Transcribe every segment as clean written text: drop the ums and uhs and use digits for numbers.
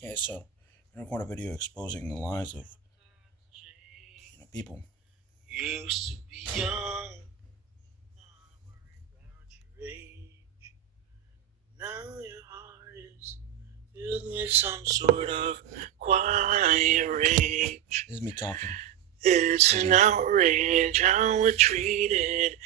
Yeah, so I record a video exposing the lies of people. Used to be young, not worried about your age. Now your heart is filled with some sort of quiet rage. This is me talking. It's an outrage how we're treated.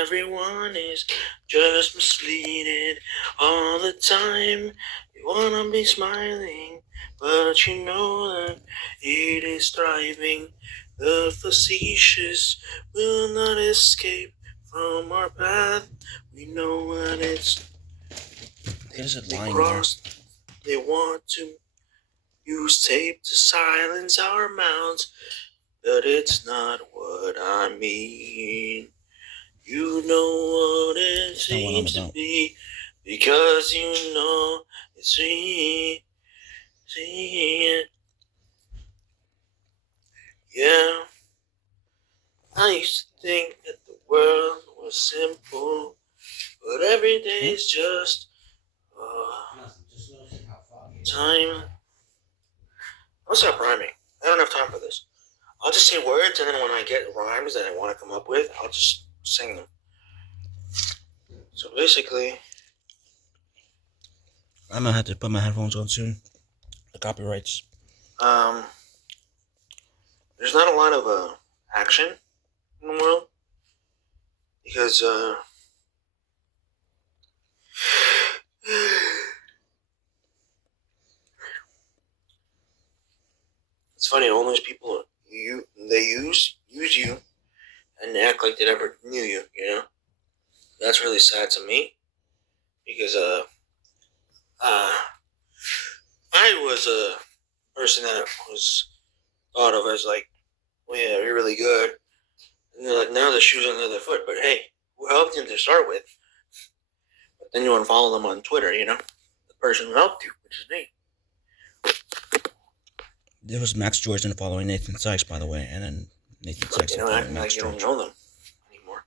Everyone is just misleaded all the time. You wanna be smiling, but you know that it is thriving. The facetious will not escape from our path. We know what it's There's a they line cross. They want to use tape to silence our mouths. But it's not what I mean. You know what it seems to be, because you know it's me. See it. Yeah. I used to think that the world was simple, but every day is just time. I'll stop rhyming. I don't have time for this. I'll just say words, and then when I get rhymes that I want to come up with, I'll just sing them. So basically, I'm gonna have to put my headphones on soon. The copyrights. there's not a lot of action in the world because it's funny. All those people they use you and act like they never knew you. You know, that's really sad to me because I was a person that was thought of as like, well, yeah, you're really good. And they're like, now the shoe's on the other foot. But hey, who helped you to start with? But then you unfollow them on Twitter, you know? The person who helped you, which is me. There was Max Jordan following Nathan Sykes, by the way, and then Nathan Sykes following Max George. You don't know them anymore.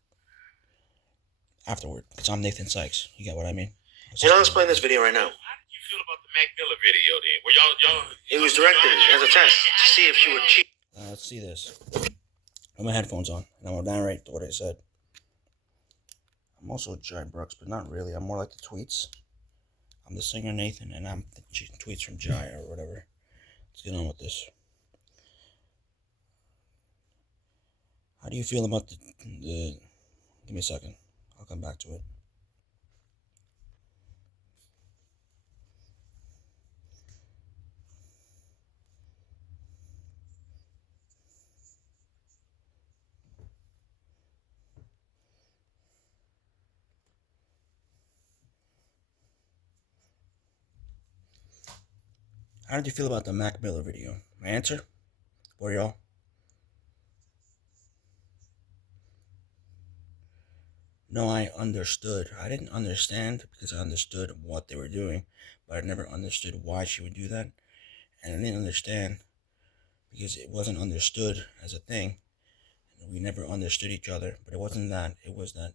Afterward, because I'm Nathan Sykes. You get what I mean? And I'll explain this video right now. How did you feel about the Mac Miller video then? Were y'all it was directed as a test to see if she would cheat. Let's see this. I have my headphones on, and I'm going to narrate what I said. I'm also Jai Brooks, but not really. I'm more like the tweets. I'm the singer Nathan, and I'm the tweets from Jai or whatever. Let's get on with this. How do you feel about the give me a second. I'll come back to it. How did you feel about the Mac Miller video? My answer for y'all? No, I understood. I didn't understand because I understood what they were doing, but I never understood why she would do that. And I didn't understand because it wasn't understood as a thing. We never understood each other, but it wasn't that. It was that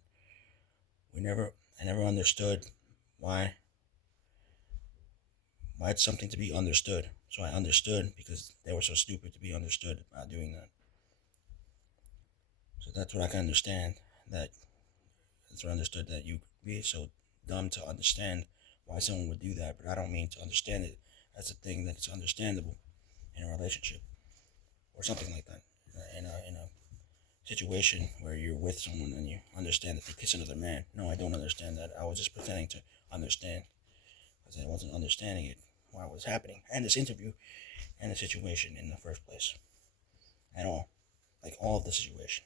I never understood why it's something to be understood. So I understood because they were so stupid to be understood about doing that. So that's what I can understand. That's what I understood, that you be so dumb to understand why someone would do that. But I don't mean to understand it as a thing that's understandable in a relationship or something like that. In a situation where you're with someone and you understand that they kiss another man. No, I don't understand that. I was just pretending to understand because I wasn't understanding it while it was happening, and this interview and the situation in the first place at all. Like all of the situation.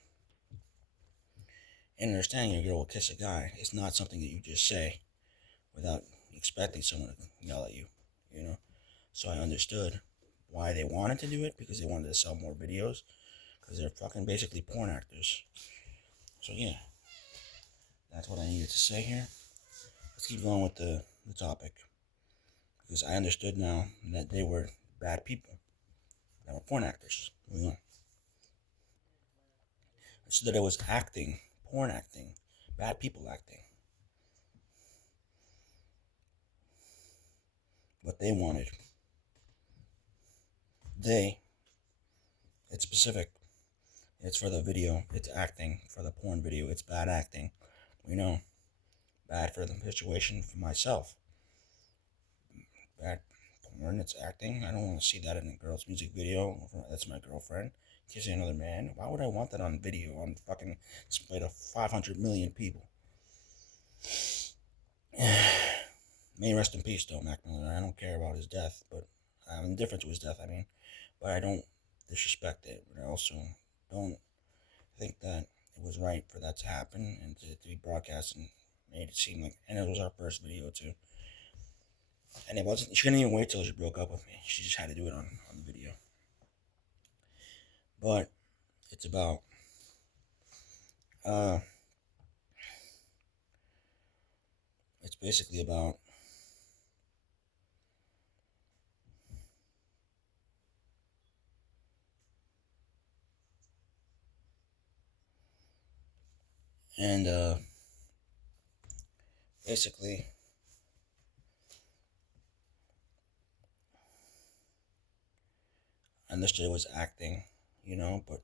And understanding a girl will kiss a guy is not something that you just say without expecting someone to yell at you, you know? So I understood why they wanted to do it, because they wanted to sell more videos, because they're fucking basically porn actors. So yeah, that's what I needed to say here. Let's keep going with the topic, because I understood now that they were bad people, that were porn actors. Moving on. I understood that it was acting, porn acting, bad people acting. What they wanted. day, it's specific. It's for the video. It's acting for the porn video. It's bad acting. We know. Bad for the situation for myself. Bad porn. It's acting. I don't want to see that in a girl's music video. That's my girlfriend kissing another man. Why would I want that on video on fucking display to 500 million people? May rest in peace, though, Mac Miller. I don't care about his death, but I'm indifferent to his death. I mean, but I don't disrespect it. But I also don't think that it was right for that to happen and to be broadcast and made it seem like. And it was our first video too. And it wasn't. She couldn't even wait till she broke up with me. She just had to do it on the video. But it's about it's basically about and basically I understood it was acting, but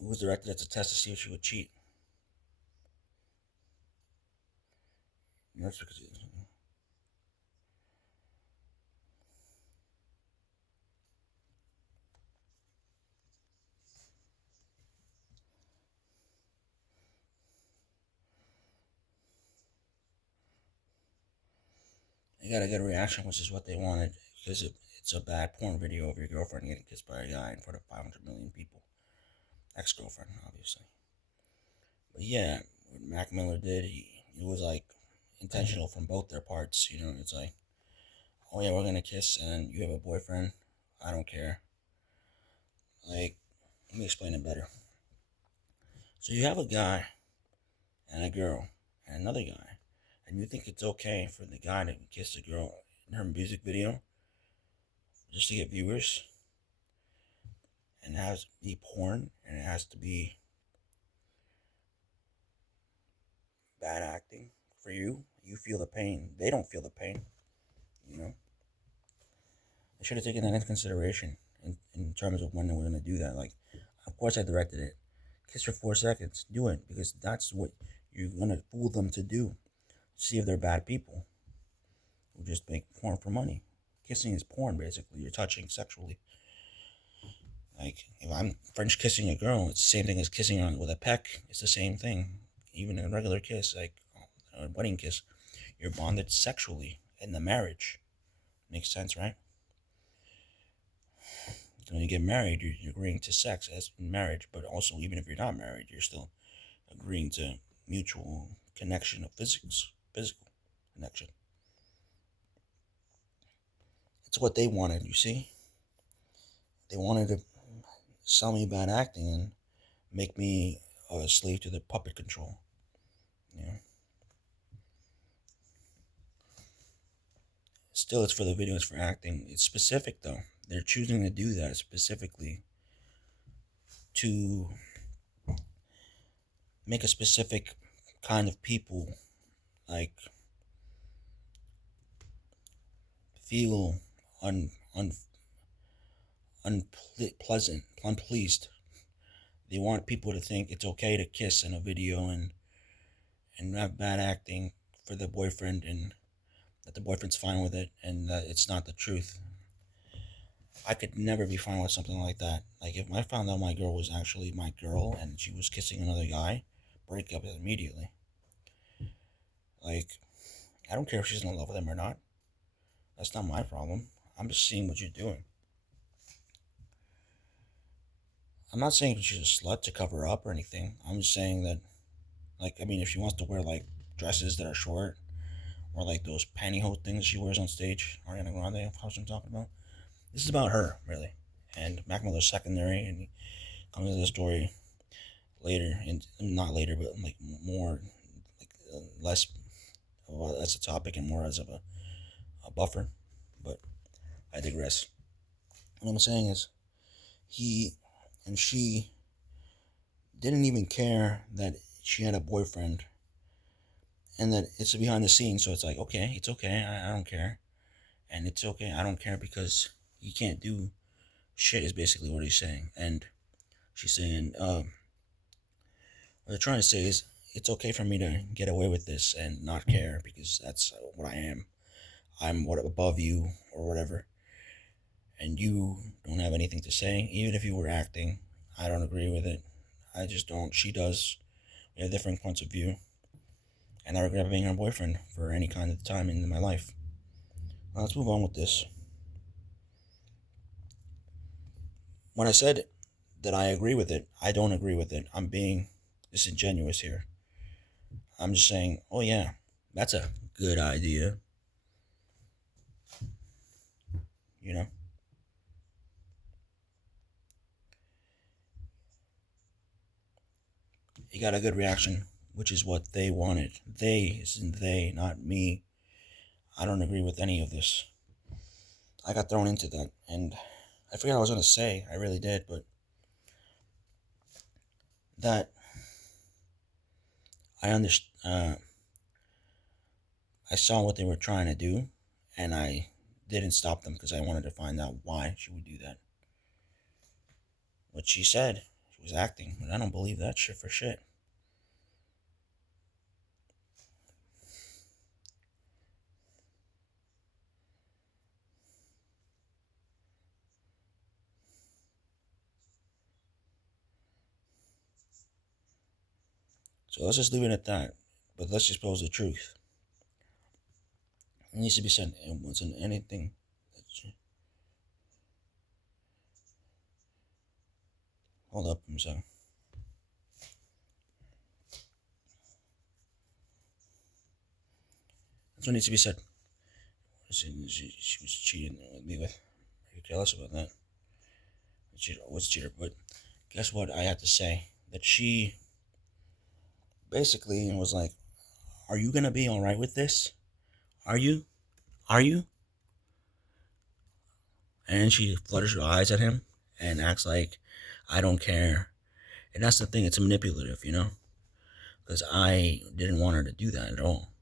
it was directed as a test to see if she would cheat. That's because they got a good reaction, which is what they wanted, because it's a bad porn video of your girlfriend getting kissed by a guy in front of 500 million people. Ex-girlfriend, obviously. But yeah, what Mac Miller did, it was like intentional from both their parts. It's like, oh yeah, we're gonna kiss, and you have a boyfriend. I don't care. Like, let me explain it better. So you have a guy and a girl and another guy, and you think it's okay for the guy to kiss the girl in her music video just to get viewers, and it has to be porn, and it has to be bad acting for you. You feel the pain. They don't feel the pain. I should have taken that into consideration in terms of when they were going to do that. Like, of course I directed it. Kiss for 4 seconds. Do it, because that's what you're going to fool them to do. See if they're bad people who just make porn for money. Kissing is porn, basically. You're touching sexually. Like, if I'm French kissing a girl, it's the same thing as kissing her with a peck. It's the same thing. Even a regular kiss, like a wedding kiss, you're bonded sexually in the marriage. Makes sense, right? When you get married, you're agreeing to sex as in marriage, but also, even if you're not married, you're still agreeing to mutual connection of physical connection. It's what they wanted, you see? They wanted to sell me bad acting and make me a slave to their puppet control. Still, it's for the video, it's for acting. It's specific, though. They're choosing to do that specifically to make a specific kind of people, like, feel unpleased. They want people to think it's okay to kiss in a video and have bad acting for the boyfriend, and that the boyfriend's fine with it, and that it's not the truth. I could never be fine with something like that. Like, if I found out my girl was actually my girl and she was kissing another guy, break up immediately. Like, I don't care if she's in love with him or not. That's not my problem. I'm just seeing what you're doing. I'm not saying she's a slut to cover up or anything. I'm just saying that, like, I mean, if she wants to wear, like, dresses that are short, or, like, those pantyhose things she wears on stage, Ariana Grande, how's I'm talking about? This is about her, really. And Mac Miller's secondary, and he comes into the story later, and not later, but, like, more, like, less as a topic and more as of a buffer. But I digress. What I'm saying is, he and she didn't even care that she had a boyfriend and that it's behind the scenes. So it's like, okay, it's okay. I don't care, and it's okay. I don't care because you can't do shit. Is basically what he's saying, and she's saying, what they're trying to say is it's okay for me to get away with this and not care because that's what I am. I'm what above you or whatever, and you don't have anything to say. Even if you were acting, I don't agree with it. I just don't. She does. We have different points of view, and I regret being her boyfriend for any kind of time in my life. Now, let's move on with this. When I said that I agree with it, I don't agree with it. I'm being disingenuous here. I'm just saying, oh yeah, that's a good idea. You know? He got a good reaction, which is what they wanted. They isn't they, not me. I don't agree with any of this. I got thrown into that, and I forgot what I was going to say. I really did, but that I understand. I saw what they were trying to do, and I didn't stop them because I wanted to find out why she would do that. What she said, she was acting, but I don't believe that shit for shit. So let's just leave it at that. But let's just pose the truth. It needs to be said. It wasn't anything. Hold up, I'm sorry. That's what needs to be said. She was cheating with me with. I could care less about that. She was a cheater, but guess what I had to say? That she basically was like, "Are you gonna be all right with this? Are you? Are you?" And she flutters her eyes at him and acts like, "I don't care." And that's the thing. It's manipulative, you know, because I didn't want her to do that at all.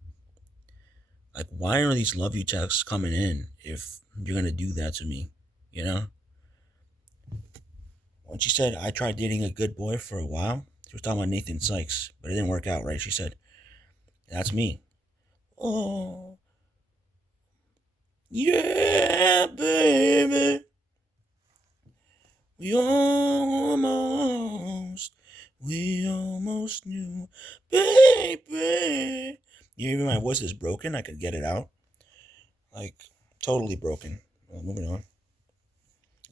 Like, why are these love you texts coming in if you're gonna do that to me? You know? When she said I tried dating a good boy for a while, she was talking about Nathan Sykes, but it didn't work out, right? She said, that's me. Oh, yeah, baby. We almost knew, baby. Even my voice is broken. I could get it out. Like, totally broken. Well, moving on.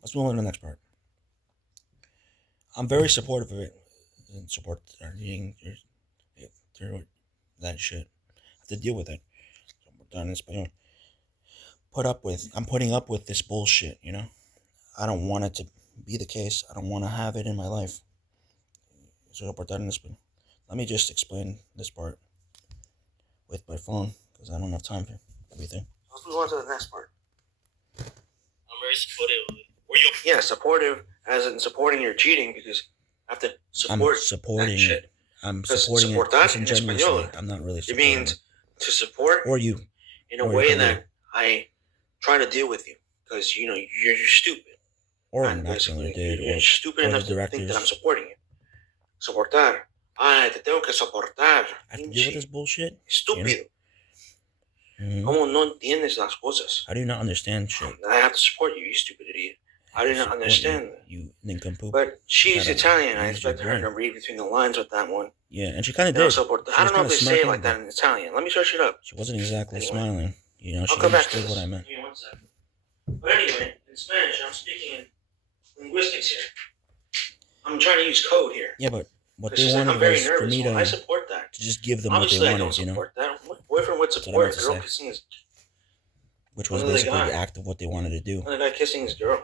Let's move on to the next part. I'm very supportive of it. And support that shit. I have to deal with it. I'm putting up with this bullshit, you know? I don't want it to be the case. I don't want to have it in my life. Let me just explain this part with my phone because I don't have time for everything. Let's move on to the next part. I'm very supportive. Yeah, supportive as in supporting your cheating because I have to support that shit. I'm supporting it disingenuously. I'm not really supporting it. It means to support or you in a way that I try to deal with you because you know you're stupid. Or an acting I did, you're stupid enough to think that I'm supporting you. Soportar. Ay, te tengo que soportar. I have to deal with this bullshit. Estúpido. ¿Cómo no entiendes las cosas? How do you not understand shit? I have to support you, you stupid idiot. I do not understand that. You nincompoop. But she's Italian. I expect her to read between the lines with that one. Yeah, and she kind of did. I don't know if they say it like that in Italian. Let me search it up. She wasn't exactly smiling. You know, she understood what I meant. Give me 1 second. But anyway, in Spanish, I'm speaking in linguistics here. I'm trying to use code here. Yeah, but what they wanted was for me I support that. to just give them Obviously, what they I don't wanted, you know? support that. What boyfriend would support a girl kissing his... Which was basically the act of what they wanted to do. Another guy kissing his girl.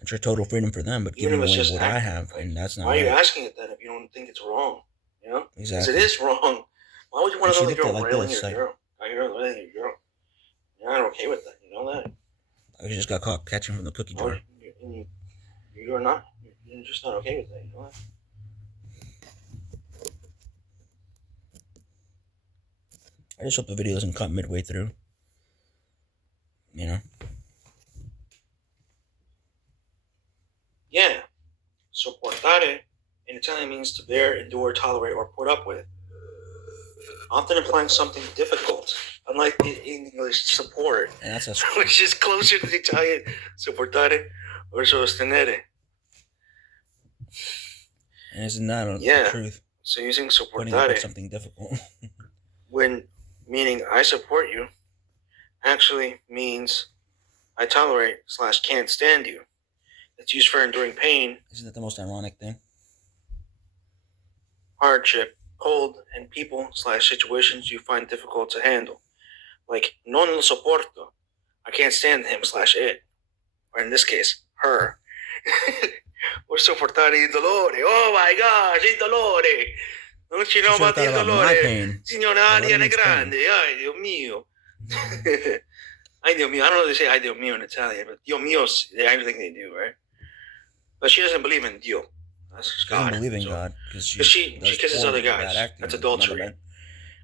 It's your total freedom for them, but giving away what I have, and that's not Why are you asking it then if you don't think it's wrong? You know? Exactly. Because it is wrong. Why would you want another girl railing your girl? You're railing your girl. You're not okay with that. You know that? I just got caught catching from the cookie jar. You're not. You're just not okay with that. You know that? I just hope the video doesn't cut midway through. You know? Yeah. Sopportare in Italian means to bear, endure, tolerate, or put up with, often implying something difficult, unlike the English support, And that's a which is closer to the Italian sopportare or sostenere. And isn't that the truth? So using Putting up with sopportare something difficult. when meaning I support you actually means I tolerate / can't stand you. It's used for enduring pain. Isn't that the most ironic thing? Hardship, cold, and people / situations you find difficult to handle. Like, non lo sopporto. I can't stand him / it. Or in this case, her. Or sopportare il dolore. Oh my gosh, il dolore. Don't you know about il dolore? Signora Ariana Grande. Ay, Dio mio. Ay, Dio mio. I don't know if they say ay, Dio mio in Italian, but Dio mio, I think they do, right? But she doesn't believe in Dio. That's God. She doesn't believe in God because she kisses other guys. That's adultery.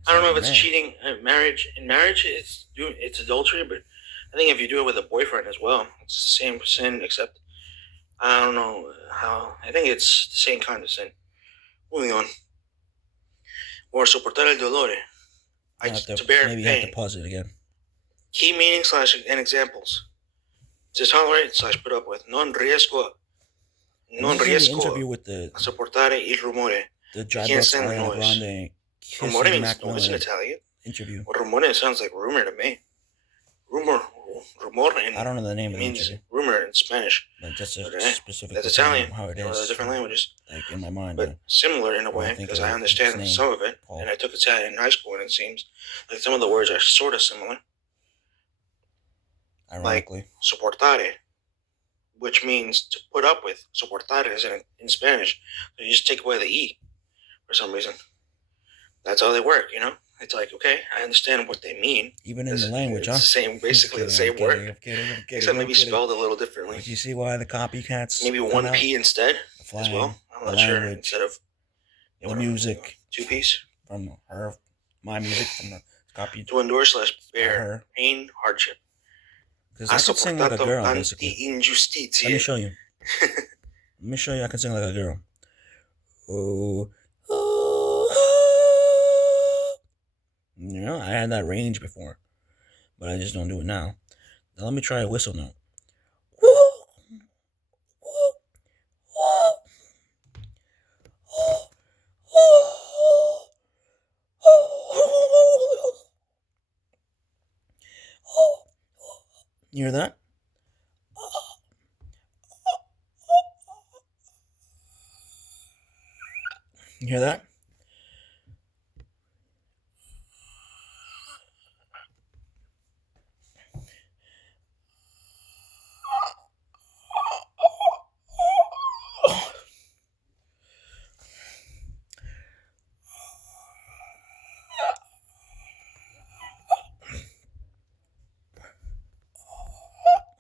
I don't know if it's cheating in marriage. In marriage, it's adultery, but I think if you do it with a boyfriend as well, it's the same sin, except I don't know how. I think it's the same kind of sin. Moving on. Or soportar el dolore. To bear maybe pain. You have to pause it again. Key meanings / and examples. To tolerate / put up with. Non riesco interview with a sopportare il rumore. The Dry Brooks Ariana Grande Rumore means noise in Italian. Interview. Well, rumore sounds like rumor to me. Rumor I don't know the name of the interview. Rumor in Spanish. But that's a specific. That's Italian. How it is. Different languages. Like in my mind. But similar in a way, because I understand some of it. And I took Italian in high school, and it seems like some of the words are sort of similar. Ironically. Like sopportare, which means to put up with. Soportar is in Spanish. So you just take away the E for some reason. That's how they work, you know? It's like, okay, I understand what they mean. Even in the language, it's basically the same word. I'm kidding, except maybe spelled a little differently. But you see why the copycats? Maybe one P instead as well. I'm not sure. Instead of the music. 2 P's. From her, my music from the copy. To endure / bear pain, hardship. Because I could sing like a girl, basically. Ingiustizia. Let me show you. I can sing like a girl. Oh. You know, I had that range before, but I just don't do it now. Now let me try a whistle note. You hear that? You hear that?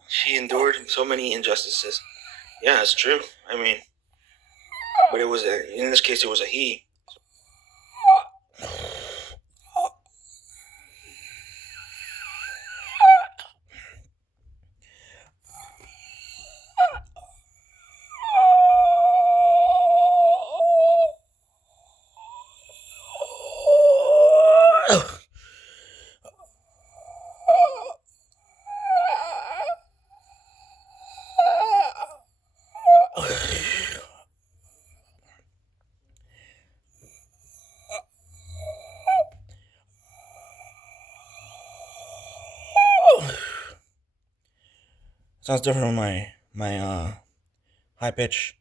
She endured so many injustices. Yeah, it's true. I mean, but it was in this case, it was a he. Sounds different from my high pitch.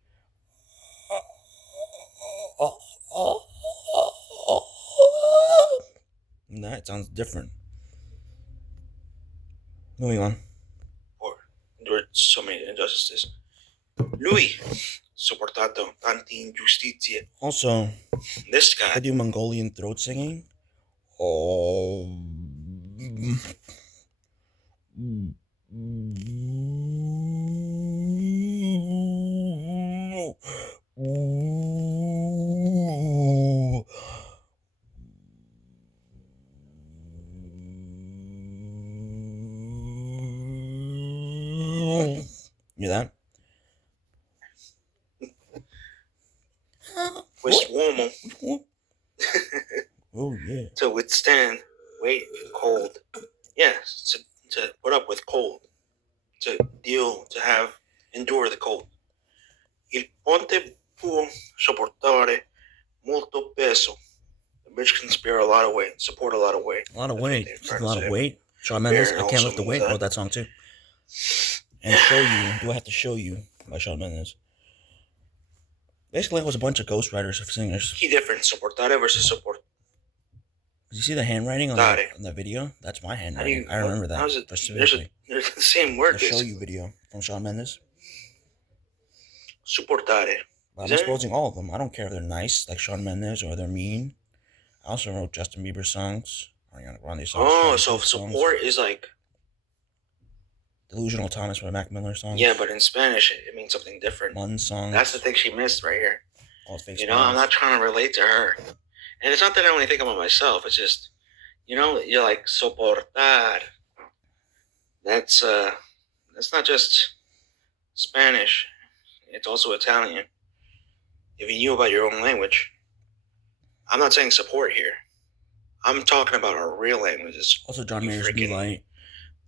That sounds different. Moving on. Or endured so many injustices. Lui sopportato tante ingiustizie. Also, this guy. I do Mongolian throat singing. Oh. Hear that? Quest'uomo Oh yeah. to withstand weight cold. Yes, to put up with cold, to endure the cold. Il ponte può sopportare molto peso. The bridge can bear a lot of weight, support a lot of weight. A lot of weight. A lot of weight. Shawn Mendes, I Can't Lift the Weight. Wrote that song too. And Show You. Do I Have to Show You by Shawn Mendes. Basically, it was a bunch of ghostwriters of singers. Key difference: soportare versus support. Did you see the handwriting on the video? That's my handwriting. I remember that specifically. There's the same word. The Show You video from Shawn Mendes. Supportare. I'm exposing all of them. I don't care if they're nice, like Shawn Mendes, or they're mean. I also wrote Justin Bieber songs, Ariana Grande songs. Oh, so support is like Delusional Thomas by Mac Miller songs. Yeah, but in Spanish it means something different. One song. That's the thing she missed right here. All fake you know, I'm not trying to relate to her. And it's not that I only think about myself. It's just, you know, you're like soportar. That's not just Spanish. It's also Italian. If you knew about your own language, I'm not saying support here. I'm talking about our real languages. Also, John Mayer's New Light.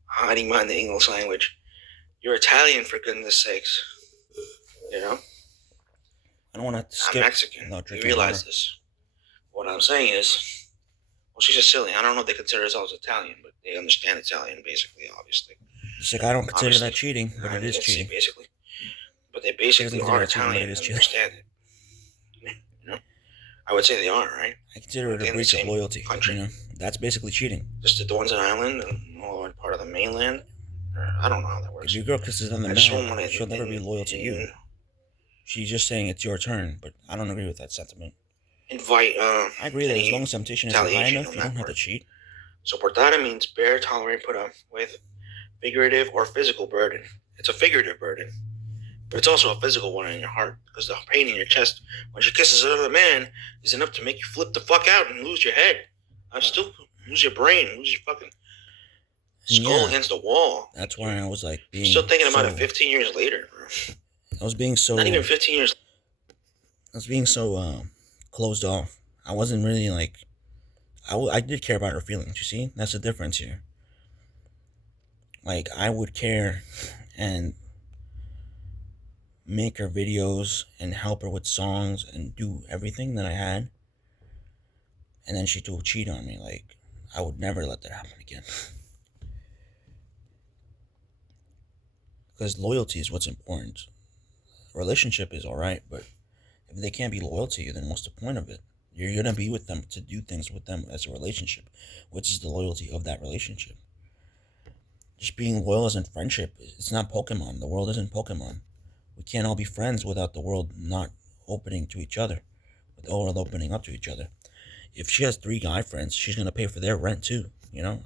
Hiding behind the English language. You're Italian, for goodness sakes. You know? I don't want to skip. I'm Mexican. You realize this. What I'm saying is, well, she's just silly. I don't know if they consider themselves Italian, but they understand Italian, basically, obviously. It's like, I don't consider that cheating, but it is cheating. Basically. But they basically are Italian and understand it. You know? I would say they are, right? I consider it a breach of loyalty. Country. You know? That's basically cheating. Just the ones on island and all part of the mainland? Or, I don't know how that works. If your girl kisses on the man, she'll never be loyal to you. She's just saying it's your turn, but I don't agree with that sentiment. I agree that as long as temptation is high enough, you don't have to cheat. Soportare means bear, tolerate, put up with, figurative or physical burden. It's a figurative burden, but it's also a physical one in your heart, because the pain in your chest when she kisses another man is enough to make you flip the fuck out and lose your head. Lose your brain, lose your fucking skull against the wall. That's why I was like being still thinking about it 15 years later, bro. I was being so... Not even 15 years. I was being so closed off. I wasn't really like... I did care about her feelings, you see? That's the difference here. Like, I would care and make her videos and help her with songs and do everything that I had. And then she'd cheat on me. Like, I would never let that happen again. Because loyalty is what's important. A relationship is alright, but if they can't be loyal to you, then what's the point of it? You're going to be with them to do things with them as a relationship, which is the loyalty of that relationship. Just being loyal isn't friendship. It's not Pokemon. The world isn't Pokemon. We can't all be friends without the world not opening to each other, with the world opening up to each other. If she has 3 guy friends, she's going to pay for their rent too, you know?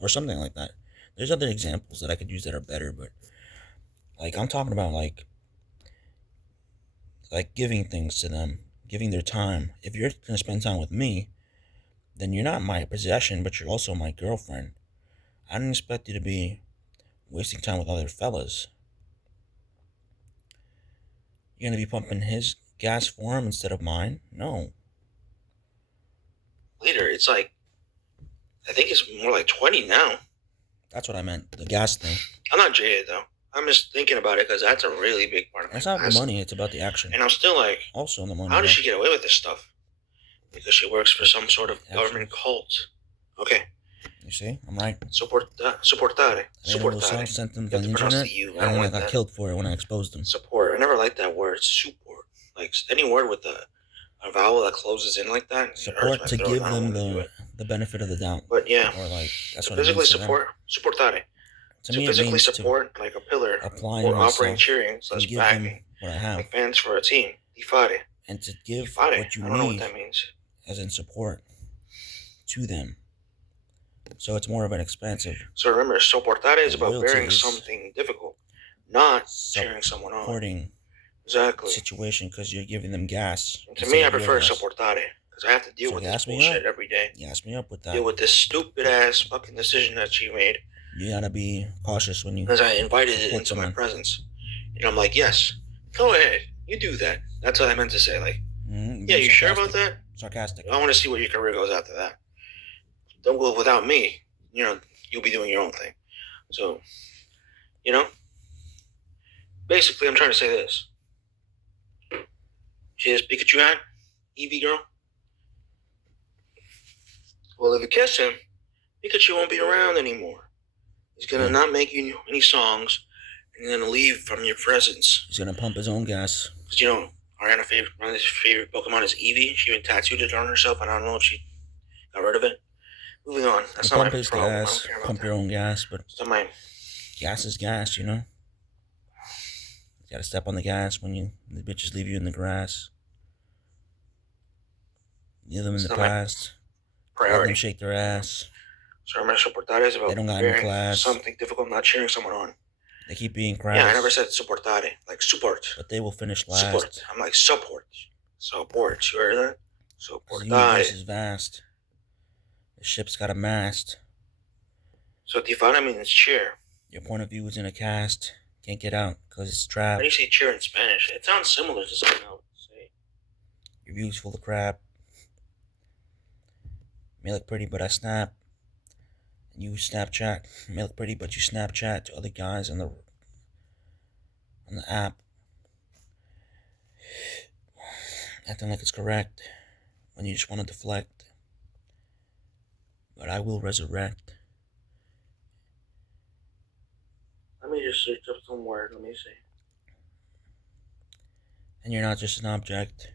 Or something like that. There's other examples that I could use that are better, but like, I'm talking about like giving things to them, giving their time. If you're going to spend time with me, then you're not my possession, but you're also my girlfriend. I don't expect you to be wasting time with other fellas. You're going to be pumping his gas for him instead of mine? No. Later, it's like, I think it's more like 20 now. That's what I meant, the gas thing. I'm not jaded, though. I'm just thinking about it because that's a really big part of my It's not the money, it's about the action. And I'm still like, also the money. How does she get away with this stuff? Because she works for some sort of government cult. Okay. You see? I'm right. Supportare. Supportare. Sent them on the internet, and when I got killed for it when I exposed them. Support. I never liked that word, support. Like, any word with a vowel that closes in like that. Support to give them the benefit of the doubt. But yeah. Or like, that's what physically support. Supportare. To me, physically support, like a pillar, or offering cheering, / backing, what I have. Like fans for a team. Tifare. And to give Tifare. what you I don't know what need, that means. as in support, to them. So it's more of an expansive. So remember, soportare is about bearing something difficult, not cheering someone on. Supporting exactly situation because you're giving them gas. And to me, I prefer soportare because I have to deal with this bullshit every day. Gas me up with that. Deal with this stupid ass fucking decision that she made. You gotta be cautious when you. Because I invited it into my presence. And I'm like, yes, go ahead, you do that. That's what I meant to say. Like, yeah, you sure about that? Sarcastic. I want to see where your career goes after that. Don't go without me. You'll be doing your own thing. So, basically, I'm trying to say this. See this Pikachu hat, Eevee girl? Well, if you kiss him, Pikachu won't be around anymore. He's gonna not make you any songs, and he's gonna leave from your presence. He's gonna pump his own gas. Because Ariana's favorite Pokemon is Eevee. She even tattooed it on herself, and I don't know if she got rid of it. Moving on. That's not pump my his problem. gas. Pump your own gas, but it's not mine. Gas is gas, You gotta step on the gas when the bitches leave you in the grass. Leave them in the past. Let them shake their ass. So I'm gonna soportar is about they don't got any class. Something difficult, not cheering someone on. They keep being crass. Yeah, I never said soportare, like support. But they will finish last. Support. I'm like support. Support. You heard that? Soportare. The universe is vast. The ship's got a mast. So tifana means cheer. Your point of view is in a cast. Can't get out because it's trapped. How do you say cheer in Spanish? It sounds similar to something else. Your view's full of crap. May look pretty, but I snap. You Snapchat. You may look pretty, but you Snapchat to other guys on the app, acting like it's correct when you just want to deflect. But I will resurrect. Let me just search up some word. Let me see. And you're not just an object,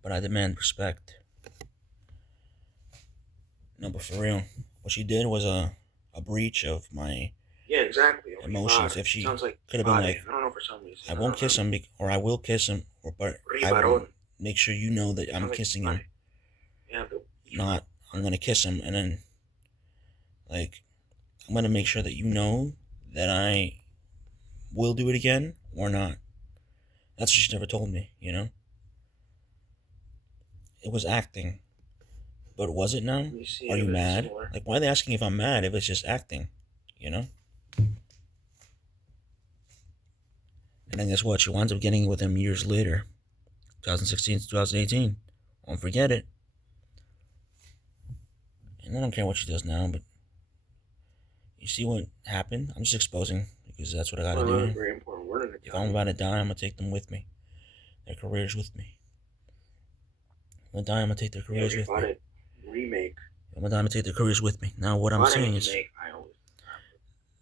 but I demand respect. No, but for real, what she did was a breach of my emotions. If she could have been like, I don't know for some reason. I won't kiss him, or I will kiss him, but I will make sure you know that I'm kissing him. Not, I'm gonna kiss him, and then, like, I'm gonna make sure that you know that I will do it again or not. That's what she never told me, It was acting. But was it now? Are you mad? Like, why are they asking if I'm mad if it's just acting? And then guess what? She winds up getting with him years later. 2016 to 2018. Won't forget it. And I don't care what she does now, but you see what happened? I'm just exposing because that's what I gotta do. Very important word. If I'm about to die, I'm gonna take them with me. Their careers with me. If I'm gonna die, I'm gonna take their careers with me. Remake. I'm gonna take their careers with me. Now, what I'm saying is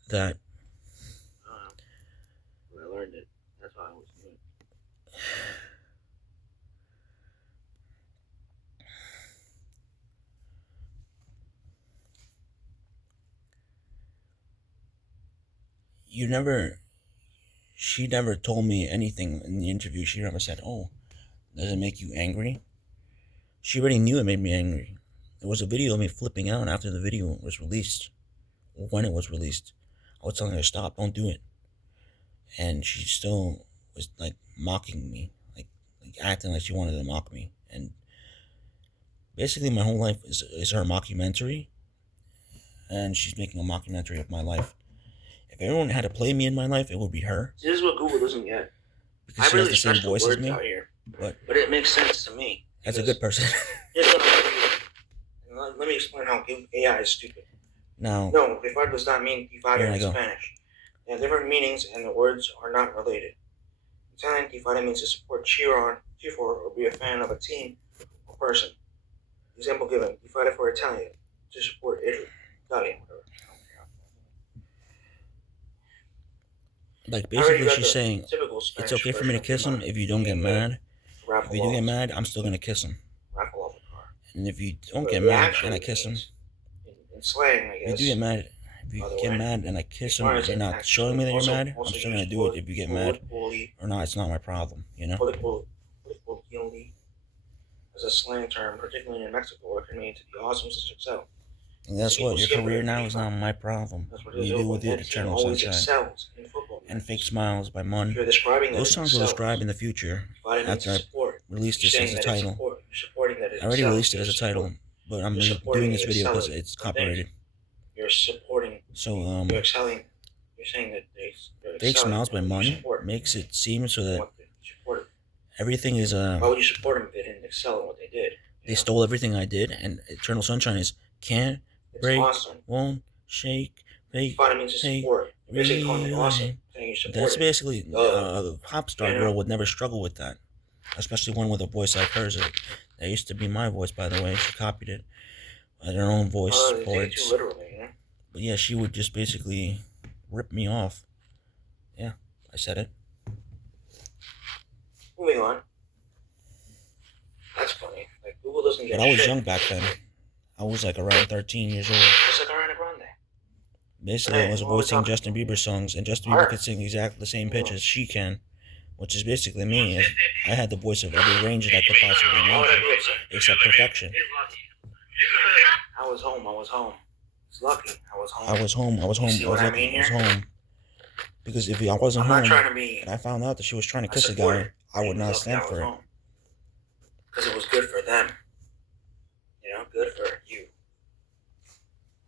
that I learned it. That's why I always do it. She never told me anything in the interview. She never said, "Oh, does it make you angry?" She already knew it made me angry. There was a video of me flipping out after the video was released, or when it was released. I was telling her, stop, don't do it. And she still was like mocking me, like acting like she wanted to mock me. And basically my whole life is her mockumentary. And she's making a mockumentary of my life. If everyone had to play me in my life, it would be her. This is what Google doesn't get. Because she has the same voice as me. But it makes sense to me. That's a good person. Let me explain how AI is stupid. Now, no, tifar does not mean tifar in Spanish. They have different meanings, and the words are not related. In Italian, tifar means to support, cheer for, or be a fan of a team or person. Example given: tifare for Italian, to support Italy, Italian, whatever. Like, basically, she's saying it's okay for me to kiss him if you don't get mad. If you do get mad, I'm still gonna kiss him. And if you don't get mad and I kiss him, in slang, I guess. If you get mad, and I kiss him, and you're not showing me that you're mad, I'm still gonna do it if you get mad or not. It's not my problem, As a slang term, particularly in Mexico, it can mean to be awesome to excel. And that's what your career now is not my problem. What you do with your eternal sunshine and fake smiles by Mun. Those songs will describe in the future after I release this as a title. I already released it as a title, but I'm doing this video because it's copyrighted. You're supporting. So you're excelling. You're saying that fake smiles by Mun support him? makes it seem so that What did you support him? everything is Why would you support them if they didn't excel in what they did? They stole everything I did, and Eternal Sunshine is can't break, awesome. won't shake, fake, Fine means to support. You're basically calling it awesome, saying you support That's it. basically a pop star girl would never struggle with that, especially one with a voice like hers. That used to be my voice, by the way. She copied it at her own voice They take it too chords. literally, you know? But yeah, she would just basically rip me off. Yeah, I said it. Moving on. That's funny. Like, Google doesn't get But I was shit. young back then. I was like around 13 years old. Just like Ariana Grande. Basically, I was voicing Justin Bieber songs, and Justin Bieber could sing exactly the same pitch as she can, which is basically me. I had the voice of every range that I could possibly imagine, except perfection. I was home. It's lucky. I was home. I was home. See what I mean here? I was home. Because if I wasn't I'm home, not trying to be and I found out that she was trying to kiss a guy, I would not stand for it. Because it was good for them. You know, good for you.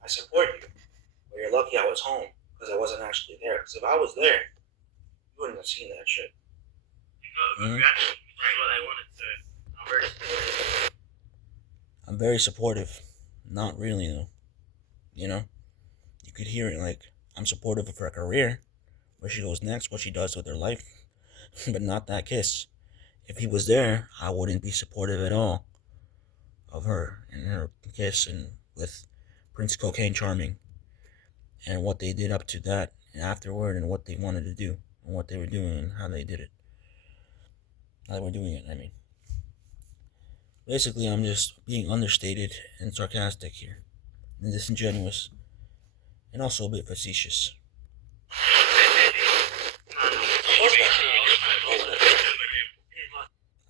I support you. But you're lucky I was home, because I wasn't actually there. Because if I was there, you wouldn't have seen that shit. I'm very supportive. Not really, though. You know? You could hear it, like, I'm supportive of her career, where she goes next, what she does with her life, but not that kiss. If he was there, I wouldn't be supportive at all of her and her kiss and with Prince Cocaine Charming and what they did up to that and afterward and what they wanted to do and what they were doing and how they did it. How they were doing it, I mean. Basically, I'm just being understated and sarcastic here, and disingenuous, and also a bit facetious.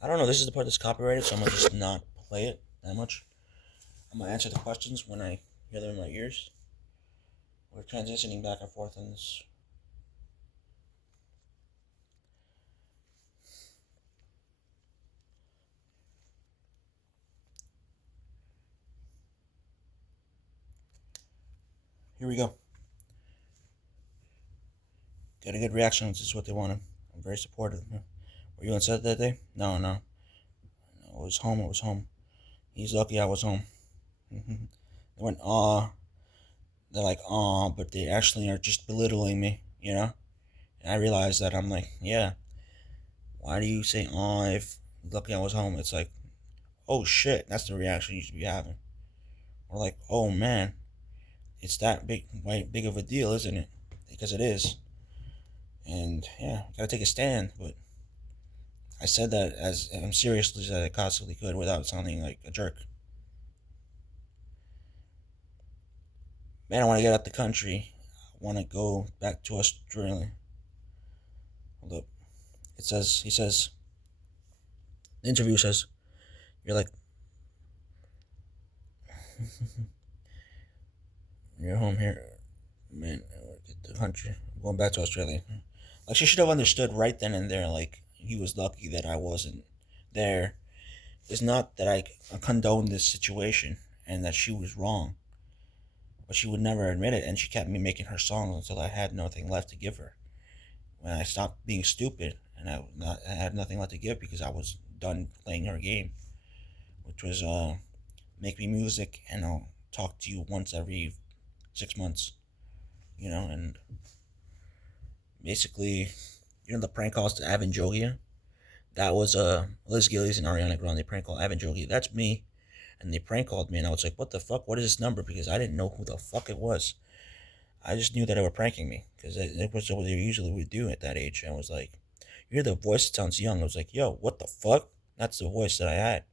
I don't know, this is the part that's copyrighted, so I'm gonna just not play it that much. I'm gonna answer the questions when I hear them in my ears. We're transitioning back and forth on this. Here we go. Got a good reaction. This is what they wanted. I'm very supportive. Were you on set that day? No. I was home. He's lucky I was home. They went, aw. They're like, aw, but they actually are just belittling me, you know? And I realized that I'm like, yeah. Why do you say, aw, if lucky I was home? It's like, oh shit, that's the reaction you should be having. Or like, oh man, it's that big of a deal, isn't it? Because it is. And yeah, gotta take a stand, but I said that as seriously as I possibly could without sounding like a jerk. Man, I want to get out the country. I want to go back to Australia. Hold up. He says, the interview says, you're like, you're home here. Man, I want to get to the country. I'm going back to Australia. Like, she should have understood right then and there, like, he was lucky that I wasn't there. It's not that I condone this situation and that she was wrong. But she would never admit it, and she kept me making her songs until I had nothing left to give her. When I stopped being stupid, and I had nothing left to give because I was done playing her game, which was make me music and I'll talk to you once every 6 months, you know, and basically, you know the prank calls to Avin Jogia? That was Liz Gillies and Ariana Grande prank call Avin Jogia. That's me. And they prank called me, and I was like, what the fuck? What is this number? Because I didn't know who the fuck it was. I just knew that they were pranking me, because it was what they usually would do at that age. And I was like, you hear the voice, it sounds young. I was like, yo, what the fuck? That's the voice that I had.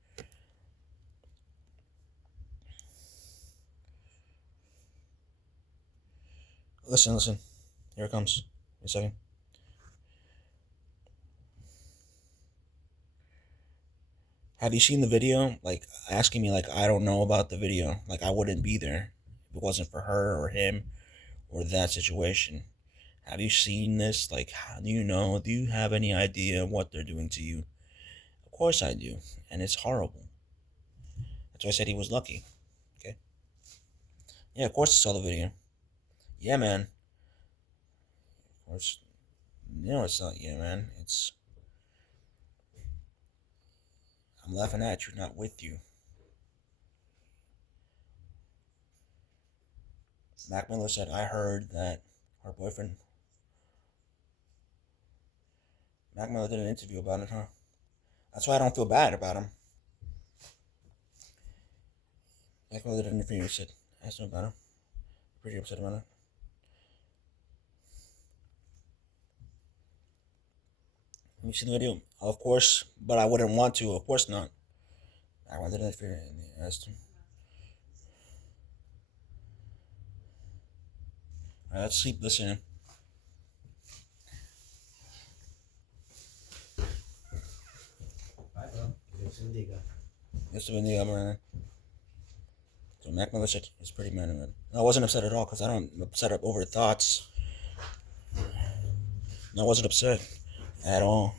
Listen. Here it comes. Wait a second. Have you seen the video? Like, asking me, like, I don't know about the video. Like, I wouldn't be there if it wasn't for her or him or that situation. Have you seen this? Like, how do you know? Do you have any idea what they're doing to you? Of course I do. And it's horrible. That's why I said he was lucky. Okay? Yeah, of course I saw the video. Yeah, man. Of course. It's not you, man. I'm laughing at you, not with you. Mac Miller said, I heard that her boyfriend. Mac Miller did an interview about it, huh? That's why I don't feel bad about him. Mac Miller did an interview and said, asked him about him. Pretty upset about it. Let me see the video. Of course, but I wouldn't want to. Of course not. I wanted to interview and asked him. Alright, let's keep listening. Yes, man. So Mac Miller said he's pretty mad at it. I wasn't upset at all because I don't upset over thoughts. I wasn't upset at all.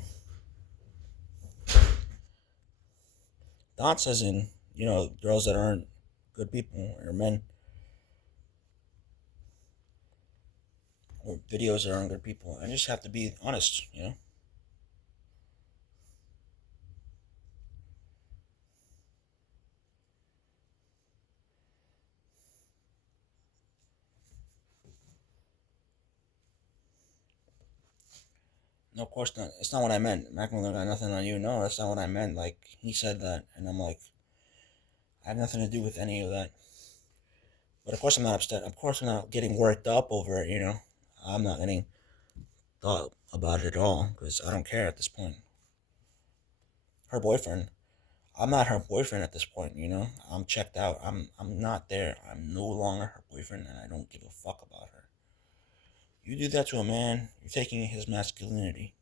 Thoughts as in, girls that aren't good people or men. Or videos that aren't good people. I just have to be honest. No, of course not. It's not what I meant. Mac Miller got nothing on you. No, that's not what I meant. Like, he said that, and I'm like, I have nothing to do with any of that. But of course I'm not upset. Of course I'm not getting worked up over it. I'm not getting thought about it at all because I don't care at this point. Her boyfriend. I'm not her boyfriend at this point. I'm checked out. I'm not there. I'm no longer her boyfriend, and I don't give a fuck about her. You do that to a man, you're taking his masculinity.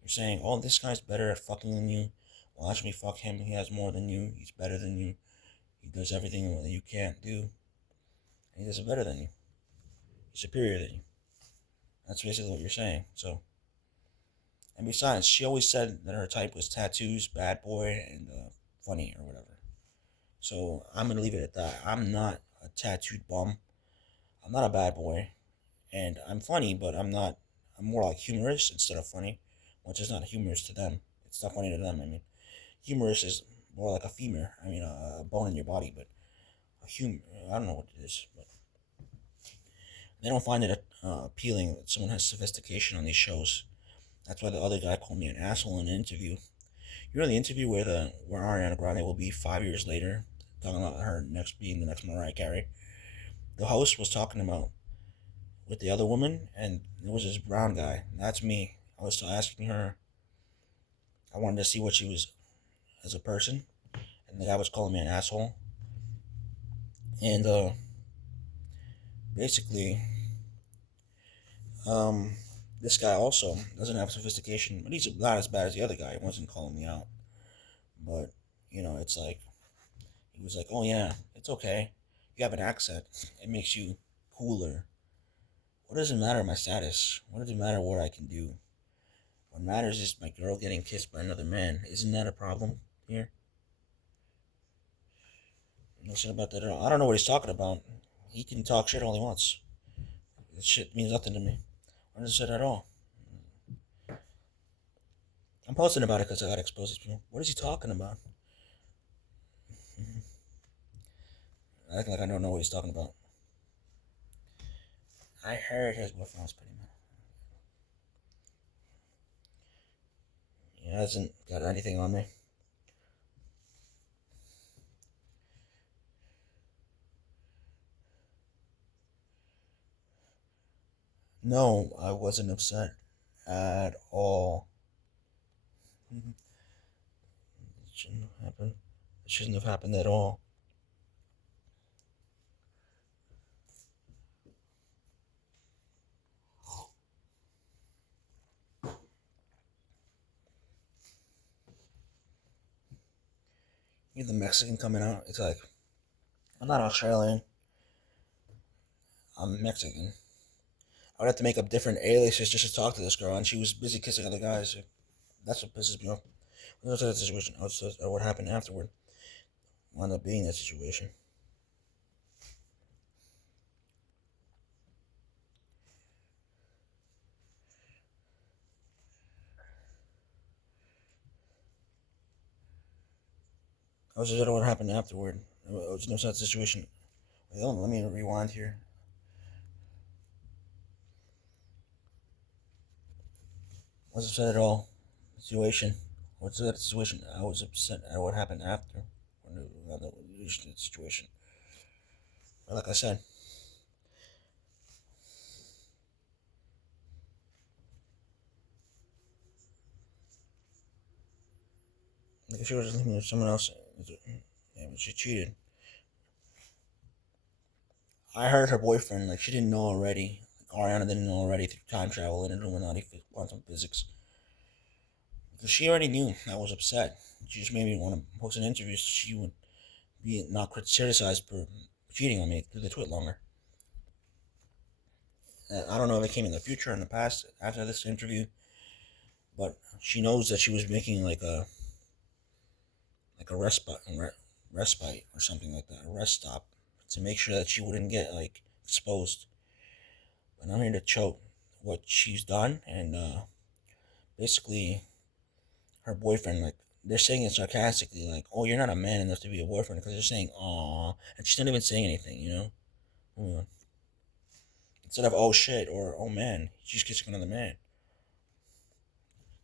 You're saying, oh, this guy's better at fucking than you. Well, actually, fuck him. He has more than you. He's better than you. He does everything that you can't do. And he does it better than you. He's superior than you. That's basically what you're saying. So, and besides, she always said that her type was tattoos, bad boy, and funny or whatever. So I'm gonna leave it at that. I'm not a tattooed bum. I'm not a bad boy, and I'm funny, but I'm not. I'm more like humorous instead of funny, which is not humorous to them. It's not funny to them. I mean, humorous is more like a femur. I mean, a bone in your body, but a humor. I don't know what it is, but they don't find it appealing that someone has sophistication on these shows. That's why the other guy called me an asshole in an interview. You know the interview where Ariana Grande will be 5 years later, talking about her being the next Mariah Carey. The host was talking about with the other woman, and it was this brown guy. That's me. I was still asking her. I wanted to see what she was as a person, and the guy was calling me an asshole. And basically, this guy also doesn't have sophistication, but he's not as bad as the other guy. He wasn't calling me out, but it's like he was like, "Oh yeah, it's okay. You have an accent. It makes you cooler. What does it matter my status? What does it matter what I can do? What matters is my girl getting kissed by another man. Isn't that a problem here?" No shit about that at all. I don't know what he's talking about. He can talk shit all he wants. This shit means nothing to me. I don't say that at all. I'm posting about it because I got exposed to people. What is he talking about? I act like I don't know what he's talking about. I heard his boyfriend was pretty mad. He hasn't got anything on me. No, I wasn't upset at all. It shouldn't have happened. It shouldn't have happened at all. You're the Mexican coming out. It's like, I'm not Australian. I'm Mexican. I would have to make up different aliases just to talk to this girl, and she was busy kissing other guys. That's what pisses me off. That's the situation. What happened afterward wound up being that situation. I was just what happened afterward. It was no such situation. Well, let me rewind here. I was upset at all. Situation. What's that situation? I was upset at what happened after when the situation. But like I said, like if she was living with someone else, and she cheated. I heard her boyfriend, like she didn't know already. Ariana didn't know already through time travel and Illuminati quantum physics. Because she already knew I was upset. She just made me want to post an interview so she would be not criticized for cheating on me through the tweet longer. And I don't know if it came in the future or in the past after this interview, but she knows that she was making like a respite or something like that, a rest stop to make sure that she wouldn't get like exposed. But I'm here to choke what she's done and basically her boyfriend, like they're saying it sarcastically, like, "Oh, you're not a man enough to be a boyfriend," because they're saying "aw," and she's not even saying anything, you know. Instead of "oh shit" or "oh man," she's kissing another man.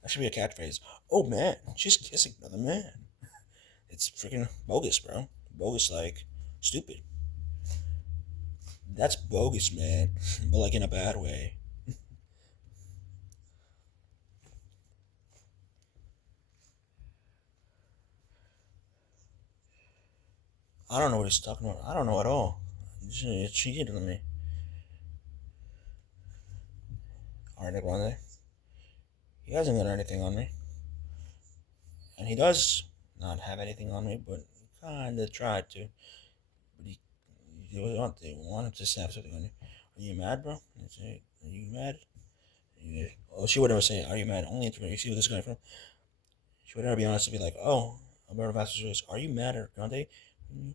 That should be a catchphrase. "Oh man, she's kissing another man." It's freaking bogus, bro. Bogus, like stupid. That's bogus, man. But like in a bad way. I don't know what he's talking about. I don't know at all. She cheated on me. Ariana Grande. He hasn't got anything on me. And he does not have anything on me, but he kinda tried to. But they want him to snap something on you. Are you mad, bro? Are you mad? Yeah. Oh, she would never say, "Are you mad?" Only interview. You see where this guy from? She would never be honest and be like, "Oh, Alberto Vasquez, are you mad at Grande?" And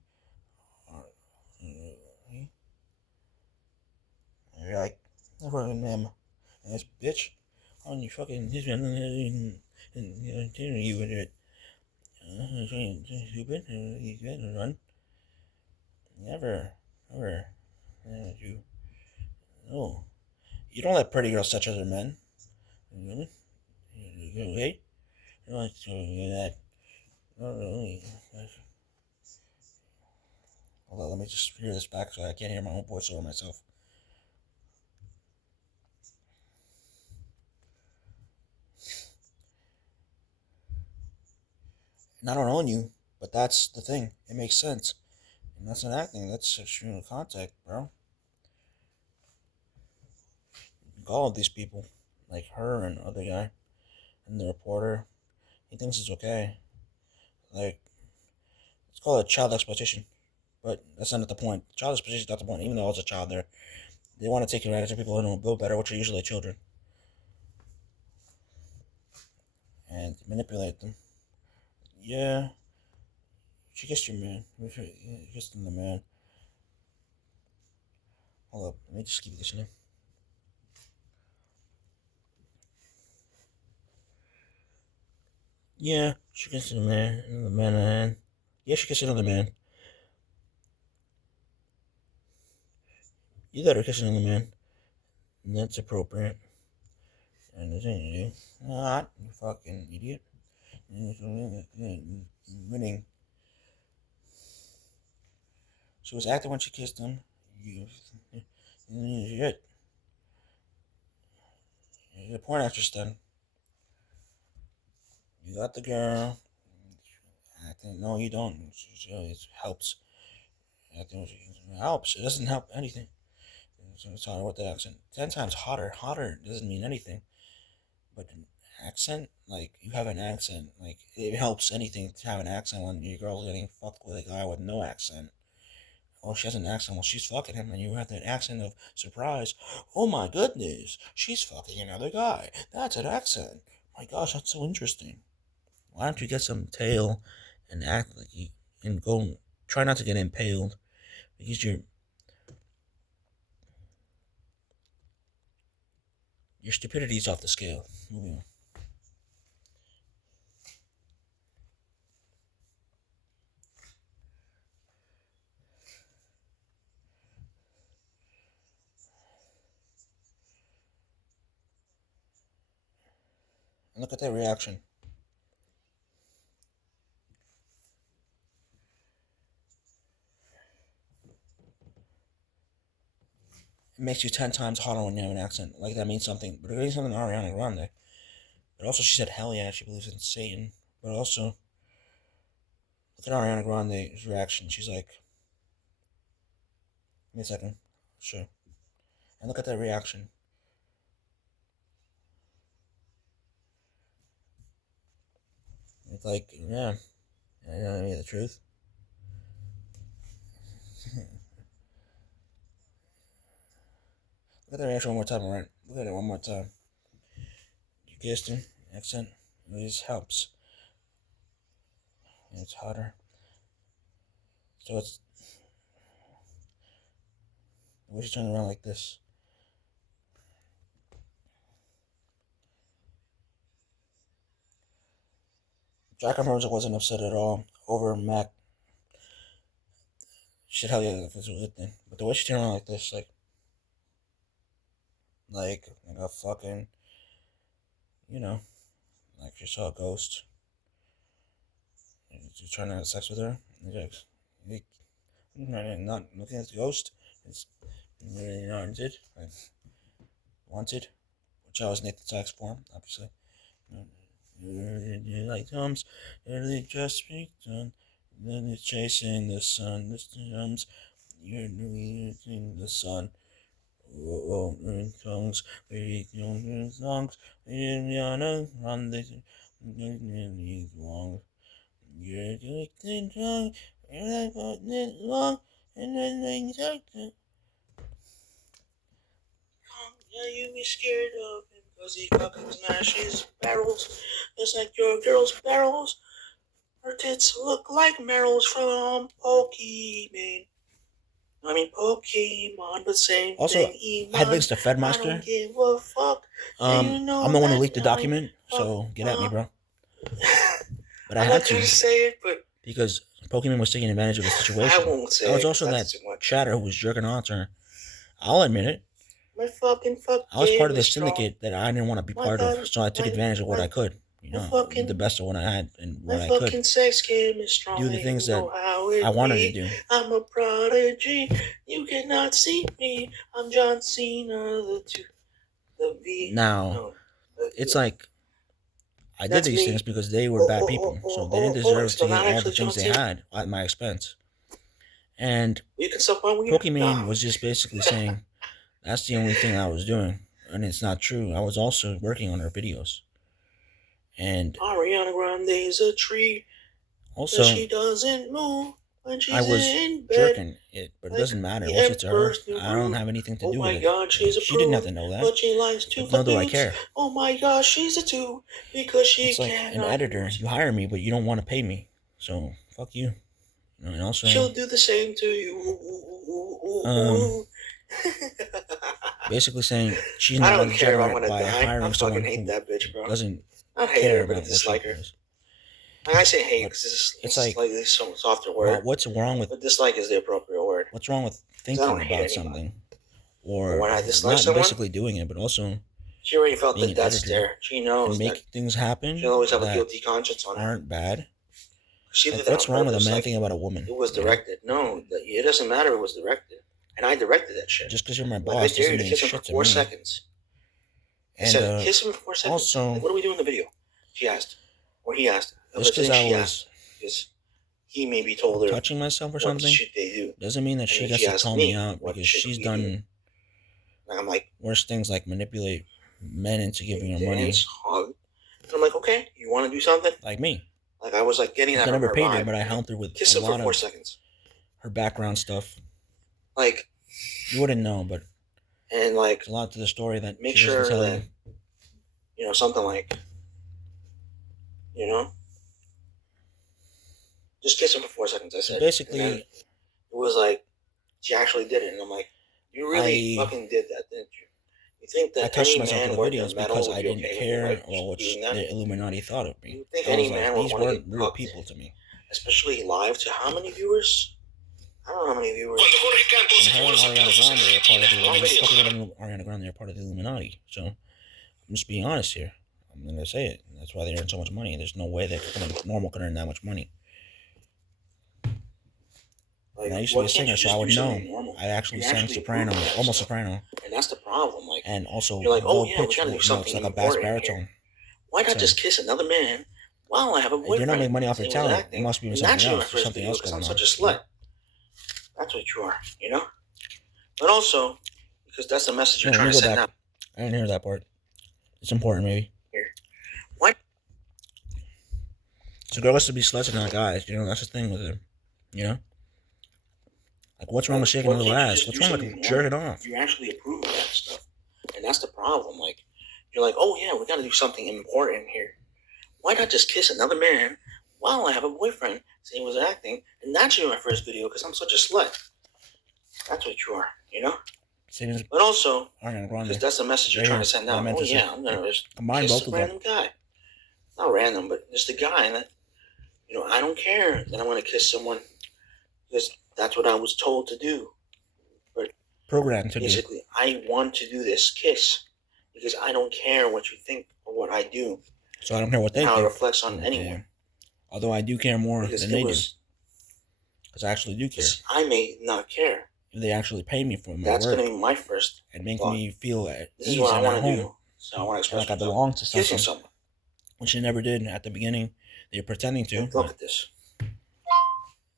you're like, "Fucking him, ass bitch." On you fucking his man, you with it. Stupid. You can run. Never, never. You. No. You don't let pretty girls touch other men. Really? Okay? You don't like that. Not really. Hold on, let me just hear this back so I can't hear my own voice over myself. And I don't own you, but that's the thing. It makes sense. And that's not acting, that's extreme contact, bro. All of these people, like her and the other guy, and the reporter, he thinks it's okay. Like, let's call it child exploitation. But that's not the point. Child exploitation is not the point, even though I was a child there. They want to take advantage of people who don't build better, which are usually children, and manipulate them. Yeah, she kissed your man. She kissed the man. Hold up, let me just keep listening. Yeah, she kissed the man, and the man. Yeah, she kissed another man. You let her kiss another man, and that's appropriate. And there's anything you do. Not, you fucking idiot. Winning. She was acting when she kissed him. You shit. You're a porn actress then. You got the girl. Acting. No, you don't. It helps. Acting helps. It doesn't help anything. So it's hard with the accent. 10 times hotter. Hotter doesn't mean anything. But an accent, like you have an accent, like it helps anything to have an accent when your girl's getting fucked with a guy with no accent. Oh, she has an accent while she's fucking him, and you have that accent of surprise. Oh my goodness, she's fucking another guy. That's an accent. My gosh, that's so interesting. Why don't you get some tail and act like you and go try not to get impaled because your stupidity is off the scale. Moving on. Look at their reaction. It makes you 10 times harder when you have an accent. Like that means something. But it means something to Ariana Grande. But also she said, hell yeah, she believes in Satan. But also, look at Ariana Grande's reaction. She's like, give me a second. Sure. And look at that reaction. It's like, yeah, I mean the truth. Look at the reaction one more time, alright? Look at it one more time. You kissed him, accent. This helps. It's hotter. So it's. We should turn around like this. Jack Rose wasn't upset at all over Mac. She said, hell yeah, that's a good thing. But the way she turned around like this, like a fucking, you know, like she saw a ghost. She's trying to have sex with her. Like, not looking at the ghost. It's really not wanted, which I was Nathan Sachs form, obviously. Like comes, early just begun. Then you're chasing the sun. This comes, you're chasing the sun. Oh, it comes, we don't songs. You're on this, long. You're doing wrong. You're not putting it long, and then things like that. Yeah, you be scared of him because he fucking smashes barrels just like your girl's barrels. Her tits look like Meryl's from Pokemon. I mean Pokemon, but same Also, thing. I had links to I Fedmaster. don't give a fuck. You know I'm the one who that leaked the document, so get at me, bro. But I I'm had not gonna to say it, but because Pokemon was taking advantage of the situation. I won't say I was it, also 'cause that that's too much. chatter who was jerking on to her. I'll admit it. My fucking fuck I was game part of is this strong. syndicate that I didn't want to be My part God, of, so I took advantage of what I could. You know, fucking- the best of what I had and My what I fucking could. sex game is strong. Do the things you that know how it I wanted be. to do. I'm a prodigy. You cannot see me. I'm John Cena, the V. Now, No, it's like I did That's these me. things because they were bad people, so they didn't deserve so to not get all the actually things John they Cena. had at my expense. And You can suck my weed. Pokemon No. was just basically saying that's the only thing I was doing, and it's not true. I was also working on her videos, and Ariana Grande's a tree. also She doesn't move when she's I was in bed. jerking it, but it like doesn't matter. the What's it to her? Emperor's New I don't Groove. have anything to Oh do my with it. God, she's a She didn't have prude, to know that. but she likes to But nor do I dudes. care. Oh my gosh, she's a two because she It's like cannot an editor. use. You hire me, but you don't want to pay me. So fuck you. And also, She'll do the same to you. basically saying she's I not don't care if I'm degenerate gonna by die. hiring I someone fucking hate who that bitch, bro. doesn't Not hate care her, but I about what she dislike her. does. And I say hate But because it's it's like, slightly so softer word. what's wrong with But dislike is the appropriate word. what's wrong with I thinking don't hate about anybody. something, But or when I dislike not someone, basically doing it, but also she already felt being the an death editor stare. She and knows that make things happen she'll always have a that guilty conscience on her. aren't bad. She Like, did that what's on wrong with a purpose, man like, thinking about a woman? it was directed. No, it doesn't matter. It was directed, and I directed that shit. Just because you're my Like, I boss dare doesn't you to mean kiss him shit for to 4 me. seconds. I And said, kiss him for 4 seconds. also, Like, what do we do in the video? She asked, or he asked. just because I was because he maybe told her touching myself or what something should they do. doesn't mean that And she then gets she to asked call me, me out what because should she's we done do? And I'm like, worse things like manipulate men into giving her money. dance, hug. And I'm like, okay, you want to do something? Like me. Like, I was like getting that I from never her paid her, vibe. but I helped her with Kiss a him for lot 4 of seconds. her background stuff. Like, You wouldn't know, but and like, there's a lot to the story that make she doesn't sure tell that, you. Something like, just kiss him for 4 seconds, I So said. basically, And then it was like, she actually did it. And I'm like, you really fucking did that, didn't you? You think I that touched any myself man in the worth videos their metal because would I be didn't okay care with about what doing that? the Illuminati thought of me. You think I any was man like, would these want to weren't get real cooked, people to me. especially live to how many viewers? I don't know how many viewers. And her and Ariana Grande are part of the Long video. Ariana Grande are part of the Illuminati. So I'm just being honest here. I'm gonna say it. That's why they earn so much money. There's no way that someone normal can earn that much money. Like, And I used to be a singer, so I would know. Normal? I actually You sang actually soprano, approve of that almost stuff. soprano, And that's the problem. Like, and also you're like, oh low yeah, we pitch gotta do notes something like a bass important baritone. here. Why not So just kiss another man while I have a if you're not boyfriend? making money off your Saying was talent, it acting, must be and something naturally my else. There's first something video else because I'm going on. such a slut. That's what you are, you know. But also because that's the message you're No, let trying me to go send back. out I didn't hear that part. It's important, maybe. here. Why? So girls to be sluts and not guys. You know, that's the thing with it. You know, like what's wrong with shaking a Why little can't you ass? just What's do wrong something with normal? jerking off? You actually approve of that stuff, and that's the problem. Like, you're like, oh yeah, we gotta do something important here. Why not just kiss another man while I have a boyfriend? Saying was acting, and naturally my first video because I'm such a slut. That's what you are, you know. But also because that's the message you're trying to send out. Oh yeah, I'm gonna just Combine kiss both a of them. random guy. Not random, but just a guy. And I don't care that I'm gonna kiss someone because that's what I was told to do. But Programmed to do. basically, I want to do this kiss because I don't care what you think or what I do. So I don't care what they How it think. reflects on anyone. Although I do care more Because than they do. Because I actually do care. I may not care. If they actually pay me for my That's work gonna be my first and make thought. me feel at This is ease what I and at want to home. do. So I want to express Like I belong to kissing something. someone. Which they never did at the beginning. They're pretending to. Look at this.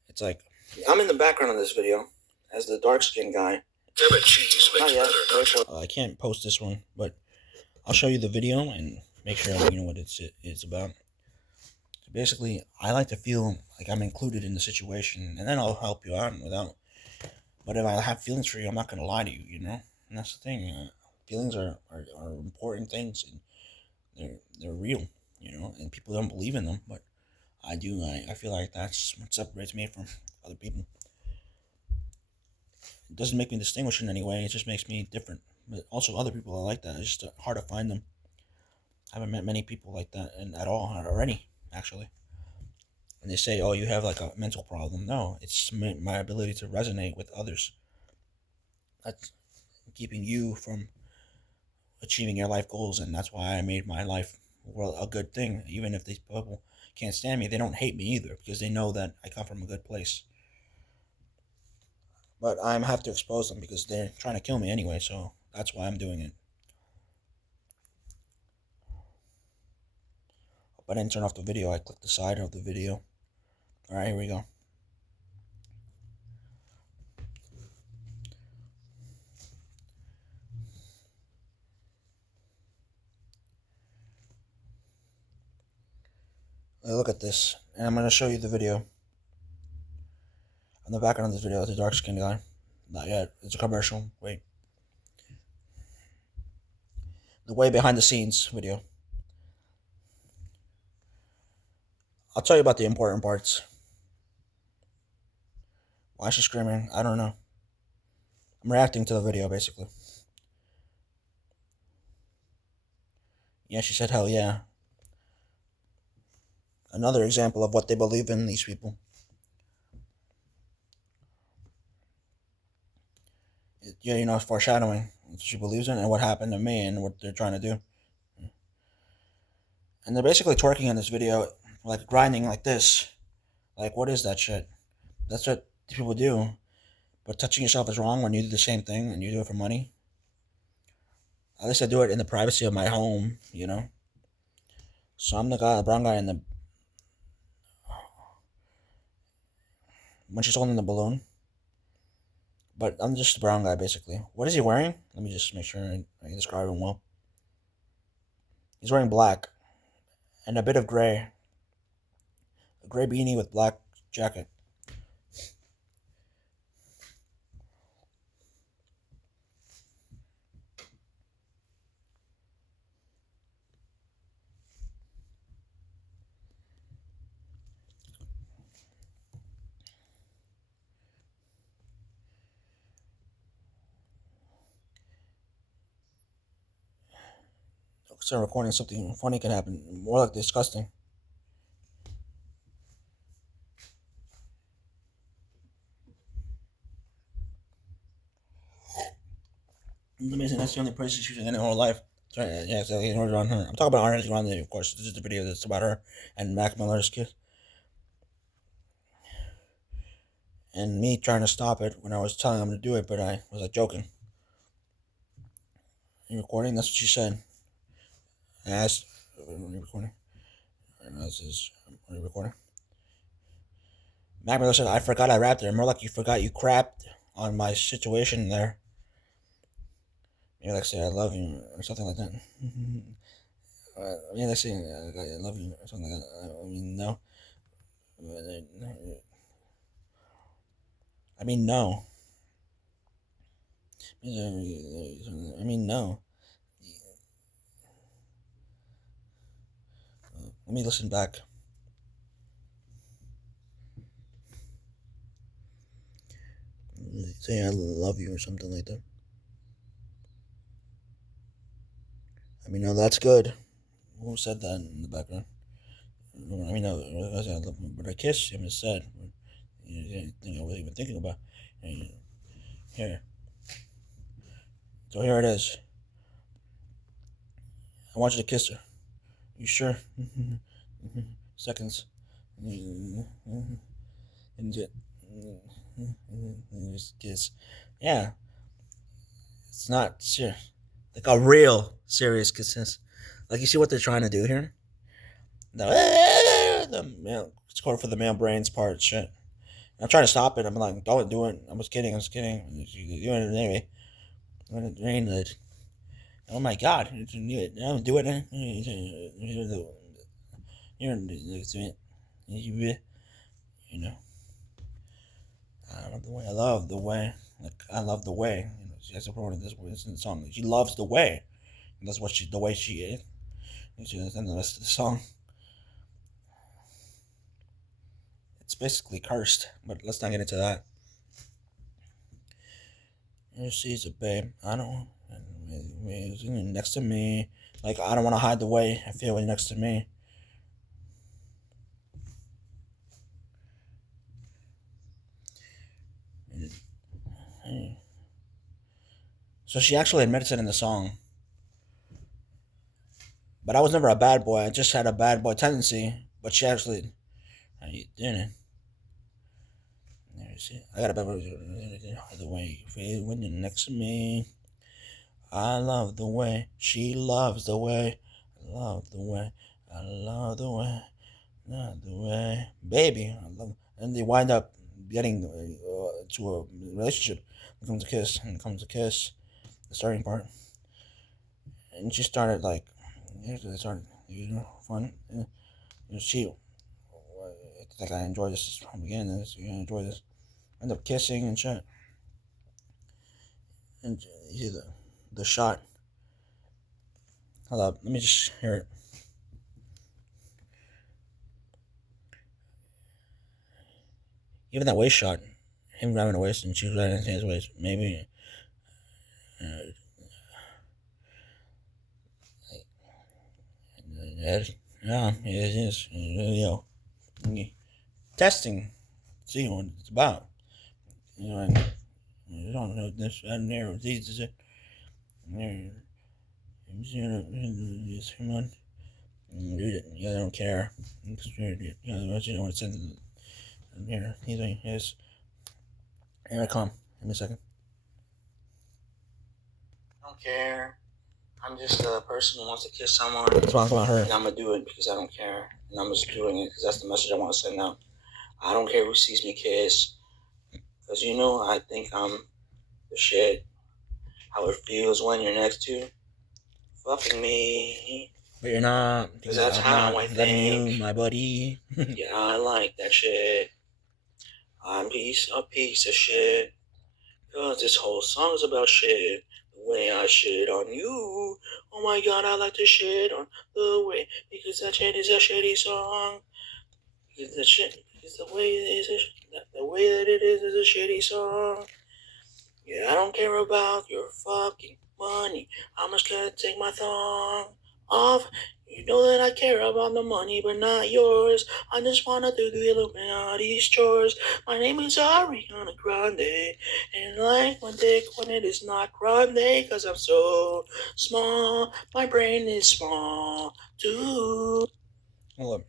It's like I'm in the background of this video as the dark skinned guy. Not yet. I can't post this one, but I'll show you the video and make sure you know what it's about. So basically, I like to feel like I'm included in the situation, and then I'll help you out without. But if I have feelings for you, I'm not gonna lie to you, you know. And that's the thing. Feelings are important things, and they're real, you know. And people don't believe in them, but I do. I feel like that's what separates me from other people. It doesn't make me distinguished in any way. It just makes me different. But also, other people are like that. It's just hard to find them. I haven't met many people like that at all already, actually. And they say, "Oh, you have like a mental problem." No, it's my ability to resonate with others. That's keeping you from achieving your life goals, and that's why I made my life a good thing. Even if these people can't stand me, they don't hate me either because they know that I come from a good place. But I have to expose them because they're trying to kill me anyway, so that's why I'm doing it. But I didn't turn off the video. I clicked the side of the video. Alright, here we go. Look at this. And I'm going to show you the video. On the background of this video, it's a dark skinned guy. Not yet. It's a commercial. Wait. The way behind the scenes video. I'll tell you about the important parts. Why is she screaming? I don't know. I'm reacting to the video, basically. Yeah, she said, hell yeah. Another example of what they believe in, these people. Yeah, you know, it's foreshadowing what she believes in and what happened to me and what they're trying to do. And they're basically twerking in this video, like grinding like this. Like, what is that shit? That's what people do. But touching yourself is wrong when you do the same thing and you do it for money. At least I do it in the privacy of my home, you know. So I'm the guy, the brown guy in the... when she's holding the balloon. But I'm just the brown guy, basically. What is he wearing? Let me just make sure I can describe him well. He's wearing black. And a bit of gray. A gray beanie with black jacket. Start recording, something funny can happen. More like disgusting. It's amazing. That's the only person she's in her whole life. Sorry, yeah, so in order on her. I'm talking about Ariana Grande, of course. This is the video that's about her and Mac Miller's kiss. And me trying to stop it when I was telling him to do it, but I was like joking. Are you recording? That's what she said. I asked, are you recording? This is, are you recording? Mac Miller said, I forgot I rapped there. More like you forgot you crapped on my situation there. Maybe like say I love you or something like that. Maybe like say I love you or something like that. I mean, no. I mean, no. I mean, no. Let me listen back. Say I love you or something like that. I mean, no, that's good. Who said that in the background? I mean, no, I said I love you, but I kiss him instead. Anything I was even thinking about. Here. So here it is. I want you to kiss her. You sure? Seconds. And just kiss. Yeah. It's not serious. Like a real serious kiss. Like you see what they're trying to do here? The male, it's called for the male brains part shit. I'm trying to stop it. I'm like, don't do it. I was kidding. You doing it anyway. Oh my god. Do it. You know. I love the way. I love the way. Like I love the way. You know, she has a part of this in the song. She loves the way. And that's what she. The way she is. And the rest of the song. It's basically cursed, but let's not get into that. Here she's a babe. I don't. Next to me. Like I don't want to hide the way I feel when you're next to me. So she actually admits it in the song. But I was never a bad boy. I just had a bad boy tendency. But she actually, how you doing? I got a bad boy. The way you feel when you're next to me. I love the way she loves the way. I love the way. I love the way. Love the way, baby. I love. And they wind up getting to a relationship. It comes a kiss, and it comes a kiss. The starting part, and she started like, they started, fun. She, it's like I enjoy this from the beginning. You enjoy this. End up kissing and shit. And you see the shot. Hold up, let me just hear it. Even that waist shot, him grabbing the waist and she grabbing his waist, maybe. Yeah, it is. You know, testing, see what it's about. You know, and you don't know this and there. These is it. Just come on. Yeah, I don't care. You don't want to send it here. He's like, yes. Here I come. Give me a second. I don't care. I'm just a person who wants to kiss someone. Let's talk about her. And I'm going to do it because I don't care. And I'm just doing it because that's the message I want to send out. I don't care who sees me kiss. Because, you know, I think I'm the shit. How it feels when you're next to fucking me. But you're not. Because that's how I think. You, my buddy. Yeah, I like that shit. I'm a piece of shit. Because this whole song is about shit. The way I shit on you. Oh my god, I like to shit on the way. Because that shit is a shitty song. Because the shit is the way it is. The way that it is a shitty song. Yeah, I don't care about your fucking money. I'm just gonna take my thong off. You know that I care about the money, but not yours. I just wanna do the Illuminati's chores. My name is Ariana Grande, and I like my dick when it is not grande, cause I'm so small. My brain is small too. Hold up.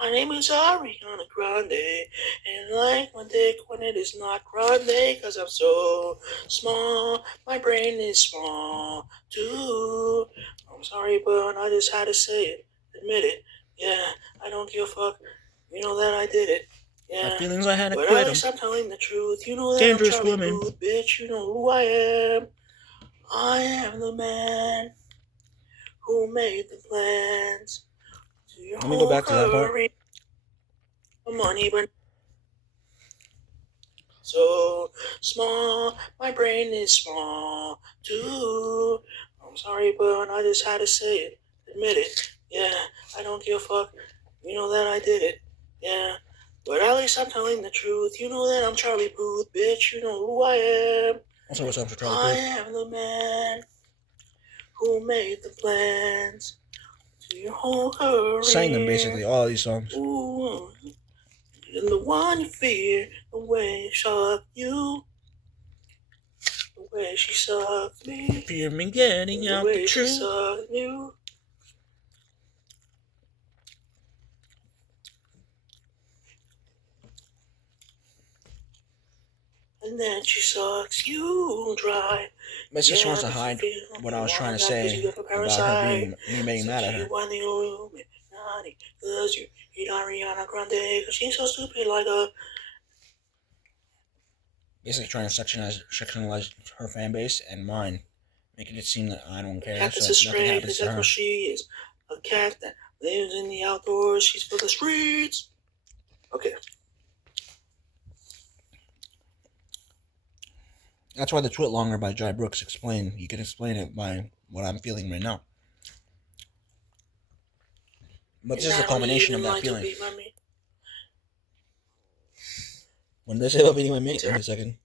My name is Ariana Grande, and I like my dick when it is not grande, cause I'm so small. My brain is small too. I'm sorry, but I just had to say it. Admit it. Yeah, I don't give a fuck. You know that I did it. Yeah. My feelings, I had to But quit at 'em. least I'm telling the truth. You know that Dangerous I'm Charlie woman. Booth, bitch. You know who I am. I am the man who made the plans to your Let me go back to that part. money, but so small. My brain is small too. I'm sorry, but I just had to say it. Admit it. Yeah, I don't give a fuck. You know that I did it. Yeah. But at least I'm telling the truth. You know that I'm Charlie Booth, bitch. You know who I am. Also, what's up for Charlie I Puth? am the man who made the plans to your whole career. Sang them basically, all these songs. Ooh, and the one you fear, the way it shocked you, the way she sucked me, Fear me getting out the truth. Sucked you. And then she sucks you dry. But she wants to hide what I was trying to say about her being mad at her. Because you not Ariana Grande, because she's so stupid like a... Basically trying to sectionalize her fan base and mine, making it seem that I don't care, cat that's so nothing happens to that's her. what she is. A cat that lives in the outdoors. She's for the streets. Okay. That's why the Twit Longer by Jai Brooks explained. You can explain it by what I'm feeling right now. But this is a culmination of that feeling. When did I say about beating my mate? Wait a second.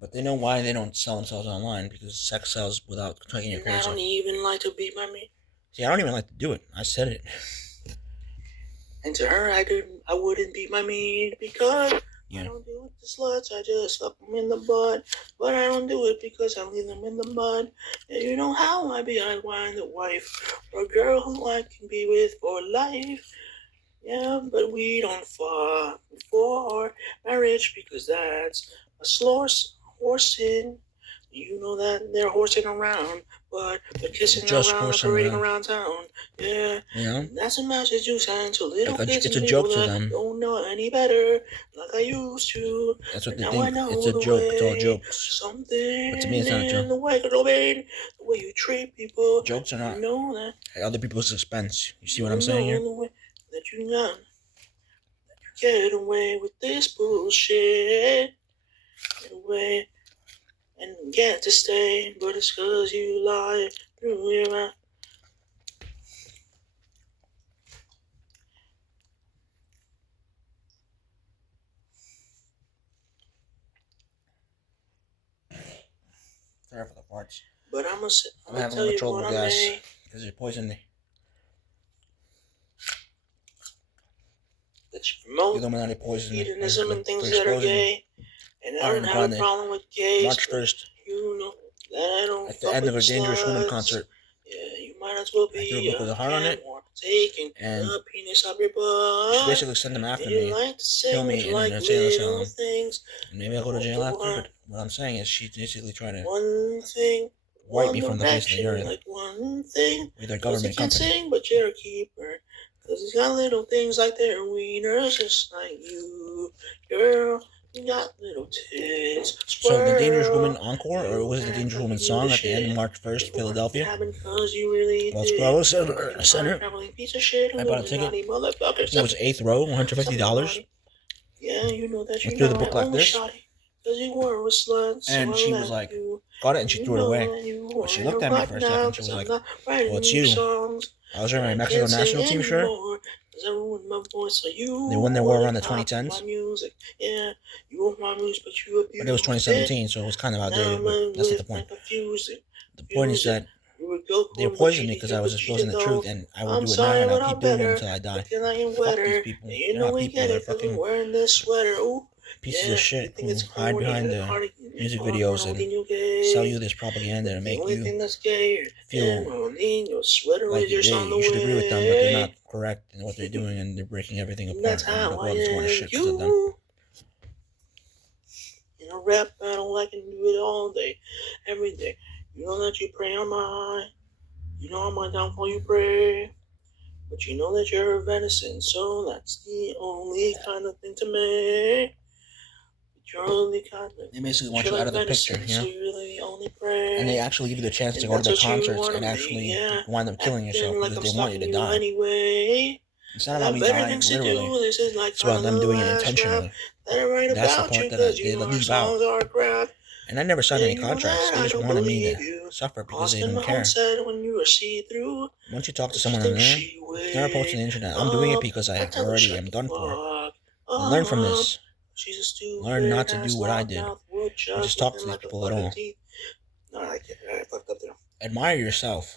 But they know why they don't sell themselves online, because sex sells without taking your clothes off. I don't even like to beat my mate. See, I don't even like to do it. I said it. And to her, I wouldn't beat my meat because I don't do it to sluts. I just fuck them in the butt. But I don't do it because I leave them in the mud. And you know how I be. I find a wife or a girl who I can be with for life. Yeah, but we don't fuck before marriage because that's a slow horsing. You know that they're horsing around, but they're kissing just around, parading around town. Yeah, that's a message you send to little kids. It's a joke to them. Don't know any better, like I used to. That's what they think. It's a joke. It's all jokes. Something but to me, it's not a joke. The way you treat people. Jokes are not. You know that at other people's expense. You see what I'm saying here? That you got. That you get away with this bullshit. Get away. And get to stay, but it's 'cause you lie through your mouth. Sorry for the farts. But I'm having a little trouble with gas because you're poisoning me. That you promote Illuminati poisoning hedonism and things that are gay. And I don't have a problem with gays. March 1st. You know that I don't. At the end of a Dangerous Woman concert. Yeah, you might as well be. I threw a book with a heart on it. Taking and the penis up your butt. she basically sent them after me, kill me in an insane asylum. Maybe I'll go to jail after, but what I'm saying is she's basically trying to wipe me from the face of the earth. Like one thing. With their government company. Sing, but you're a keeper. Cause he's got little things like their wieners, just like you, girl. You got little tits. So the Dangerous Woman encore, or was it the Dangerous Woman song at the end of March 1st, Philadelphia? Wells Fargo Center. I bought a ticket. It was 8th row, $150. Yeah, you know that. I threw the book like this. And she was like, got it, and she threw it away. But she looked at me for a second. She was like, well, it's you. I was wearing my Mexico national team shirt. 'Cause I ruined my voice, so you. They won their war around the copy 2010s. My music, yeah. You want my music, but you abuse it. But it was 2017, so it was kind of outdated. But that's not the point. The point is that they're poisoning me because I was exposing the truth, and I will do it now, and I'll keep doing it until I die. Fuck these people. They're not people. They're fucking pieces of shit who hide behind the music videos and sell you this propaganda to make you feel like you should agree with them, but they're not correct in what they're doing, and they're breaking everything apart, and the world is going to shit because of them. In a rap battle, I can do it all day, every day. You know that you pray on my, you know on my downfall you pray, but you know that you're a venison, so that's the only kind of thing to me. You're only kind of. They basically want you out of the picture, you know? So you're the only prey. And they actually give you the chance to go to the concerts and actually wind up killing yourself because they want you to die. Anyway. It's not about me dying, literally. It's about them doing it intentionally. That's the part that they leave out. And I never signed any contracts. They just wanted me to suffer because they didn't care. Once you talk to someone on there, they're posting on the internet. I'm doing it because I already am done for it. And learn from this. Learn not to do what I did. And just talk to these people at all. I fucked up there. Admire yourself.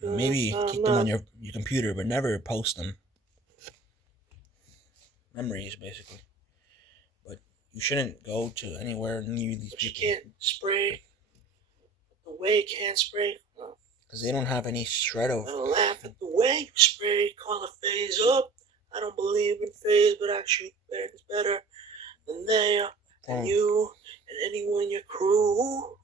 Maybe keep them on your computer, but never post them. Memories, basically. But you shouldn't go to anywhere near these people. You can't spray. The way you can't spray. Because they don't have any shred of. I laugh at the way you spray. Call a phase up. I don't believe in phase, but actually it's better than they are. And you and anyone in your crew.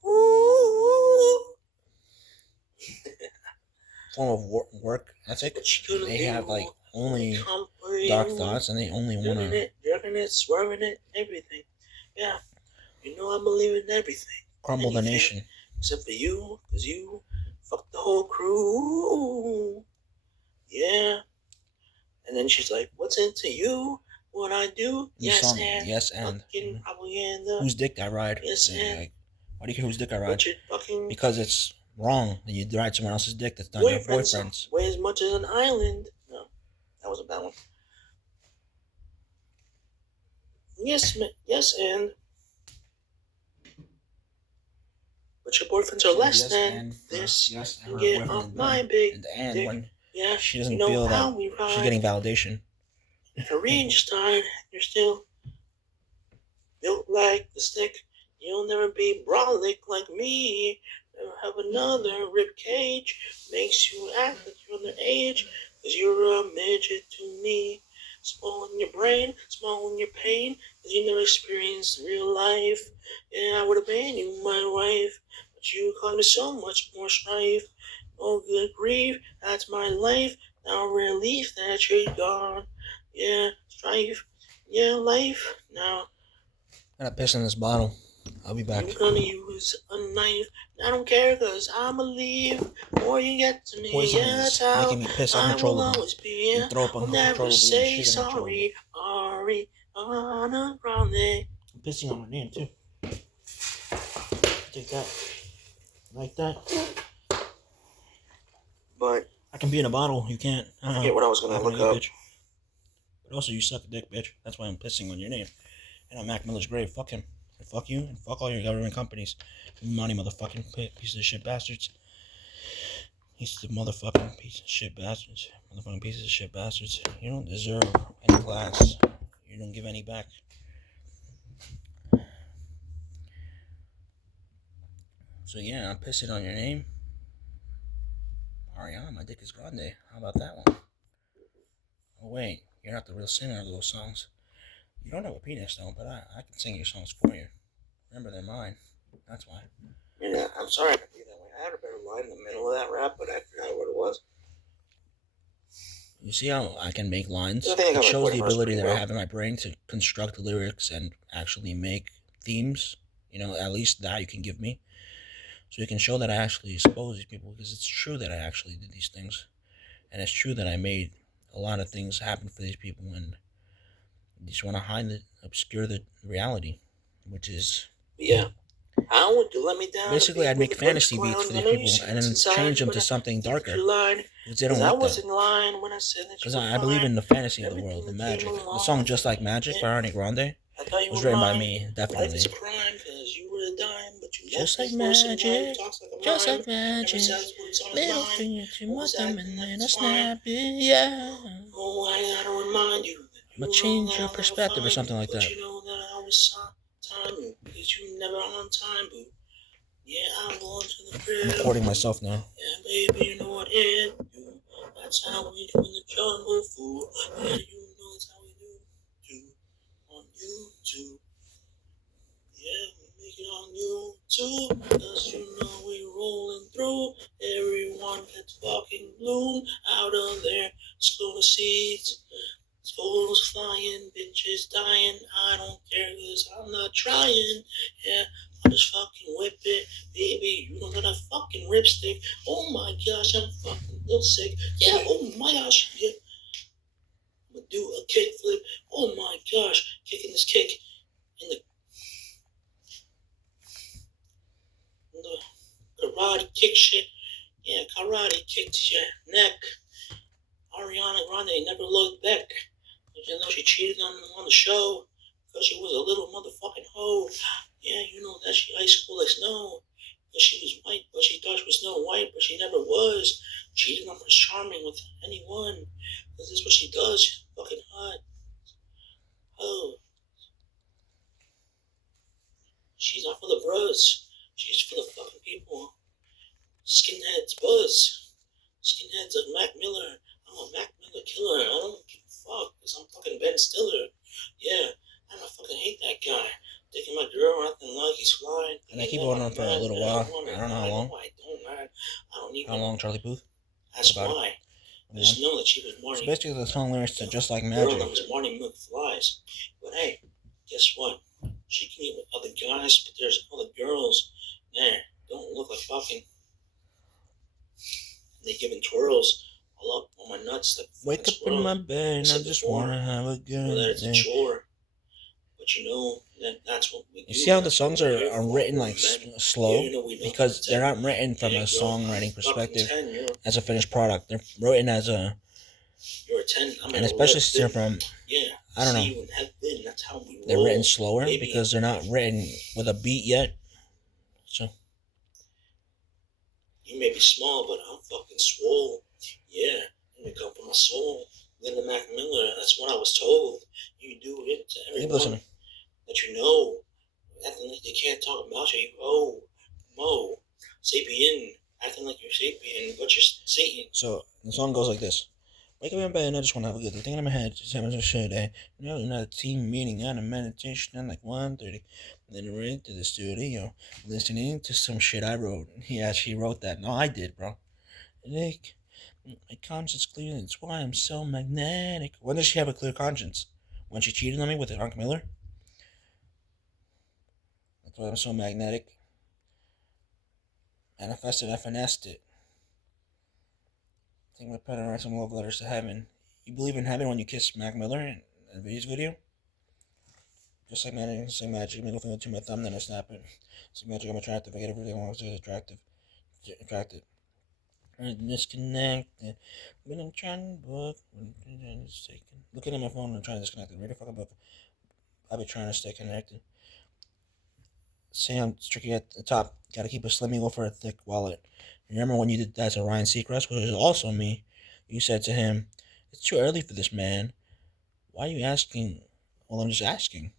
Form of work ethic. They have like only dark thoughts, and they only want to jerking it, swerving it, everything. Yeah, you know I believe in everything. Crumble the nation. Except for you, because you fucked the whole crew. Yeah. And then she's like, "What's into you? What I do? Yes, and yes, and whose dick I ride? Yes, and like, why do you care whose dick I ride? Because it's wrong that you ride someone else's dick that's not your boyfriend's. Weigh as much as an island. No, that was a bad one. Yes, and but your boyfriends are less than this. Yes, and get off my big dick. When yeah, she doesn't feel that she's getting validation. If your range started, you're still built like the stick. You'll never be brolic like me. Never have another rib cage. Makes you act like you're underage. Cause you're a midget to me. Small in your brain, small in your pain. Cause you never experienced real life. Yeah, I would have made you my wife. But you caused me so much more strife. Oh, good grief, that's my life. Now relief that you're gone. Yeah, strife. Yeah, life. Now. I gotta piss in this bottle. I'll be back. I'm gonna use a knife. I don't care, cause I'ma leave. More you get to me. Poison yeah, is making me piss uncontrollably. Yeah. Throw up I'll never say sorry. Ariana Grande. I'm pissing on my name too. Take that. Like that. But I can be in a bottle. You can't. I forget what I was gonna look up. Bitch. But also, you suck a dick, bitch. That's why I'm pissing on your name. And on Mac Miller's grave. Fuck him. And fuck you. And fuck all your government companies. Money, motherfucking pieces of shit bastards. He's the motherfucking piece of shit bastards. Motherfucking pieces of shit bastards. You don't deserve any class. You don't give any back. So yeah, I'm pissing on your name. Ariana, my dick is grande. How about that one? Oh wait, you're not the real singer of those songs. You don't have a penis though, but I can sing your songs for you. Remember, they're mine. That's why. Yeah, I'm sorry I could be that way. I had a better line in the middle of that rap, but I forgot what it was. You see how I can make lines? It shows the ability that I have in my brain to construct lyrics and actually make themes. You know, at least that you can give me. So you can show that I actually expose these people, because it's true that I actually did these things. And it's true that I made a lot of things happen for these people, and you just want to obscure the reality, which is... Yeah. How would you let me down? Basically, I'd make fantasy beats for these people and then change them to something darker because they don't I like was that. in line when I said that Because you were I believe fine. in the fantasy of the Everything world, the that came magic. The along, song "Just Like Magic" by Ariana Grande I thought you was were written by mine. me, Life definitely. is a crime because you were a dime, but you Just left me like for some guy who magic, talks like a just mime. like Never magic. says what's on his Middle mind. finger to my Always thumb acting and like then I it's fine. snap it, yeah. Oh, I gotta remind you that I'm gonna you know change that your I'll never perspective or find something you, like but that. you know that I always time you because you never on time, boo. Yeah, I'm going to the crib. I'm recording myself now. Yeah, baby, you know what it do. That's how we do in the jungle, fool. Yeah, you know that's how we do on YouTube. Yeah, we make it on YouTube. Cause you know we rolling through. Everyone gets fucking blown out of their school seats. Schools flying, bitches dying. I don't care cause I'm not trying. Yeah, I'll just fucking whip it. Baby, you don't got a fucking ripstick. Oh my gosh, I'm fucking little sick. Yeah, oh my gosh. Yeah. I'm gonna do a kickflip. Oh my gosh, kicking this kick in the karate kick shit. Yeah, karate kick to your neck. Ariana Grande never looked back. You know she cheated on the show because she was a little motherfucking hoe. Yeah, you know that she ice cold like snow. Because she was white, but she thought she was Snow White, but she never was. Cheating on Prince Charming with anyone. Because this is what she does. She's fucking hot. Oh, she's not for the bros. She's for the fucking people. Skinheads buzz. Skinheads like Mac Miller. I'm a Mac Miller killer. I don't give a fuck because I'm fucking Ben Stiller. Yeah, and I fucking hate that guy. Taking my girl acting like he's flying. And I keep going on for a little while. I don't know how long. I don't, man. I don't even. How long, Charlie Puth? That's why. I just know that she was Marty. So basically, the song lyrics to "Just Like Girl Magic." that was Marty McFlies. But hey, guess what? She can eat with other guys, but there's other girls. Man, don't look like fucking. They giving twirls all up on my nuts. Wake up in my bed and I just wanna have a good It's a chore. But you know, that's what we do. You see how the songs are written like slow? Because they're not written from a songwriting perspective as a finished product. They're written as a... You're a 10. And especially since they're from... I don't know. They're written slower because they're not written with a beat yet. So... You may be small, but I'm fucking swole. Yeah, and you come from my soul. Linda Mac Miller, that's what I was told. You do it to everyone that you know. Acting like they can't talk about you. Oh, Mo. Sapien. Acting like you're sapien, but you're Satan. So, the song goes like this. Wake up in bed and I just want to have a good thing in my head. Just having a shit day. You know, not a team meeting, not a meditation at like 1:30. Then we're into the studio, listening to some shit I wrote. Yeah, she wrote that. No, I did, bro. Nick, my conscience clear. That's why I'm so magnetic. When does she have a clear conscience? When she cheated on me with Hank Miller? That's why I'm so magnetic. Manifested, I finessed it. I think my pen and write some love letters to heaven. You believe in heaven when you kiss Mac Miller in the video? Just like magic, middle finger to my thumb, then I snap it. It's like magic, I'm attractive. I get everything I want to attractive. Attracted. I'm disconnected. When I'm trying to book, looking at my phone and trying to disconnect it. Ready to fucking book. I've been trying to stay connected. Say I'm tricky at the top. Gotta keep a slim eagle for a thick wallet. Remember when you did that to Ryan Seacrest, which was also me? You said to him, "It's too early for this, man. Why are you asking?" Well, I'm just asking.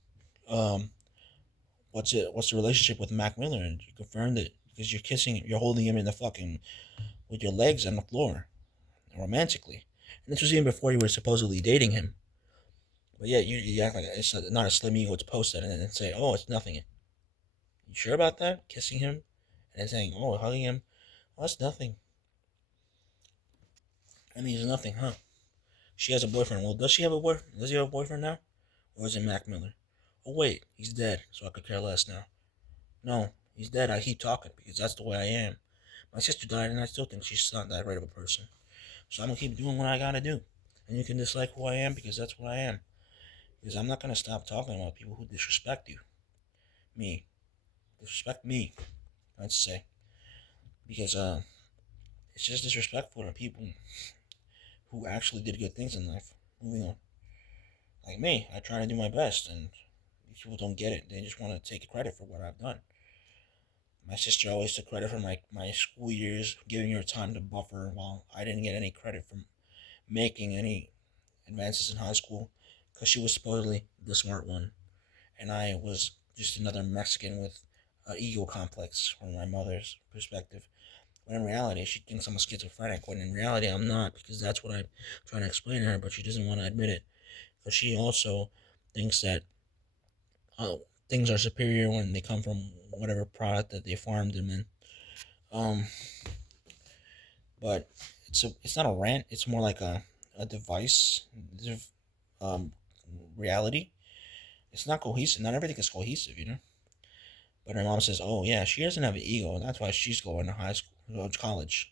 What's the relationship with Mac Miller? And you confirmed it because you're holding him in the fucking with your legs on the floor, romantically. And this was even before you were supposedly dating him. But yeah, you act like it's not a slim ego to post that and then say, "Oh, it's nothing." You sure about that? Kissing him and then saying, "Oh, hugging him." Well, that's nothing. That means nothing, huh? She has a boyfriend. Well, does she have a boyfriend? Does he have a boyfriend now? Or is it Mac Miller? Oh, wait, he's dead, so I could care less now. No, he's dead. I keep talking because that's the way I am. My sister died, and I still think she's not that great of a person. So I'm going to keep doing what I got to do. And you can dislike who I am because that's what I am. Because I'm not going to stop talking about people who disrespect you. Me. disrespect me, I'd say, because it's just disrespectful to people who actually did good things in life. Moving on, like me, I try to do my best, and people don't get it. They just want to take credit for what I've done. My sister always took credit for my school years, giving her time to buffer, while I didn't get any credit for making any advances in high school because she was supposedly the smart one, and I was just another Mexican with an ego complex from my mother's perspective. When in reality, she thinks I'm a schizophrenic. When in reality, I'm not, because that's what I'm trying to explain to her, but she doesn't want to admit it. Because she also thinks that oh, things are superior when they come from whatever product that they farmed them in. Um, but it's not a rant. It's more like a device, um, reality. It's not cohesive. Not everything is cohesive, you know. But her mom says, "Oh yeah, she doesn't have an ego, and that's why she's going to high school, college.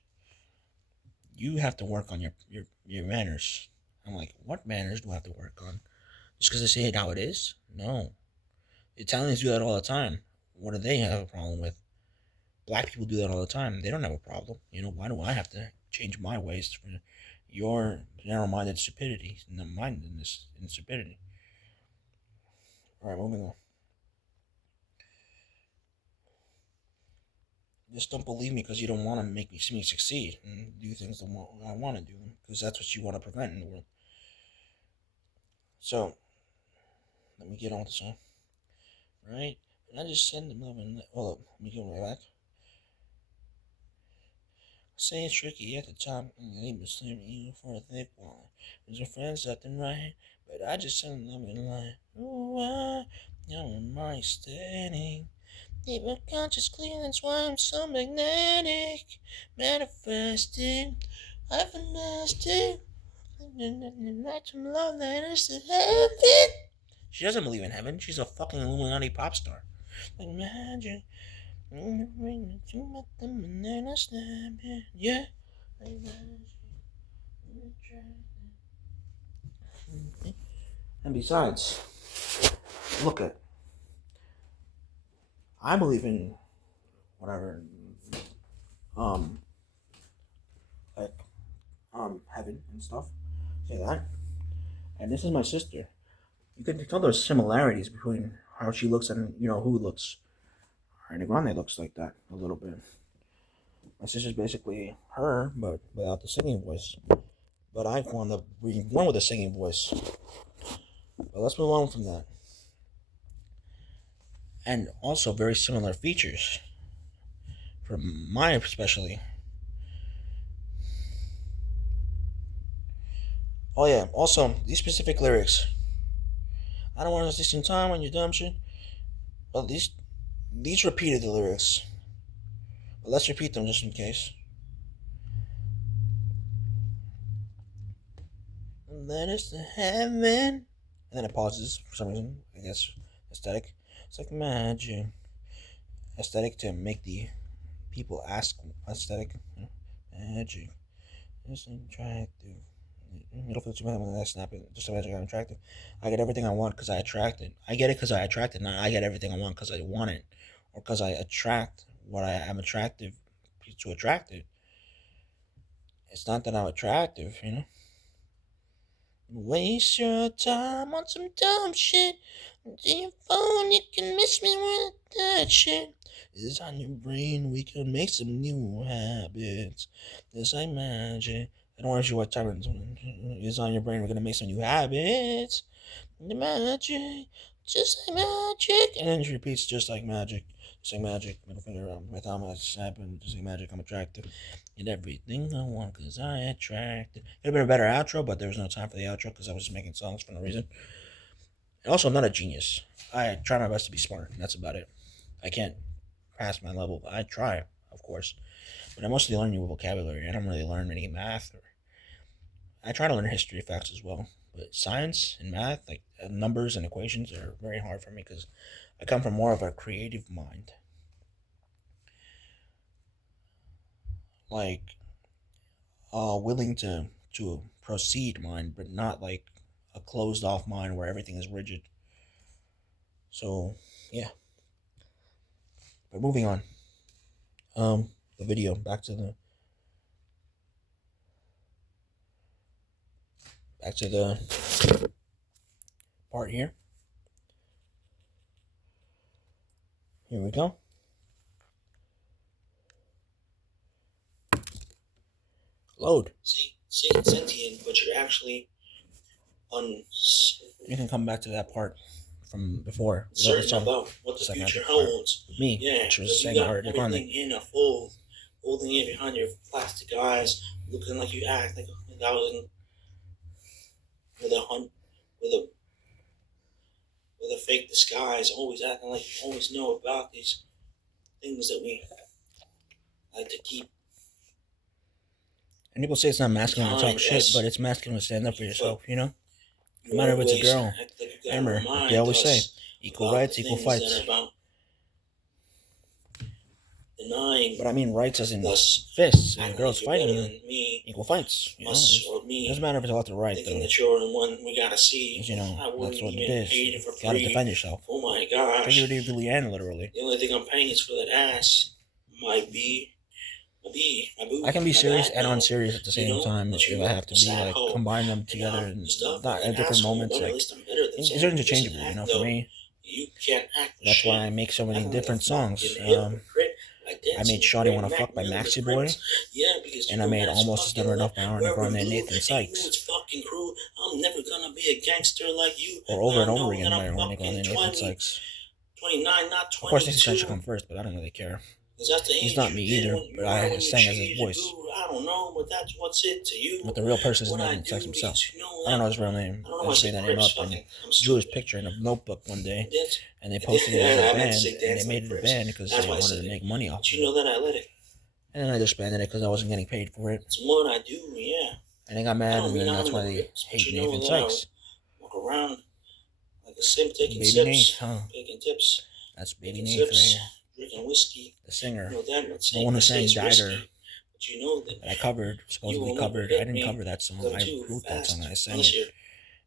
You have to work on your manners." I'm like, "What manners do I have to work on? Just because they say it how it is? No. Italians do that all the time. What do they have a problem with? Black people do that all the time. They don't have a problem. You know, why do I have to change my ways for your narrow-minded stupidity, not mindedness and stupidity?" All right, moving on. Just don't believe me because you don't want to make me see me succeed and do things that I want to do because that's what you want to prevent in the world. So let me get on with the song, right? And I just send them love and hold up. Let me get right back. Say it's tricky at the top, and they been slamming you for a thick wall. There's your friends left and right, but I just send them in line. Oh, I'm my standing. Keep my conscious clear, that's why I'm so magnetic. Manifesting, I finessed it. Like some love letters to heaven. She doesn't believe in heaven. She's a fucking Illuminati pop star. Like magic. Ring to my thumb and then I snap it. Yeah. Like magic. And besides, look at. I believe in whatever. Um, like heaven and stuff. Say that. And this is my sister. You can tell there's similarities between how she looks and who looks. Ariana Grande looks like that a little bit. My sister's basically her, but without the singing voice. But I wound up being born with a singing voice. But let's move on from that. And also very similar features. From mine especially. Oh yeah, also these specific lyrics. I don't want to waste some time on your dumb shit. Well, these repeated the lyrics. But let's repeat them just in case. Let us to heaven. And then it pauses for some reason. I guess aesthetic. It's like magic. Aesthetic to make the people ask aesthetic. Magic. It's attractive. Middle field to I snap it. Just imagine I'm attractive. I get everything I want because I attract it. I get it because I attract it. Not I get everything I want because I want it. Or because I attract what I am attractive to attract it. It's not that I'm attractive, you know? Waste your time on some dumb shit. On your phone, you can miss me with that shit. It's on your brain, we can make some new habits. It's like magic. I don't want to what time it's on your brain, we're gonna make some new habits. The magic, just like magic. And then she repeats just like magic. Just like magic. Middle finger around my thumb has snapping. Just like magic, I'm attractive. And everything I want because I attract it. Could have been a better outro, but there was no time for the outro because I was just making songs for no reason. And also, I'm not a genius. I try my best to be smart. And that's about it. I can't pass my level. I try, of course. But I mostly learn new vocabulary. I don't really learn any math. I try to learn history facts as well. But science and math, like numbers and equations, are very hard for me because I come from more of a creative mind. Like willing to proceed mind, but not like a closed off mind where everything is rigid. So yeah, But moving on. The video. Back to the part here. Here we go. Load. See, sentient, but you're actually You can come back to that part from before. Certain about what the future holds. Me, yeah, which was you got everything in a fold, holding it behind your plastic eyes, looking like you act like 1,000 with a fake disguise, always acting like you always know about these things that we like to keep. And people say it's not masculine to talk shit, but it's masculine to stand up for yourself, you know? No matter if it's a girl. Remember, like they always say, equal rights, equal fights. But I mean rights as in fists. If a girl's fighting you, equal fights. You know? It doesn't matter if it's left or right, though. That you're the one we gotta see. You know, that's what it is. You gotta defend yourself. Oh my gosh. Figuratively and literally. The only thing I'm paying is for that ass. My boo. I can be serious and unserious at the same time if I have to be, like, combine them together and not at different moments. Like, it's interchangeable, you know, for me. That's why I make so many different songs. I made Shawty Wanna Fuck by Maxi Boy, and I made Almost Is Never Enough by Ariana Grande and Nathan Sykes. I'm never gonna be a gangster like you. Or Over and Over Again by Ariana Grande and Nathan Sykes. 29, not 22. Of course, Nathan Sykes should come first, but I don't really care. He's not me either, but I sang as his voice. I don't know, but that's what's it to you. But the real person is Nathan Sykes himself. I don't know his real name. I just made that name up and drew his picture in a notebook one day, and they posted it as a band, and they made it a band because they wanted to make money off of it. You know that I let it. And then I disbanded it because I wasn't getting paid for it. It's what I do, yeah. And they got mad, and then that's why they hate Nathan Sykes. Walk around like a simp taking Baby sips, Nath, huh? taking tips. That's Baby Nath right here. Drinking whiskey. The singer. You know that, the one who sang Dagger. But you know that I covered, supposedly covered. I didn't cover that song. I wrote that song and I sang it.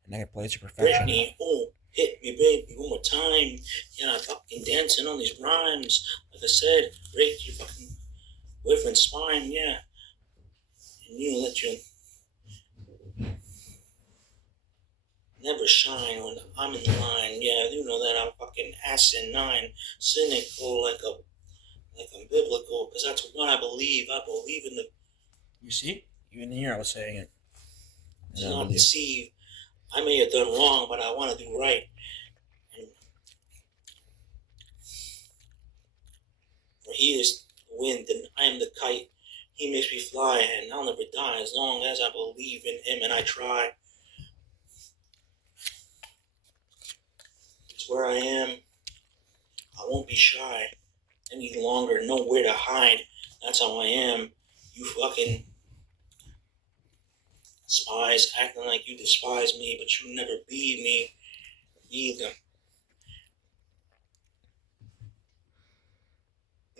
And I played to perfection. Britney, oh, hit me, baby, one more time. Yeah, I'm fucking dancing on these rhymes. Like I said, break your fucking boyfriend's spine, yeah. And you know that you never shine when I'm in line. Yeah, you know that I'm fucking asinine, cynical, like I'm biblical, because that's what I believe. I believe in the. You see, even here I was saying it. To not deceive. I may have done wrong, but I want to do right. And for he is the wind, and I am the kite. He makes me fly, and I'll never die as long as I believe in him and I try. It's where I am. I won't be shy any longer. Nowhere to hide. That's how I am. You fucking spies acting like you despise me, but you never be me either.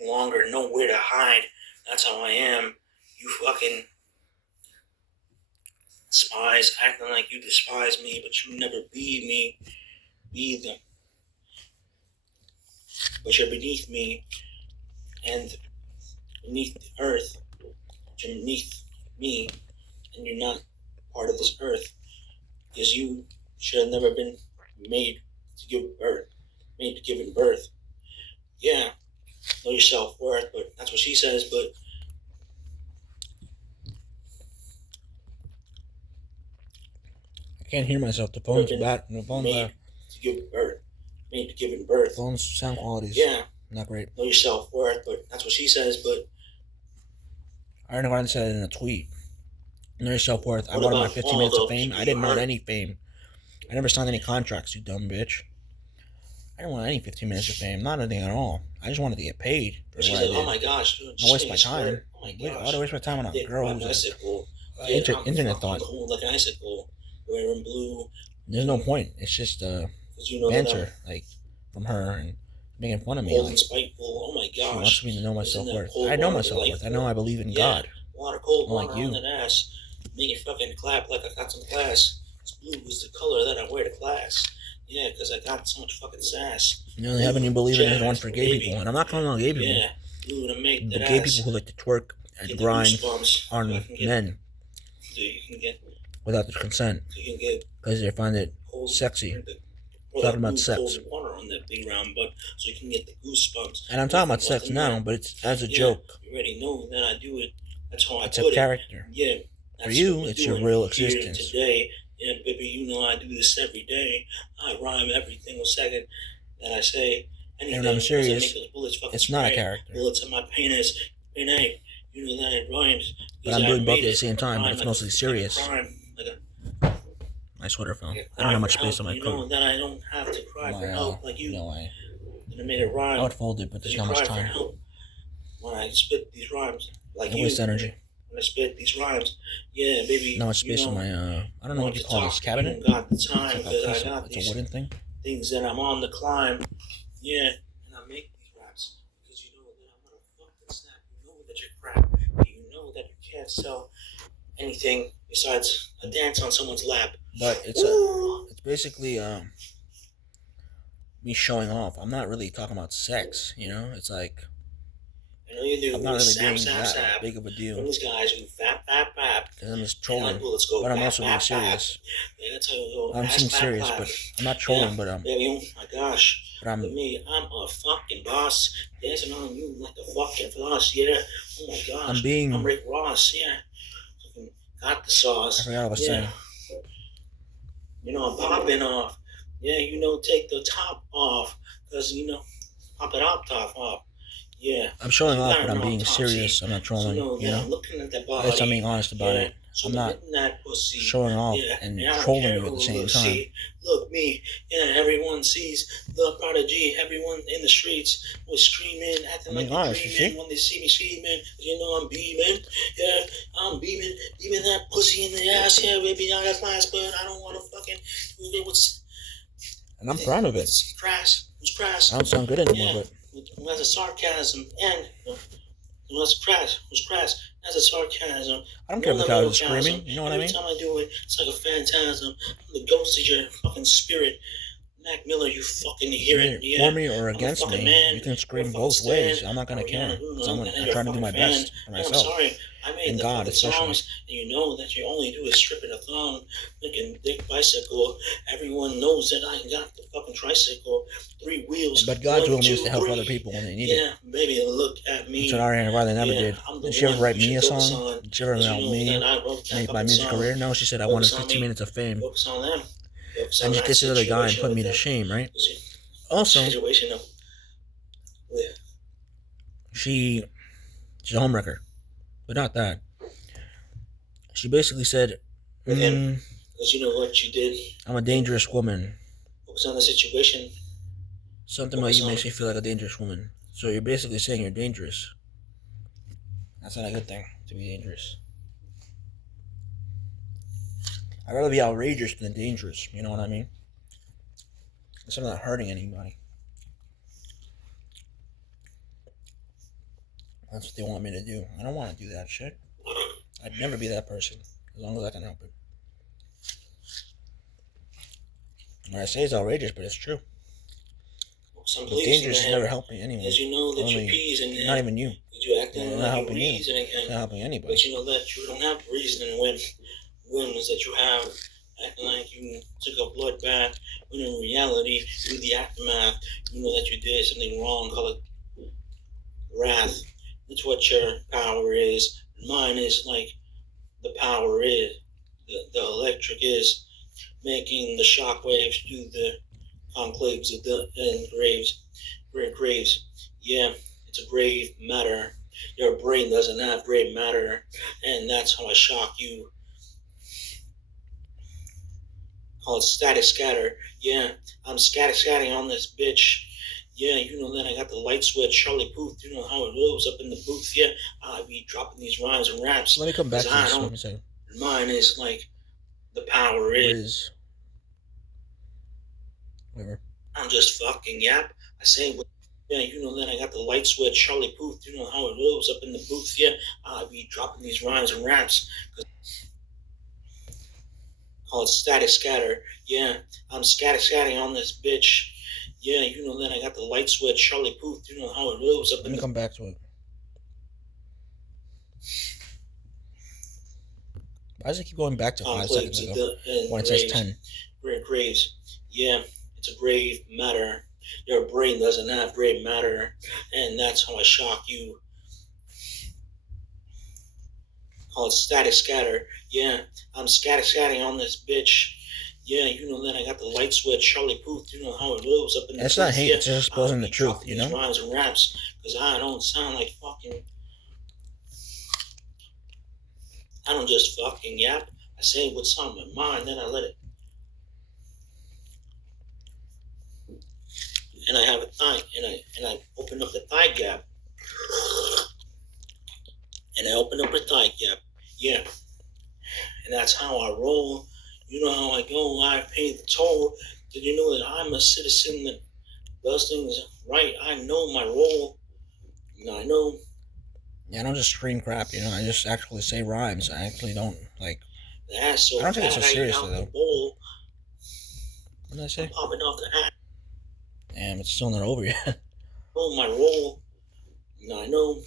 Longer, nowhere to hide. That's how I am. You fucking spies acting like you despise me, but you never be me either. But you're beneath me and beneath the earth. You're beneath me and you're not part of this earth, because you should have never been made to give birth, made to giving birth. Yeah, know your self-worth, but that's what she says, but I can't hear myself. The phone's bad. The phone's bad. To give birth, made to giving birth. Phone's sound quality's not great. Know your self-worth, but that's what she says, but I don't know why I said it in a tweet. Know your self-worth. I wanted my 15 minutes of fame. I didn't want any fame. I never signed any contracts, you dumb bitch. I didn't want any 15 minutes of fame. Not anything at all. I just wanted to get paid for what I did. Oh my gosh, dude. I waste my time. Oh my gosh. Why do I waste my time on a girl who's internet thought? Like an icicle, wearing blue. There's no point. It's just banter, like, from her and making fun of me. Like, spiteful. Oh my gosh. She wants me to know my self-worth. I know my self-worth. I know I believe in God. Water, cold water like you. on that ass. Make it fucking clap like I got some class. This blue is the color that I wear to class. Yeah, because I got so much fucking sass. You only haven't even believed in jazz, one for gay baby. people, and I'm not calling out gay people. Yeah, you gonna make But that gay ass. people who like to twerk and Get the grind goosebumps. on men So you can get without their consent so you can get because they find it cold, sexy. or Talking about cold sex. water on that big round butt, so you can get the goosebumps. And I'm talking about sex now, but it's as a joke. You already know that I do it. That's how I It's put a character. it. Yeah. For you, it's your real existence. Today, yeah, baby, you know I do this every day. I rhyme every single second that I say. Anything, and when I'm serious, it's not a spray. character. Bullets in my penis. Hey, you know that it rhymes. But I'm doing both at the same time, but it's mostly serious. My sweater fell. I don't have much space on my coat. You know that I don't have to cry for help like you. No, I made it rhyme. I would fold it, but there's not much time. When I spit these rhymes, like you. Waste energy. When I spit these rhymes, yeah, baby. Not much space on my I don't know what you call this cabinet. Got the time because I got it's a wooden thing. Things that I'm on the climb, yeah, and I make these raps because you know that I'm gonna fucking snap. You know that you're crap. You know that you can't sell anything besides a dance on someone's lap. But it's basically me showing off. I'm not really talking about sex, you know. It's like I know you do. I'm not really doing that big of a deal. From these guys who fap. Because I'm just trolling, but I'm also being serious. I'm being serious, but I'm not trolling, but baby, oh my gosh. But I'm a fucking boss dancing on you like a fucking floss, yeah. Oh my gosh. I'm Rick Ross, yeah. Got the sauce. I forgot what I was saying. You know, I'm popping off. Yeah, you know, take the top off. Because, you know, pop it top off. Yeah. I'm showing off, but I'm being serious. I'm not trolling. You know, I'm looking at that body. I'm being honest about it. I'm not showing off and trolling you at the same time. Look, me, yeah, everyone sees the prodigy. Everyone in the streets was screaming, acting like they're dreaming when they see me screaming. You know I'm beaming. Yeah, I'm beaming that pussy in the ass. Yeah, baby, I got class, but I don't want to fucking. And I'm proud of it. It's crass. I don't sound good anymore, but. That's a sarcasm, and what's crass. That's a sarcasm. I don't care if the guy was screaming. You know what I mean? Every time I do it, it's like a phantasm. I'm the ghost of your fucking spirit. Mac Miller, you fucking hear it. For me or against me, you can scream both ways. I'm not gonna care. I'm trying to do my best for myself. I'm sorry. I made and the God, especially. songs, and you know that you only do is stripping a thong, making big bicycle. Everyone knows that I got the fucking tricycle, 3 wheels. But God's will me is to help other people when they need it. Yeah, baby, look at me. Which Ariana Riley never did. Did she ever write me a song? Did she ever help me make my music career? No, she said I wanted 15 minutes of fame. Focus on them. And she kissed another guy and put me to shame, right? Also, she's a homewrecker. But not that. She basically said, because you know what you did. I'm a dangerous woman. Focus on the situation. Something about you makes me feel like a dangerous woman. So you're basically saying you're dangerous. That's not a good thing, to be dangerous. I'd rather be outrageous than dangerous, you know what I mean? Because I'm not hurting anybody. That's what they want me to do. I don't want to do that shit. I'd never be that person, as long as I can help it. What I say is outrageous, but it's true. But dangerous has never helped me anyway. As you know that your peas in not even you. You acting not helping you. It's not helping anybody. But you know that you don't have reason when wounds that you have, acting like you took a blood bath, when in reality, with the aftermath, you know that you did something wrong, call it wrath. That's what your power is. Mine is like the power is, the electric is, making the shock waves through the conclaves of the graves. Yeah, it's a grave matter. Your brain doesn't have grave matter, and that's how I shock you. Call it static scatter. Yeah, I'm scatting on this bitch. Yeah, you know that I got the light switch, Charlie Booth. You know how it goes up in the booth. Yeah, I be dropping these rhymes and raps. Let me come back to this. Let me say. Mine is like the power is. Whatever. I'm just fucking yap. I say, yeah, you know that I got the light switch, Charlie Booth. You know how it goes up in the booth. Yeah, I be dropping these rhymes and raps. Call it static scatter. Yeah, I'm scatty on this bitch. Yeah, you know that I got the light switch, Charlie Puth. You know how it lives up Let in me the. come back to it. Why does it keep going back to 5 seconds ago when it says Graves. 10? Great Graves. Yeah, it's a grave matter. Your brain doesn't have grave matter, and that's how I shock you. Call it static scatter. Yeah, I'm scatty on this bitch. Yeah, you know that I got the light switch, Charlie Puth. You know how it lives up in And the it's not booth. hate, Yeah, it's just I'll exposing the be truth, dropping you these know? rhymes and raps because I don't sound like fucking. I don't just fucking yap. I say what's on my mind, then I let it. And I have a thigh, and I open up the thigh gap, and I open up a thigh gap. Yeah, and that's how I roll. You know how I go. I pay the toll. Did you know that I'm a citizen that does things right? I know my role. And I know Yeah, I don't just scream crap, you know? I just actually say rhymes. I actually don't, like, the ass I so don't take it so fat I eat seriously, out the though. bowl. What did I I'm say? popping off the ass. Damn, it's still not over yet. I know my role. And I know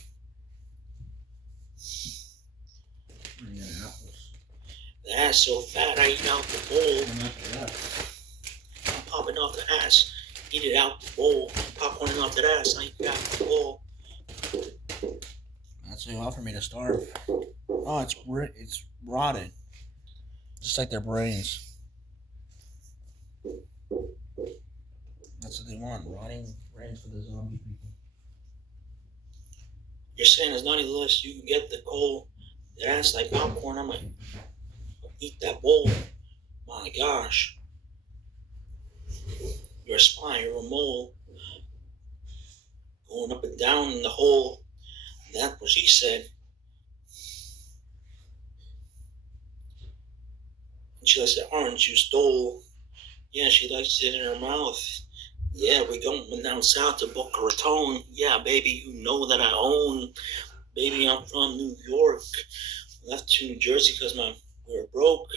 the ass so fat I eat out the bowl. I'm popping off the ass. Eat it out the bowl. Popcorn off that ass. I eat it out the bowl. That's what you offer me to starve. Oh, it's rotted. Just like their brains. That's what they want. Rotting brains for the zombie people. You're saying there's not any less you can get the coal. That ass like popcorn. I'm like, eat that bowl. My gosh. You're a spy. You're a mole. Going up and down in the hole. That's what she said. And she likes the orange you stole. Yeah, she likes it in her mouth. Yeah, we going down south to Boca Raton. Yeah, baby, you know that I own. Baby, I'm from New York. Left to New Jersey because we were broke,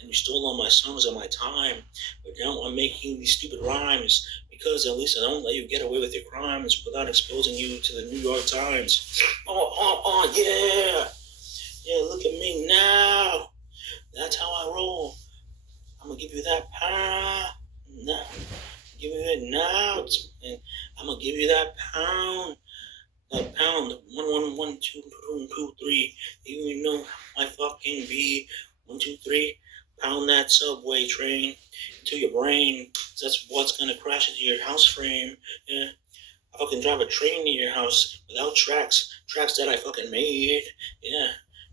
and you stole all my songs and my time. But now I'm making these stupid rhymes because at least I don't let you get away with your crimes without exposing you to the New York Times. Oh, yeah. Yeah, look at me now. That's how I roll. I'm gonna give you that pound. Now, give you it now. And I'm gonna give you that pound. That pound. 1 1 1 2 2 2 3. You know my fucking B. 1 2 3. Pound that subway train into your brain. That's what's gonna crash into your house frame. Yeah. I fucking drive a train to your house without tracks. Tracks that I fucking made. Yeah.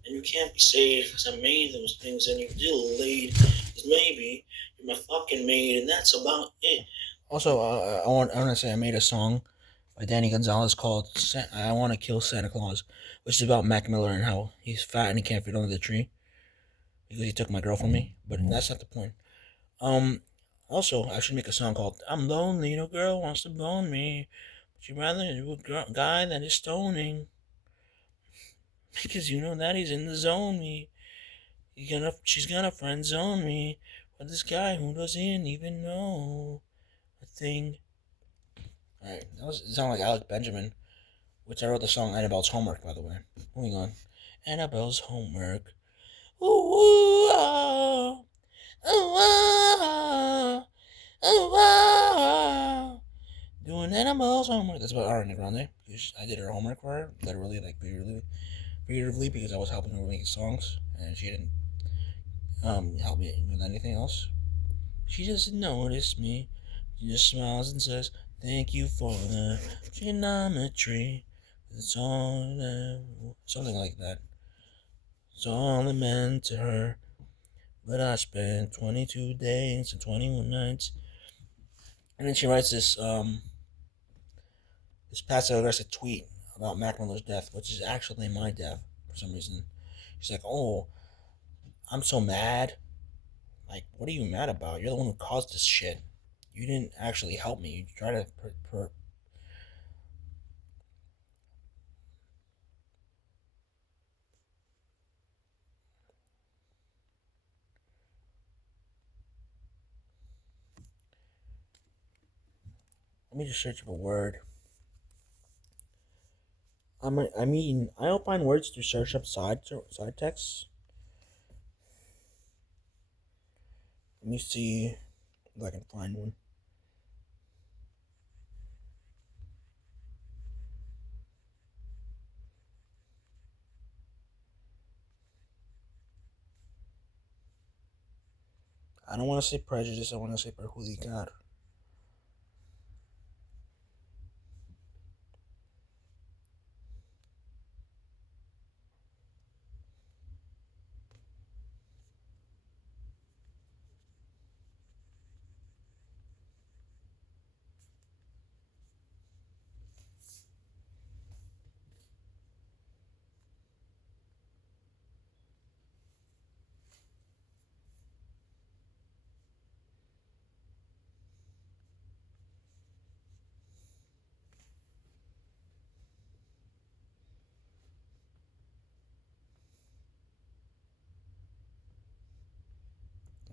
And you can't be saved because I made those things and you're delayed. Because maybe you're my fucking maid and that's about it. Also, I want to say I made a song by Danny Gonzalez called "I Want to Kill Santa Claus," which is about Mac Miller and how he's fat and he can't fit under the tree because he took my girl from me. But that's not the point. Um, Also, I should make a song called "I'm Lonely, No Girl Wants to Bone Me, but you'd rather do a guy that is stoning because you know that he's in the zone. She's gonna friend zone me with this guy who doesn't even know a thing." Alright, that was it sounded like Alex Benjamin, which I wrote the song Annabelle's Homework, by the way. Moving on. Annabelle's Homework. Ooh, ooh, ah, ooh, ah, ooh, ah. Doing Annabelle's Homework. That's about Ariana Grande. I did her homework for her, literally, like figuratively, because I was helping her make songs, and she didn't help me with anything else. She doesn't notice me. She just smiles and says, "Thank you for the geometry. It's all something like that. It's all it meant to her. But I spent 22 days and 21 nights." And then she writes this passive aggressive tweet about Mac Miller's death, which is actually my death for some reason. She's like, "Oh, I'm so mad." Like, what are you mad about? You're the one who caused this shit. You didn't actually help me. You try to Let me just search for a word. I'll find words to search up side texts. Let me see if I can find one. I don't want to say prejudice. I want to say perjudicar.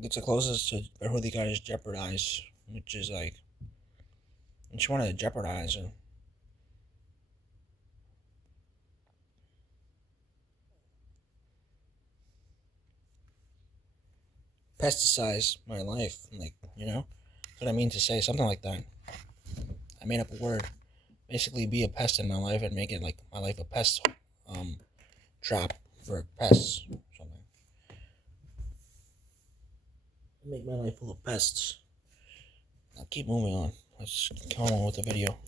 It's the closest to perjudicar is jeopardize, which is like, I just wanted to jeopardize her. Pesticides my life, like, you know? That's what I mean to say, something like that. I made up a word. Basically be a pest in my life and make it like my life a pest trap for pests or something. Make my life full of pests. Now keep moving on. Let's come on with the video.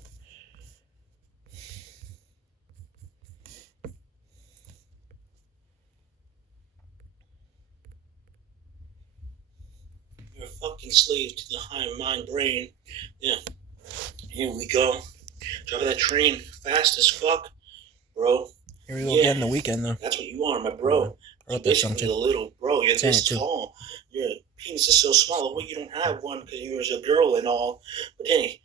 You're a fucking slave to the high mind brain. Yeah. Here we go. Driving that train fast as fuck, bro. Here we go again, the weekend though. That's what you are, my bro. You're basically a little bro. You're this tall. Your penis is so small. Well, you don't have one because you're a girl and all. But hey,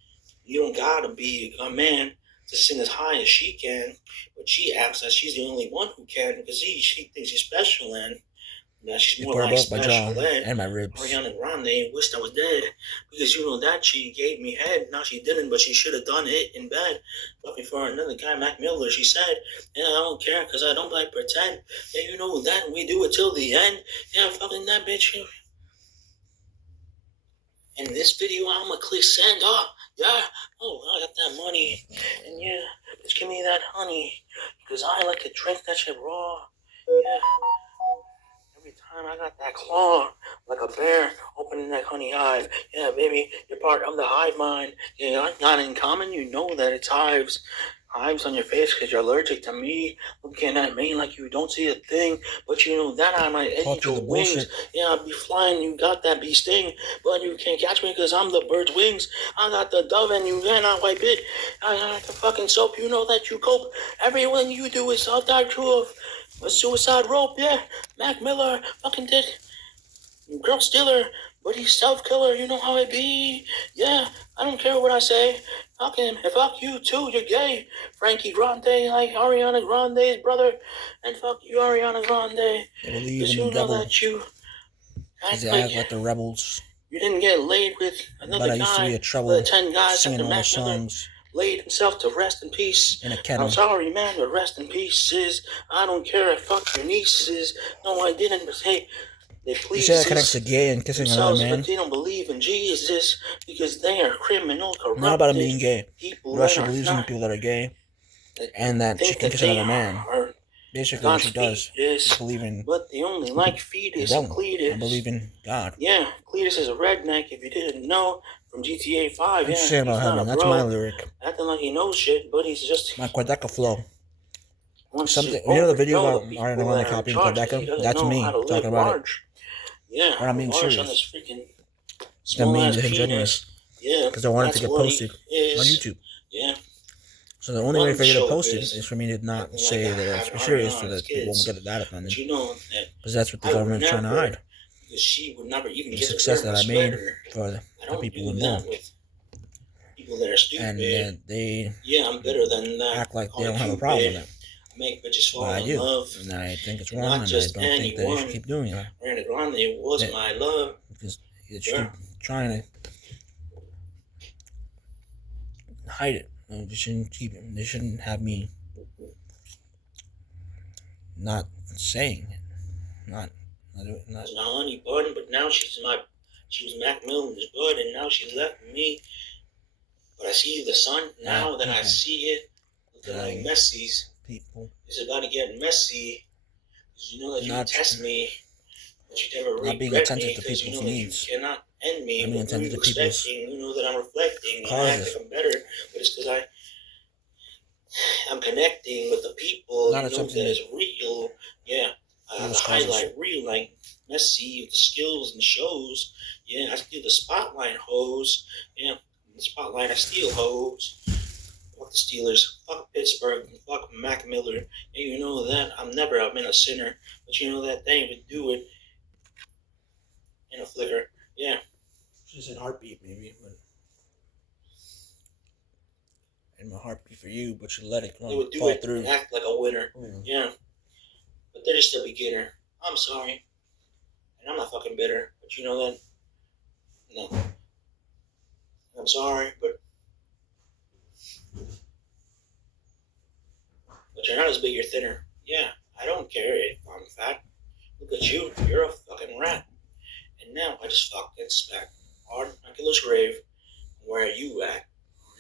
you don't gotta be a man to sing as high as she can. But she acts like she's the only one who can because she thinks she's special and now she's more like special ed. And my ribs. Ariana Grande wished I was dead because you know that she gave me head. Now she didn't, but she should have done it in bed. Looking for another guy, Mac Miller. She said, "Yeah, I don't care because I don't like pretend. Yeah, you know that we do it till the end. Yeah, fucking that bitch." In this video, I'ma click send. Oh, yeah. Oh, I got that money, and yeah, just give me that honey because I like to drink that shit raw. Yeah. Every time I got that claw, like a bear opening that honey hive. Yeah, baby, you're part of the hive mind. Yeah, not in common, you know that it's hives. Hives on your face because you're allergic to me. Looking at me like you don't see a thing. But you know that I might eat your wings. Yeah, I'll be flying, you got that bee sting. But you can't catch me because I'm the bird's wings. I got the dove and you cannot wipe it. I got the fucking soap, you know that you cope. Everything you do is all die true of a suicide rope, yeah. Mac Miller, fucking dick, girl stealer, but he's self-killer, you know how it be. Yeah, I don't care what I say. Fuck him, and fuck you too, you're gay. Frankie Grande, like Ariana Grande's brother, and fuck you, Ariana Grande. Because you know that you act like the rebels. You didn't get laid with another guy. But I used to be a trouble the 10 guys singing all the songs. Laid himself to rest in peace. In a kennel. I'm sorry, man, but rest in pieces. I don't care if fuck your nieces. No, I didn't, but hey, they please. You say that connects to gay and kissing another man? But they don't believe in Jesus because they are criminal, corrupted. Not about him being gay. Russia believes in people that are gay and that she can kiss another man. Basically, what she does is believe in. But they only like fetus and Cletus. I believe in God. Yeah, Cletus is a redneck. If you didn't know, from GTA 5. I'm saying about heaven. That's my lyric. Acting like he knows shit, but he's just my Quadeca flow. Something. You know the video about Ariana Grande copying Quadeca? That's me talking about it. Yeah, but I'm being serious. I'm being disingenuous. Yeah, because I wanted to get posted on YouTube. Yeah. So the only way for you to post it is for me to not say that it's serious, so that people won't get that offended. Because that's what the government's trying to hide. She would never even the success that I made for the people involved. People that are stupid. And they I'm better than that. Act like they don't have a problem with it. Make bitches fall I in do. love. And I think it's wrong, and I don't think that they should keep doing it. Ariana Grande was my love. Because it should keep trying to hide it. No, they shouldn't keep it. They shouldn't have me not saying it. Not It's my honey bun, but now she was Mac Miller's bud, and now she's left me. But I see the sun now that I see it. Looking like Messi's. People. It's about to get messy. Because you know that you can test me. But you never not being regret attentive me. to Because you people's know needs. that you cannot end me. Not being attentive to people's you know that I'm reflecting. causes. And I act like I'm better. But it's because I'm connecting with the people. Not you know that is real. Yeah. The highlight reel, like Messi with the skills and shows. Yeah, I steal the spotlight hoes. Yeah, the spotlight I steal hoes. Fuck the Steelers. Fuck Pittsburgh. Fuck Mac Miller. And you know that I've been a sinner, but you know that they would do it in a flicker. Yeah. Just a heartbeat, maybe, but in my heartbeat for you, but you let it They would do fall it through. and act like a winner. Yeah. But they're just a beginner. I'm sorry. And I'm not fucking bitter. But you know that? No. I'm sorry, but you're not as big, you're thinner. Yeah, I don't care if I'm fat. Look at you, you're a fucking rat. And now I just fucking smack hard Oculus grave. Where are you at?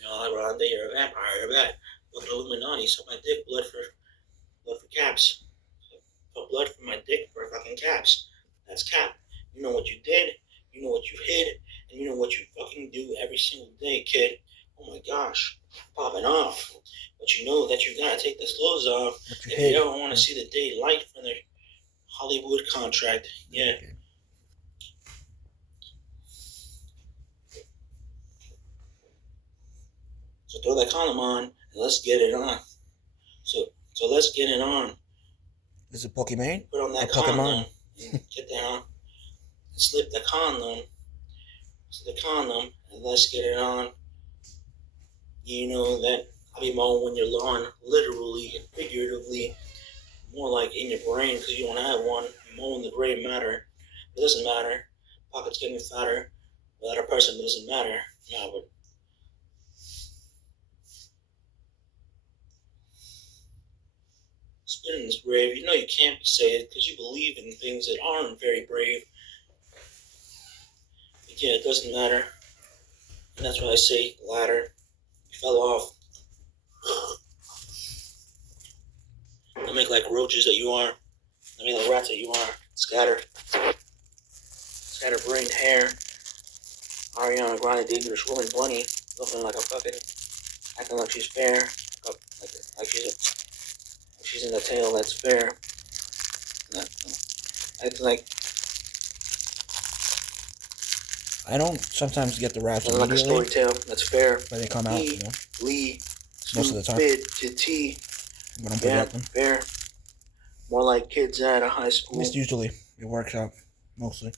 Grande, you're a vampire, you're bad. Look at Illuminati, so my dick blood for caps. Put blood from my dick for fucking caps. That's cap. You know what you did, you know what you hid, and you know what you fucking do every single day, kid. Oh my gosh, popping off. But you know that you gotta take the clothes off if you don't want to see the daylight from their Hollywood contract. Yeah. So throw that condom on and let's get it on. So let's get it on. Is it Pokemon? Put on that condom. Get that on. And slip the condom. And let's get it on. You know that I'll be mowing your lawn, literally and figuratively, more like in your brain because you don't have one. Mowing the gray matter. It doesn't matter. Pockets getting fatter. Without a person, it doesn't matter. No, but spinning is brave. You know you can't say it because you believe in things that aren't very brave. But yeah, it doesn't matter. And that's why I say ladder. You fell off. Don't make like roaches that you are. Don't make like rats that you are. Scatterbrained hair. Ariana Grande English woman bunny looking like a fucking acting like she's fair. Like she's in a tail that's fair. Acting like I don't sometimes get the raps immediately. Like a story tale that's fair. But they come out, you know. Most of the time. To T. But I'm projecting. Fair. More like kids at a high school. It's usually it works out mostly.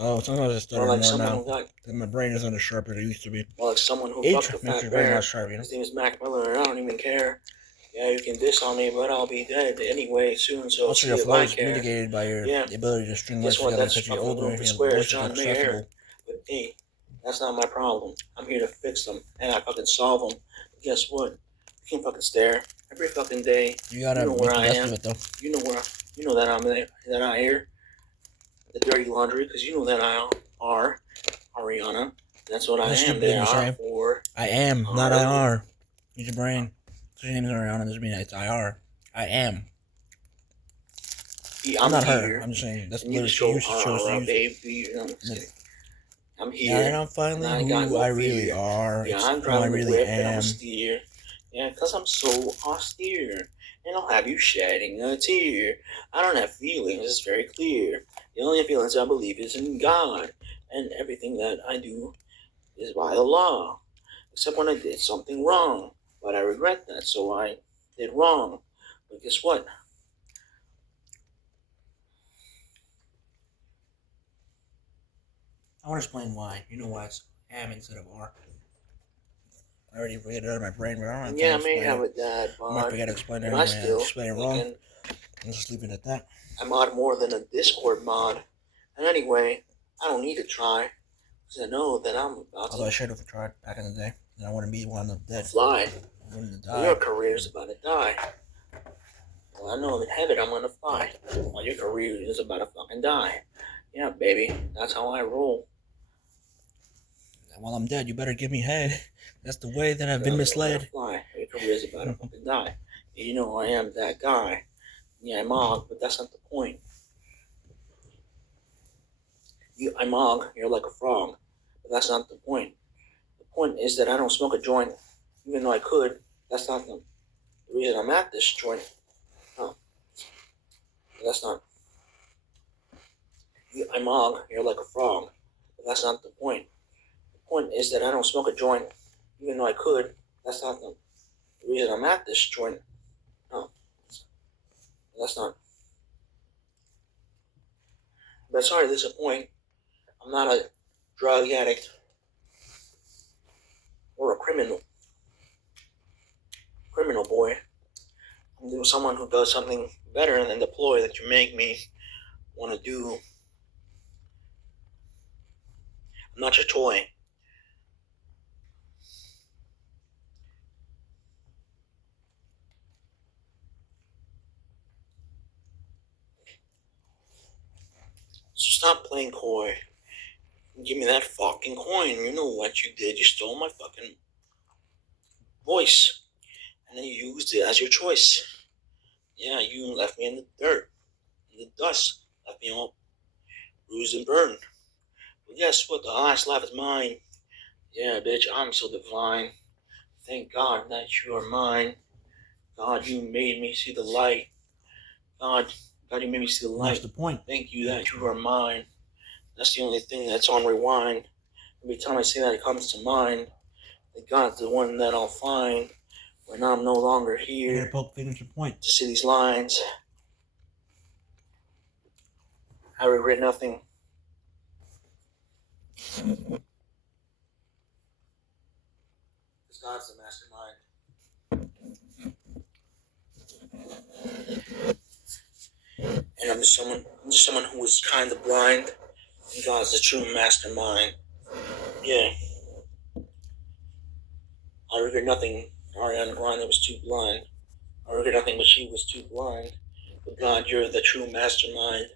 Oh, sometimes I stutter like more now. My brain isn't as sharp as it used to be. More like someone who Age fucked a makes fat your brain bear. not sharp, you know. His name is Mac Miller, and I don't even care. Yeah, you can diss on me, but I'll be dead anyway soon. So also, your flow is mitigated by your ability to string words together in such an older and your voice is accessible. But hey, that's not my problem. I'm here to fix them, and I fucking solve them. But guess what? You can't fucking stare every fucking day. You gotta know where I am. It, though. You know where. You know that I'm there. That I air the dirty laundry because you know that I are Ariana. That's what I am. They are for. I am, not I are. Use your brain. So your name is Ariana. Doesn't mean it's IR. I am. Yeah, I'm not here. her. I'm just saying that's literally she used to chose to use. Baby, I'm here. And I'm finally who I really are. Yeah, I'm who I really am. Yeah, because I'm so austere. And I'll have you shedding a tear. I don't have feelings, it's very clear. The only feelings I believe is in God. And everything that I do is by the law. Except when I did something wrong. But I regret that, so I did wrong. But guess what? I want to explain why. You know why it's am instead of are. I already forget it out of my brain, but I don't have to I may have a dad, I might forget to explain it. I still explain it wrong. I'll just leave it at that. I mod more than a Discord mod. And anyway, I don't need to try. Because I know that I'm about Although I should have tried back in the day. And I wouldn't be one of the dead. fly. I wouldn't have Well, your died. career is about to die. Well, I know in heaven I'm gonna fly. While your career is about to fucking die. Yeah, baby. That's how I roll. And while I'm dead, you better give me head. That's the way that I've been I'm misled. gonna fly. Your career is about to fucking die. You know I am that guy. Yeah, I'm Og, but that's not the point. I'm Og, you're like a frog. But that's not the point. The point is that I don't smoke a joint, even though I could. That's not the reason I'm at this joint. No. That's not. I'm Og, you're like a frog. But that's not the point. The point is that I don't smoke a joint, even though I could. That's not the reason I'm at this joint. No. That's not. But sorry to disappoint. I'm not a drug addict or a criminal. Criminal boy. I'm someone who does something better than the ploy that you make me want to do. I'm not your toy. So stop playing coy. Give me that fucking coin. You know what you did. You stole my fucking voice. And then you used it as your choice. Yeah, you left me in the dirt, in the dust. Left me all bruised and burned. But guess what? The last laugh is mine. Yeah, bitch, I'm so divine. Thank God that you are mine. God, you made me see the light. God, you made me see the light. That's the point. Thank you that you are mine. That's the only thing that's on rewind. Every time I say that, it comes to mind. That God's the one that I'll find when I'm no longer You here gotta poke fingers to point. to see these lines. I regret nothing. Because God's the mastermind. And I'm just someone who is kind of blind. And God's the true mastermind. Yeah. I regret nothing. Ariana Grande was too blind. I regret nothing, but she was too blind. But God, you're the true mastermind.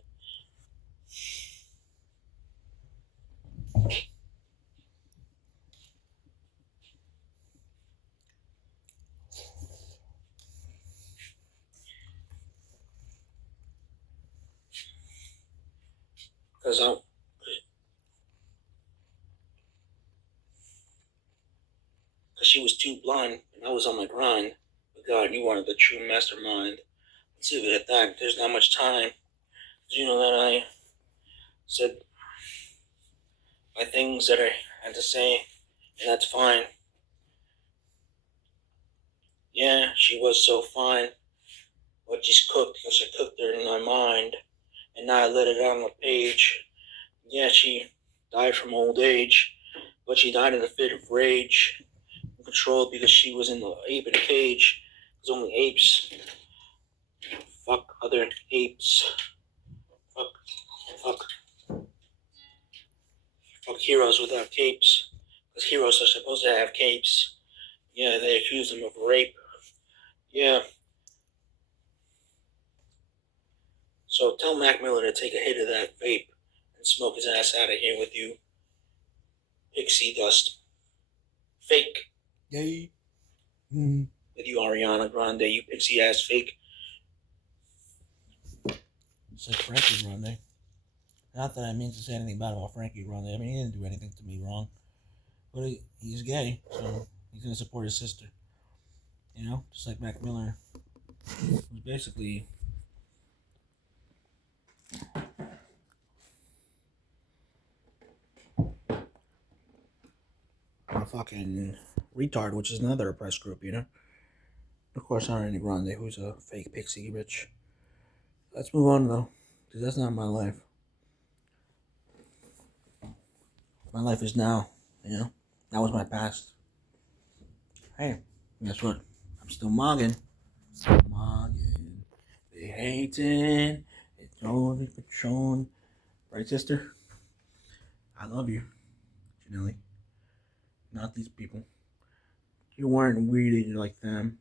Because she was too blind and I was on my grind. But God, you are the true mastermind. Let's leave it at that. There's not much time. You know that I said my things that I had to say, and that's fine. Yeah, she was so fine. But she's cooked because I cooked her in my mind. And now I let it out on the page. Yeah, she died from old age. But she died in a fit of rage. Controlled because she was in the ape in a cage. Because only apes fuck other apes. Fuck heroes without capes. Because heroes are supposed to have capes. Yeah, they accuse them of rape. Yeah. So tell Mac Miller to take a hit of that vape and smoke his ass out of here with you. Pixie dust. Fake. Yay. With you, Ariana Grande, you pixie ass fake. It's like Frankie Grande. Not that I mean to say anything bad about Frankie Grande. I mean, he didn't do anything to me wrong. But he's gay, so he's going to support his sister. You know? Just like Mac Miller. Who's basically a fucking retard, which is another oppressed group, you know? Of course, Ariana Grande, who's a fake pixie bitch. Let's move on, though, because that's not my life. My life is now, you know? That was my past. Hey, guess what? I'm still mogging. Still mogging. They hating. They totally patrolling. Right, sister? I love you. Nelly. Not these people. You weren't weird like them.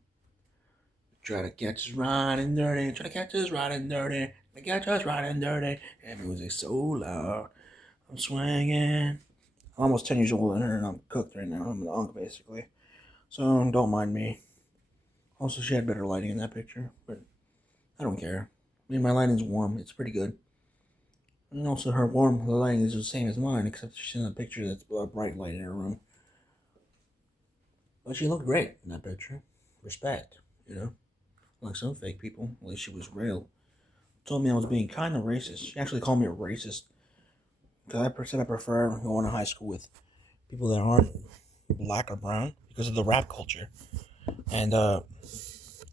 Try to catch us riding dirty. Try to catch us riding dirty. Try to catch us riding dirty. And music's so loud. I'm swinging. I'm almost 10 years older than her, and I'm cooked right now. I'm an unk, basically. So don't mind me. Also, she had better lighting in that picture, but I don't care. I mean, my lighting's warm. It's pretty good. And also, her warm the lighting is the same as mine, except she's in a picture that's a bright light in her room. But she looked great in that picture. Respect, you know? Like some fake people. At least she was real. Told me I was being kind of racist. She actually called me a racist. Because I said I prefer going to high school with people that aren't black or brown because of the rap culture. And I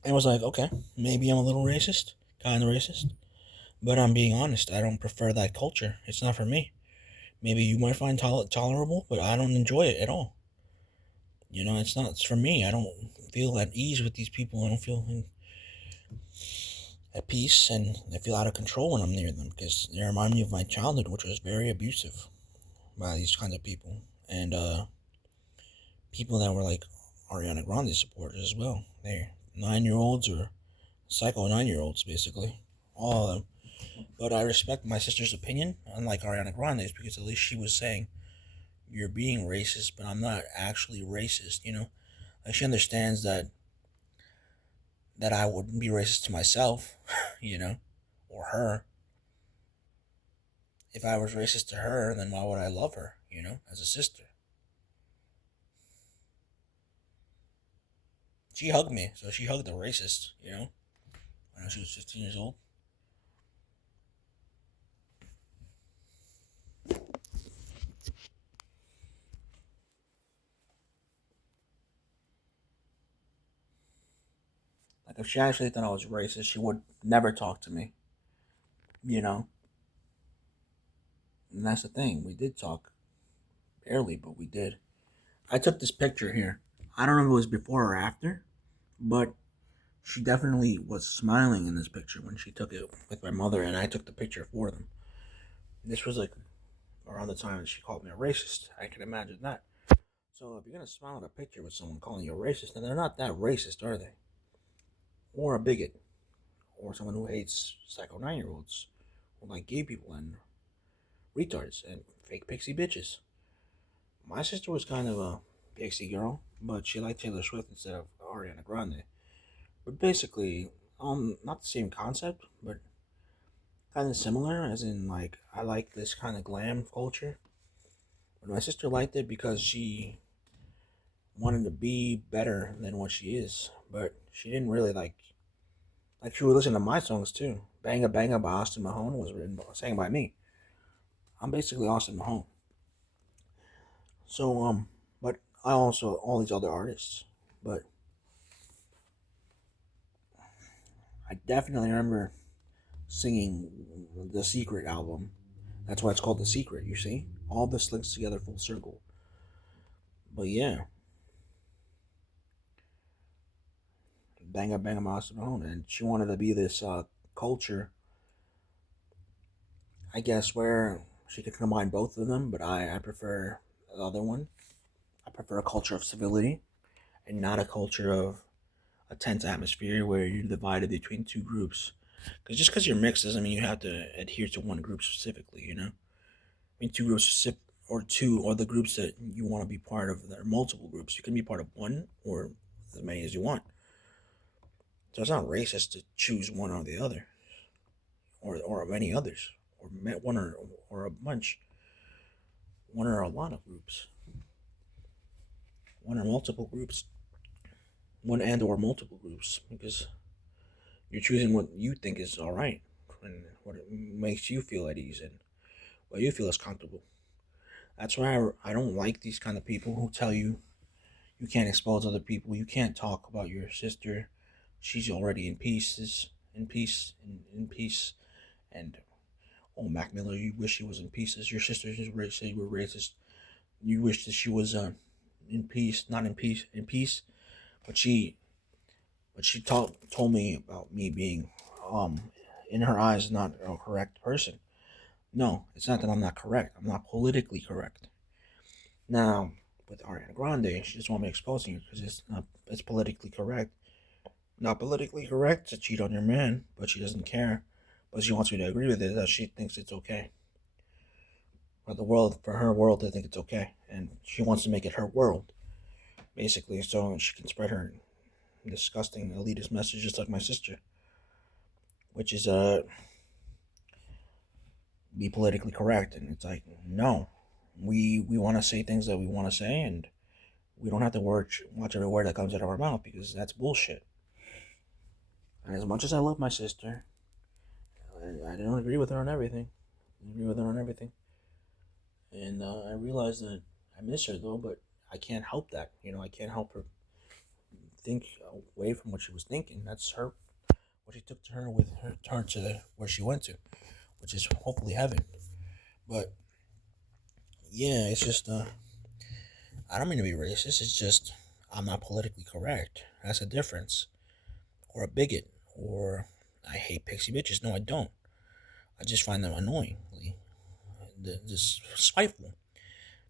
was like, okay, maybe I'm a little racist. Kind of racist. But I'm being honest. I don't prefer that culture. It's not for me. Maybe you might find tolerable, but I don't enjoy it at all. You know, it's for me. I don't feel at ease with these people. I don't feel at peace, and I feel out of control when I'm near them because they remind me of my childhood, which was very abusive by these kinds of people. And people that were like Ariana Grande supporters as well. They're 9-year-olds or psycho 9-year-olds, basically. All of them. But I respect my sister's opinion, unlike Ariana Grande's, because at least she was saying, you're being racist, but I'm not actually racist, you know? Like, she understands that I wouldn't be racist to myself, you know, or her. If I was racist to her, then why would I love her, you know, as a sister? She hugged me, so she hugged a racist, you know, when she was 15 years old. Like, if she actually thought I was racist, she would never talk to me, you know? And that's the thing. We did talk. Barely, but we did. I took this picture here. I don't know if it was before or after, but she definitely was smiling in this picture when she took it with my mother, and I took the picture for them. This was like around the time that she called me a racist. I can imagine that. So if you're gonna smile at a picture with someone calling you a racist, then they're not that racist, are they? Or a bigot, or someone who hates psycho 9-year-olds, or like gay people and retards and fake pixie bitches. My sister was kind of a pixie girl, but she liked Taylor Swift instead of Ariana Grande. But basically, not the same concept, but kind of similar. As in, like, I like this kind of glam culture. But my sister liked it because she wanted to be better than what she is. But she didn't really like she would listen to my songs too. Banga Banga by Austin Mahone was sang by me. I'm basically Austin Mahone. So but I also all these other artists. But I definitely remember singing the Secret album. That's why it's called The Secret, you see? All this links together full circle. But yeah, Banga Banga Master Mahone. And she wanted to be this culture, I guess, where she could combine both of them, but I prefer the other one. I prefer a culture of civility and not a culture of a tense atmosphere where you're divided between two groups. Because just because you're mixed doesn't mean you have to adhere to one group specifically, you know? I mean, two groups or two or the groups that you want to be part of. There are multiple groups. You can be part of one or as many as you want. So it's not racist to choose one or the other, or many others, or one or a bunch, one or a lot of groups, one or multiple groups, one and or multiple groups, because you're choosing what you think is all right and what makes you feel at ease and what you feel is comfortable. That's why I don't like these kind of people who tell you you can't expose other people. You can't talk about your sister. She's already in pieces, in peace. And oh, Mac Miller, you wish she was in pieces. Your sister said you were racist. You wish that she was in peace, not in peace, in peace. But she told me about me being in her eyes not a correct person. No, it's not that I'm not correct. I'm not politically correct. Now, with Ariana Grande, she just want me exposing her because it's politically correct. Not politically correct to cheat on your man, but she doesn't care. But she wants me to agree with it that she thinks it's okay. For her world, to think it's okay, and she wants to make it her world, basically, so she can spread her disgusting elitist messages like my sister, which is be politically correct, and it's like no, we want to say things that we want to say, and we don't have to watch every word that comes out of our mouth because that's bullshit. And as much as I love my sister, I don't agree with her on everything. I agree with her on everything, and I realize that I miss her though, but I can't help that. I can't help her think away from what she was thinking. That's her, what she took to her with her turn to where she went to, which is hopefully heaven. But yeah, it's just I don't mean to be racist. It's just I'm not politically correct. That's a difference. Or a bigot. Or I hate pixie bitches. No, I don't. I just find them annoying. Just spiteful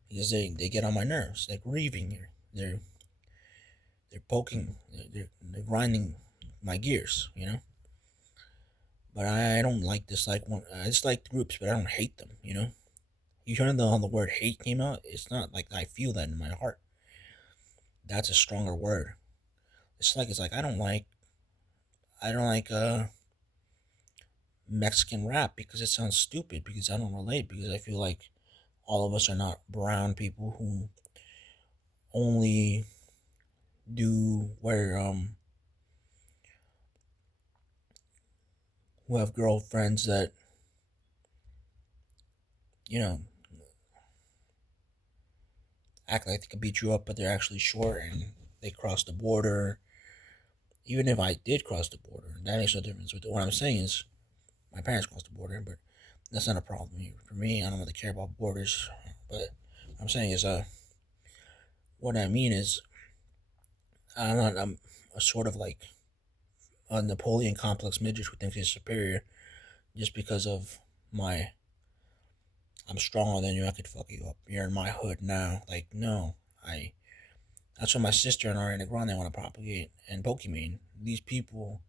because they get on my nerves. They're grieving here. They're poking. They're grinding my gears. But I don't dislike one. I dislike groups, but I don't hate them. You hear how the word hate came out. It's not like I feel that in my heart. That's a stronger word. It's like I don't like Mexican rap because it sounds stupid because I don't relate because I feel like all of us are not brown people who only do where who have girlfriends that you know act like they can beat you up but they're actually short and they cross the border. Even if I did cross the border, that makes no difference. What I'm saying is my parents crossed the border, but that's not a problem here. For me, I don't really care about borders. But what I'm saying is what I mean is I'm a sort of like a Napoleon complex midget who thinks he's superior just because of my I'm stronger than you. I could fuck you up. You're in my hood now. Like no, I. That's what my sister and Ariana Grande want to propagate and Pokimane. These people,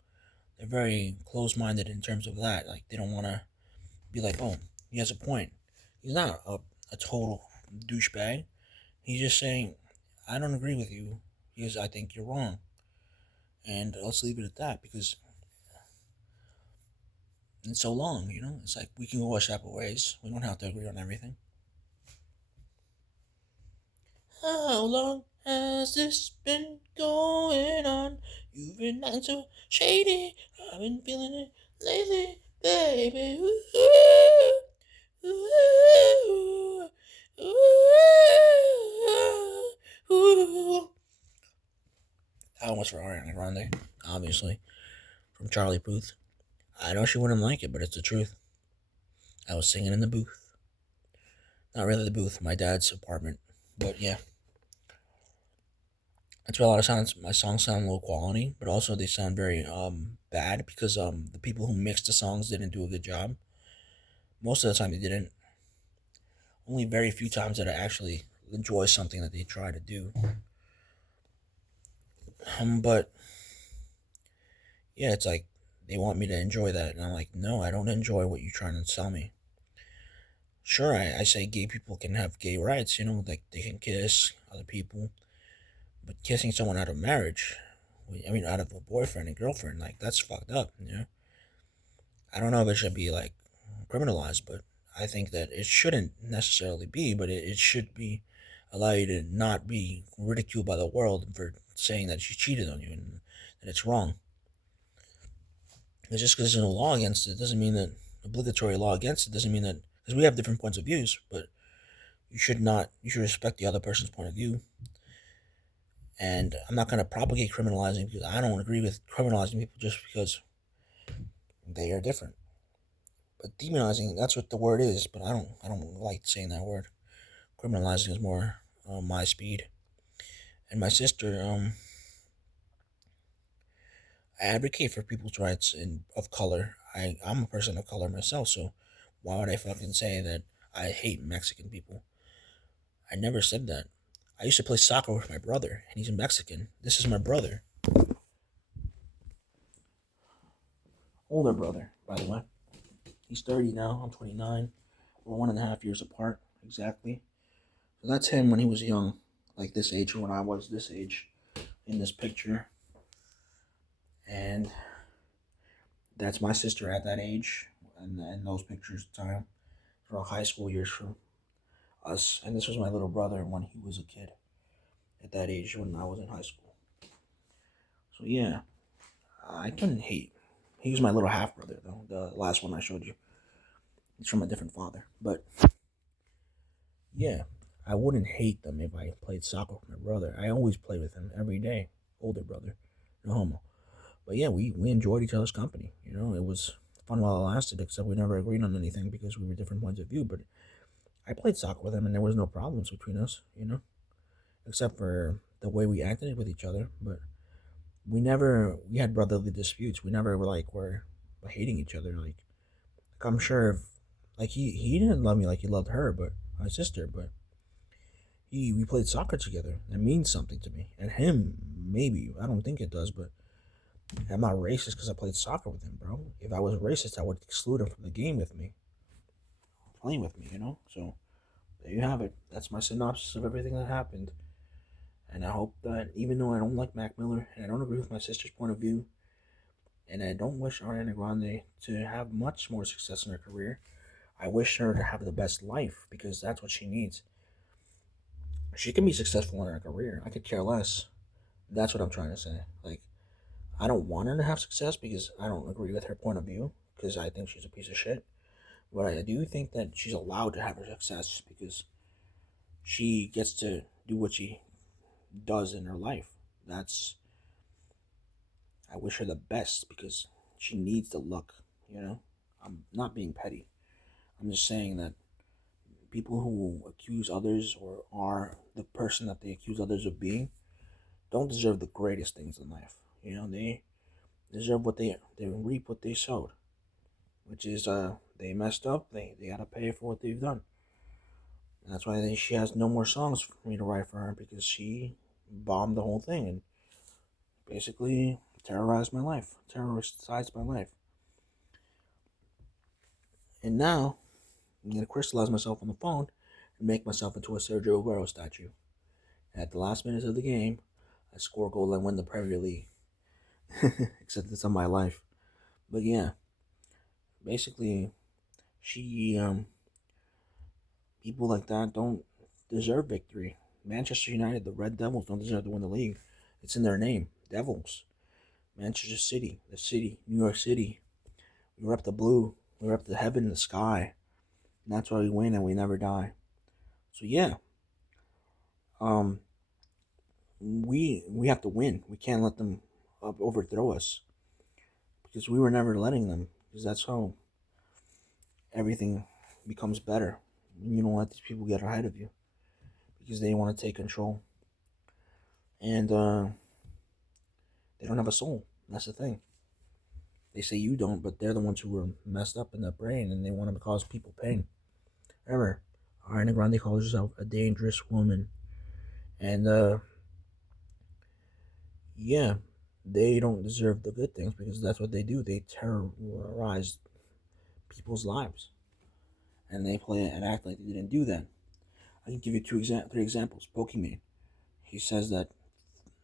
they're very close-minded in terms of that. Like they don't want to be like, oh, he has a point. He's not a total douchebag. He's just saying, I don't agree with you because I think you're wrong. And let's leave it at that because it's so long. It's like we can go our separate ways. We don't have to agree on everything. How long has this been going on? You've been acting so shady. I've been feeling it lately, baby. Ooh, ooh, ooh, ooh. That was for Ariana Grande, obviously, from Charlie Puth. I know she wouldn't like it, but it's the truth. I was singing in the booth. Not really the booth, my dad's apartment. But yeah, that's where a lot of sounds. My songs sound low quality, but also they sound very bad because the people who mixed the songs didn't do a good job. Most of the time they didn't. Only very few times that I actually enjoy something that they try to do. But yeah, it's like they want me to enjoy that, and I'm like, no, I don't enjoy what you're trying to sell me. Sure, I say gay people can have gay rights, like they can kiss other people, but kissing someone out of marriage, I mean, out of a boyfriend and girlfriend, like that's fucked up. I don't know if it should be like criminalized, but I think that it shouldn't necessarily be, but it should be allow you to not be ridiculed by the world for saying that she cheated on you and that it's wrong. It's just because there's no law against it doesn't mean that obligatory law against it doesn't mean that because we have different points of views, but you should respect the other person's point of view. And I'm not going to propagate criminalizing because I don't agree with criminalizing people just because they are different. But demonizing, that's what the word is, but I don't like saying that word. Criminalizing is more my speed. And my sister, I advocate for people's rights of color. I'm a person of color myself, so why would I fucking say that I hate Mexican people? I never said that. I used to play soccer with my brother, and he's Mexican. This is my brother. Older brother, by the way. He's 30 now. I'm 29. We're 1.5 years apart, exactly. So that's him when he was young, like this age, when I was this age in this picture. And that's my sister at that age, and those pictures of time. For high school years for us. And this was my little brother when he was a kid at that age when I was in high school. So yeah, I couldn't hate. He was my little half brother though. The last one I showed you. He's from a different father. But yeah, I wouldn't hate them if I played soccer with my brother. I always play with him every day. Older brother, no homo. But yeah, we enjoyed each other's company. You know, it was fun while it lasted. Except we never agreed on anything because we were different points of view. But I played soccer with him, and there was no problems between us. You know, except for the way we acted with each other. But we had brotherly disputes. We never were hating each other. Like I'm sure if like he didn't love me like he loved her, but my sister, but we played soccer together. That means something to me. And him, maybe. I don't think it does, but I'm not racist because I played soccer with him, bro. If I was racist, I would exclude him from the game with me. Playing with me, you know? So there you have it. That's my synopsis of everything that happened. And I hope that even though I don't like Mac Miller and I don't agree with my sister's point of view, and I don't wish Ariana Grande to have much more success in her career, I wish her to have the best life because that's what she needs. She can be successful in her career. I could care less. That's what I'm trying to say. Like, I don't want her to have success because I don't agree with her point of view because I think she's a piece of shit. But I do think that she's allowed to have her success because she gets to do what she does in her life. That's I wish her the best because she needs the luck, you know? I'm not being petty. I'm just saying that people who accuse others or are the person that they accuse others of being don't deserve the greatest things in life. You know, they deserve what they reap what they sowed, which is they messed up, they gotta pay for what they've done. And that's why she has no more songs for me to write for her because she bombed the whole thing and basically terrorized my life, terrorized my life. And now I'm gonna crystallize myself on the phone and make myself into a Sergio Aguero statue. At the last minutes of the game, I score a goal and win the Premier League. Except it's on my life. But yeah, basically, she people like that don't deserve victory. Manchester United, the Red Devils, don't deserve to win the league. It's in their name, Devils. Manchester City, the city, New York City. We rep the blue. We rep the heaven and the sky. And that's why we win and we never die. So yeah, um, we have to win. We can't let them overthrow us because we were never letting them. Because that's how everything becomes better. You don't let these people get ahead of you because they want to take control, and they don't have a soul. That's the thing. They say you don't, but they're the ones who were messed up in the brain, and they want to cause people pain. Remember, Ariana Grande calls herself a dangerous woman, and yeah, they don't deserve the good things because that's what they do. They terrorize people's lives, and they play and act like they didn't do that. I can give you three examples. Pokimane, he says that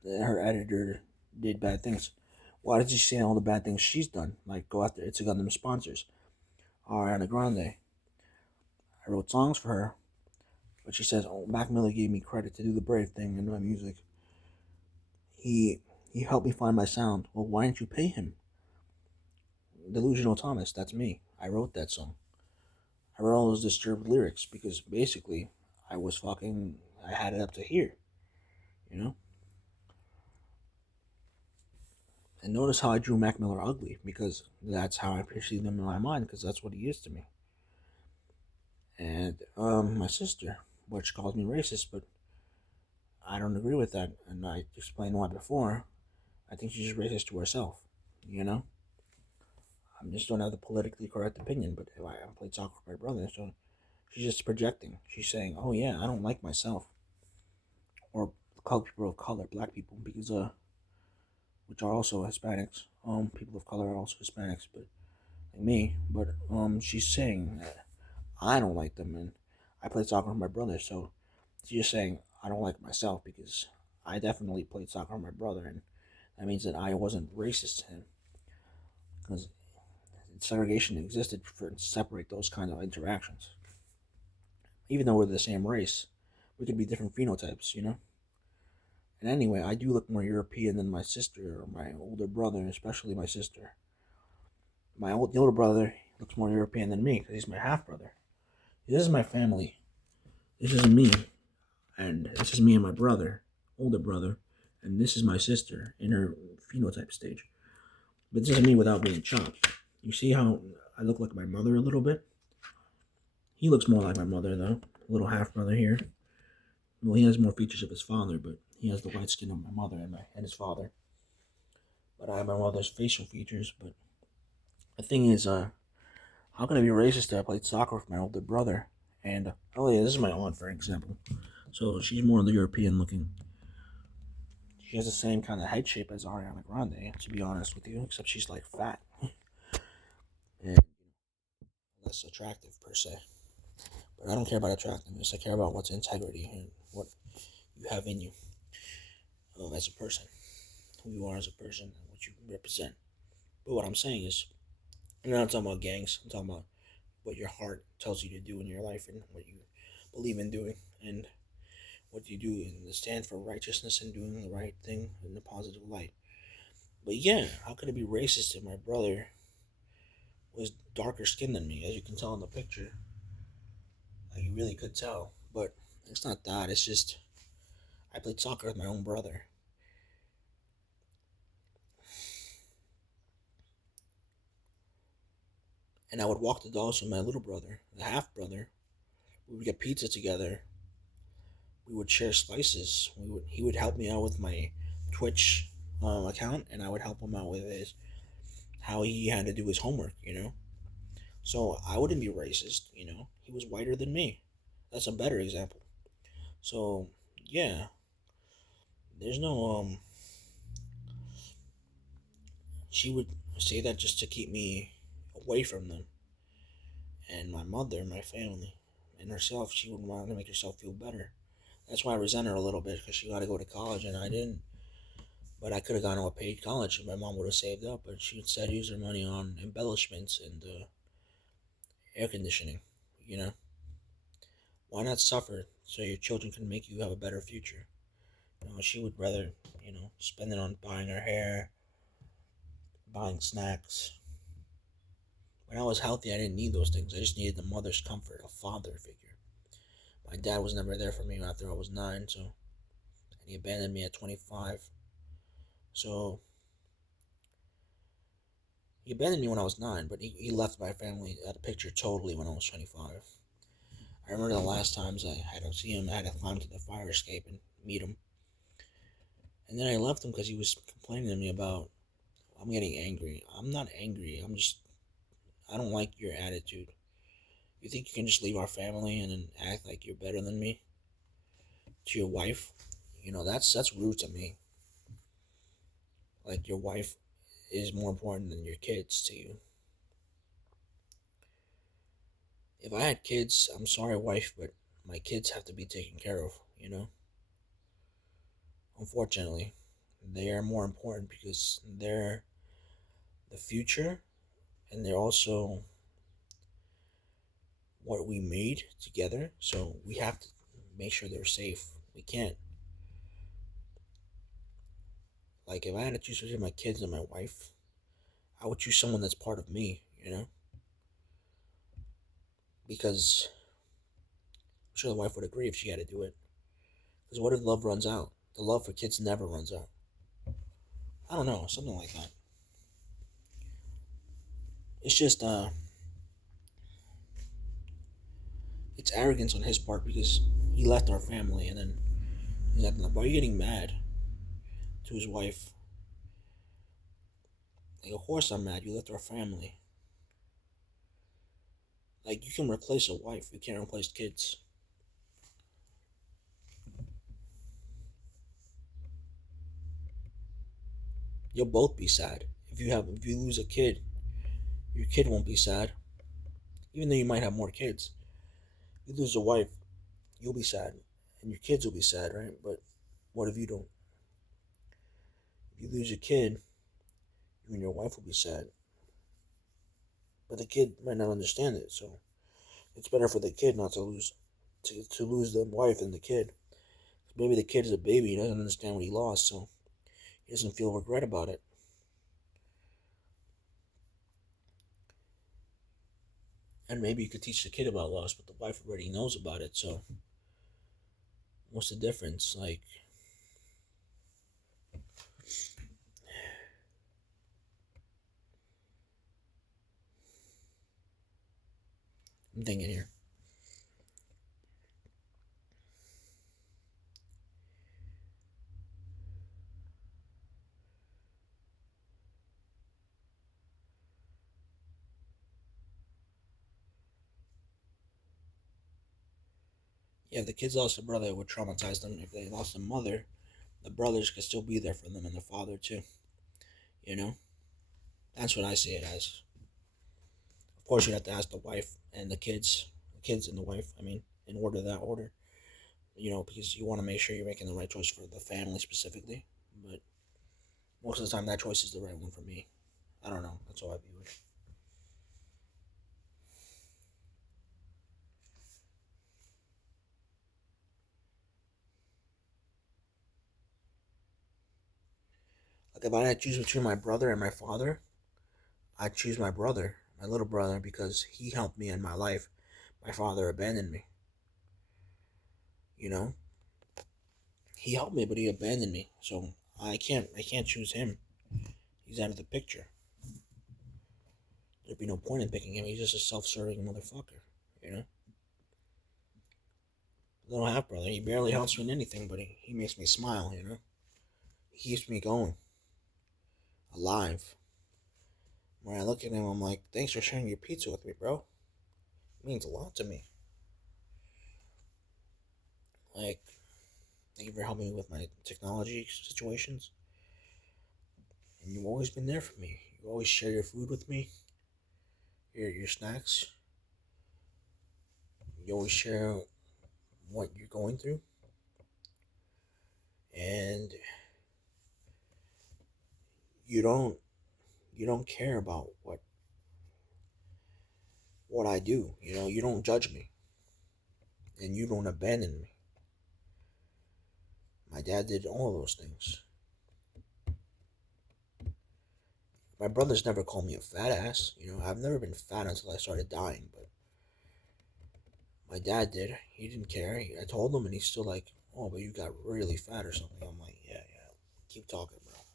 her editor did bad things. Why did she say all the bad things she's done? Like go after It's a Gundam sponsors. Ariana Grande. I wrote songs for her, but she says, "Oh, Mac Miller gave me credit to do the brave thing in my music. He he helped me find my sound. Well, why didn't you pay him?" Delusional Thomas, that's me. I wrote that song. I wrote all those disturbed lyrics because basically I had it up to here, you know. And notice how I drew Mac Miller ugly because that's how I perceive him in my mind because that's what he is to me. And my sister, which calls me racist, but I don't agree with that, and I explained why before. I think she's just racist to herself, you know. I just don't have the politically correct opinion, but if I played soccer with my brother, so She's just projecting. She's saying, "Oh yeah, I don't like myself," or people of color, black people, because which are also Hispanics. People of color are also Hispanics, but like me. But she's saying that I don't like them, and I played soccer with my brother, so she's just saying I don't like myself because I definitely played soccer with my brother, and that means that I wasn't racist to him because segregation existed for to separate those kind of interactions. Even though we're the same race, we could be different phenotypes, you know. And anyway, I do look more European than my sister or my older brother, especially my sister. The older brother looks more European than me because he's my half brother. This is my family. This is me, and this is me and my brother, older brother, and this is my sister in her phenotype stage. But this is me without being chopped. You see how I look like my mother a little bit? He looks more like my mother though. A little half brother here. Well, he has more features of his father, but he has the white skin of my mother and his father. But I have my mother's facial features. But the thing is, how can I be racist that I played soccer with my older brother? And oh yeah, this is my aunt, for example. So she's more the European looking. She has the same kind of head shape as Ariana Grande, to be honest with you, except she's like fat and less attractive per se. But I don't care about attractiveness. I care about what's integrity and what you have in you as a person, who you are as a person, and what you represent. But what I'm saying is, I'm not talking about gangs. I'm talking about what your heart tells you to do in your life and what you believe in doing and what you do and stand for righteousness and doing the right thing in the positive light. But yeah, how could it be racist if my brother was darker skinned than me, as you can tell in the picture? Like you really could tell. But it's not that. It's just I played soccer with my own brother. And I would walk the dogs with my little brother, the half brother. We would get pizza together. We would share spices. He would help me out with my Twitch account, and I would help him out with his how he had to do his homework. So I wouldn't be racist. He was whiter than me. That's a better example. So yeah, there's no She would say that just to keep me away from them and my mother, my family, and herself. She would want to make herself feel better. That's why I resent her a little bit because she got to go to college and I didn't. But I could have gone to a paid college if my mom would have saved up. But she instead used her money on embellishments and air conditioning. You know, why not suffer so your children can make you have a better future? She would rather spend it on buying her hair, buying snacks. When I was healthy, I didn't need those things. I just needed the mother's comfort, a father figure. My dad was never there for me after I was 9, and he abandoned me at 25. So he abandoned me when I was 9, but he left my family out of the picture totally when I was 25. I remember the last times I had to see him, I had to climb to the fire escape and meet him. And then I left him because he was complaining to me about, I'm getting angry. I'm not angry. I don't like your attitude. You think you can just leave our family and then act like you're better than me to your wife? That's rude to me. Like your wife is more important than your kids to you. If I had kids, I'm sorry, wife, but my kids have to be taken care of. Unfortunately, they are more important because they're the future and they're also what we made together. So we have to make sure they're safe. We can't. Like, if I had to choose between my kids and my wife, I would choose someone that's part of me. Because I'm sure the wife would agree if she had to do it. Because what if love runs out? The love for kids never runs out. I don't know, something like that. It's just, it's arrogance on his part because he left our family and then he's acting like, why are you getting mad to his wife? Like, of course I'm mad. You left our family. Like, you can replace a wife, you can't replace kids. You'll both be sad. If you lose a kid, your kid won't be sad. Even though you might have more kids. You lose a wife, you'll be sad. And your kids will be sad, right? But what if you don't? If you lose a kid, you and your wife will be sad. But the kid might not understand it, so it's better for the kid not to lose the wife than the kid. Maybe the kid is a baby, he doesn't understand what he lost, so he doesn't feel regret about it. And maybe you could teach the kid about loss, but the wife already knows about it, so what's the difference? Like, I'm thinking here. Yeah, if the kids lost a brother, it would traumatize them. If they lost a mother, the brothers could still be there for them and the father too. You know? That's what I see it as. Of course, you'd have to ask the wife and the kids and the wife, I mean, in order that order. Because you want to make sure you're making the right choice for the family specifically. But most of the time, that choice is the right one for me. I don't know. That's how I view it. Like, if I had to choose between my brother and my father, I'd choose my brother, my little brother, because he helped me in my life. My father abandoned me. You know, he helped me, but he abandoned me. So I can't choose him. He's out of the picture. There'd be no point in picking him. He's just a self-serving motherfucker. You know, little half brother. He barely helps me in anything, but he makes me smile. You know, he keeps me going, alive. When I look at him, I'm like, thanks for sharing your pizza with me, bro. It means a lot to me. Like, thank you for helping me with my technology situations. And you've always been there for me. You always share your food with me, your snacks. You always share what you're going through. And you don't care about what I do. You don't judge me. And you don't abandon me. My dad did all of those things. My brothers never called me a fat ass. I've never been fat until I started dying, but my dad did. He didn't care. I told him, and he's still like, "Oh, but you got really fat or something." I'm like, "Yeah, yeah. Keep talking, bro."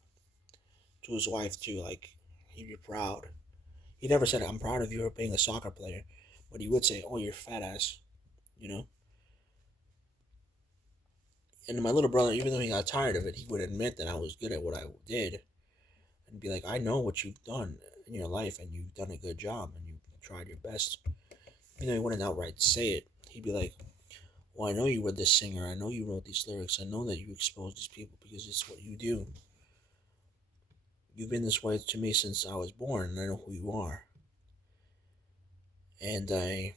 To his wife too, like, he'd be proud. He never said, "I'm proud of you for being a soccer player," but he would say, "Oh, you're fat ass," you know. And my little brother, even though he got tired of it, he would admit that I was good at what I did, and be like, "I know what you've done in your life, and you've done a good job, and you've tried your best." Even though he wouldn't outright say it, he'd be like, "Well, I know you were this singer. I know you wrote these lyrics. I know that you expose these people because it's what you do. You've been this way to me since I was born, and I know who you are." And I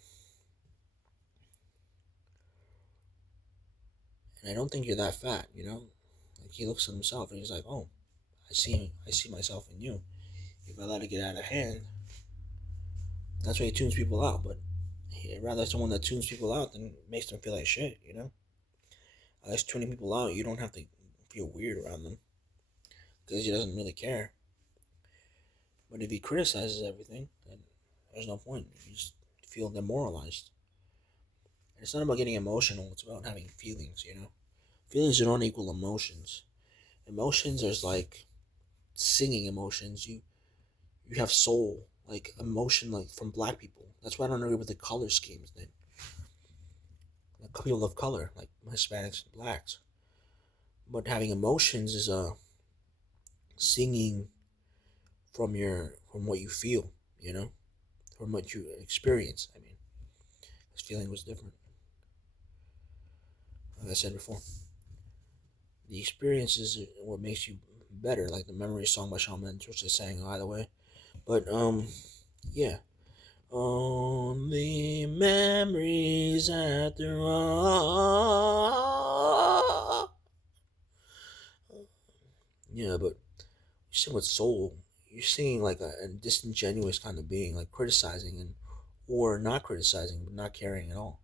don't think you're that fat. Like, he looks at himself and he's like, "Oh, I see myself in you. If I let it get out of hand, that's why he tunes people out. But rather someone that tunes people out than makes them feel like shit. Unless tuning people out, you don't have to feel weird around them because he doesn't really care. But if he criticizes everything, then there's no point. You just feel demoralized. And it's not about getting emotional, it's about having feelings. Feelings don't equal emotions. Emotions is like singing emotions. You have soul, like emotion, like from black people. That's why I don't agree with the color schemes then. Like, people of color, like Hispanics and blacks. But having emotions is singing from what you feel, from what you experience. I mean, His feeling was different. Like I said before, the experience is what makes you better. Like the memory song by Shawn Mendes, which I sang either way. But yeah. Only memories after all. Yeah, but you sing with soul. You're singing like a disingenuous kind of being, like criticizing and or not criticizing, but not caring at all.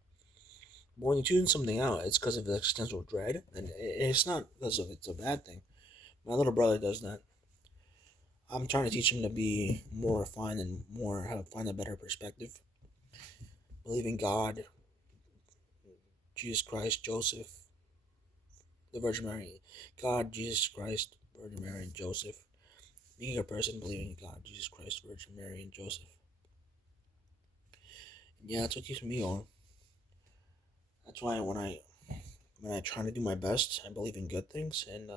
But when you tune something out, it's because of the existential dread, and it's not because of it's a bad thing. My little brother does that. I'm trying to teach him to be more refined and more how to find a better perspective. Believe in God, Jesus Christ, Joseph, the Virgin Mary, God, Jesus Christ, Virgin Mary, and Joseph. Being a person believing in God, Jesus Christ, Virgin Mary, and Joseph. And yeah, that's what keeps me going. That's why when I try to do my best, I believe in good things, and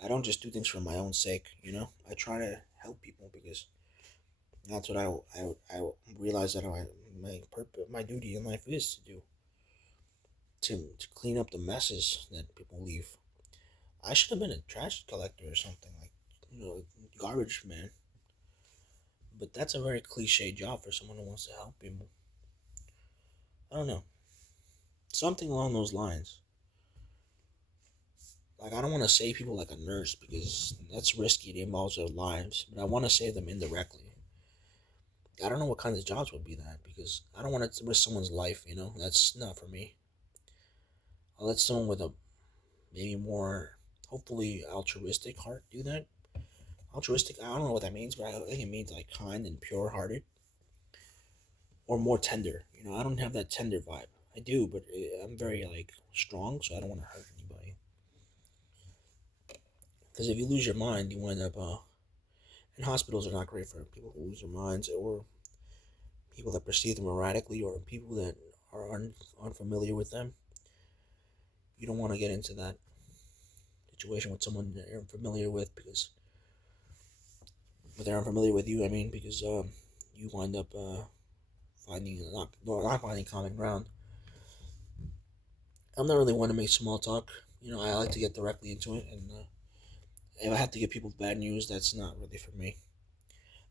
I don't just do things for my own sake. I try to help people because that's what I realize that my purpose, my duty in life is to do to clean up the messes that people leave. I should have been a trash collector or something like garbage man. But that's a very cliche job for someone who wants to help people. I don't know. Something along those lines. Like, I don't want to save people like a nurse because that's risky. It involves their lives. But I want to save them indirectly. I don't know what kinds of jobs would be that because I don't want to risk someone's life. That's not for me. I'll let someone with a maybe more, hopefully, altruistic heart do that. Altruistic, I don't know what that means, but I think it means like kind and pure hearted or more tender. I don't have that tender vibe. I do, but I'm very like strong, so I don't want to hurt anybody. Because if you lose your mind, you wind up. And hospitals are not great for people who lose their minds, or people that perceive them erratically, or people that are unfamiliar with them. You don't want to get into that situation with someone that you're unfamiliar with because, but they're unfamiliar with you. I mean, because you wind up finding not finding common ground. I'm not really one to make small talk. I like to get directly into it, and if I have to give people bad news, that's not really for me.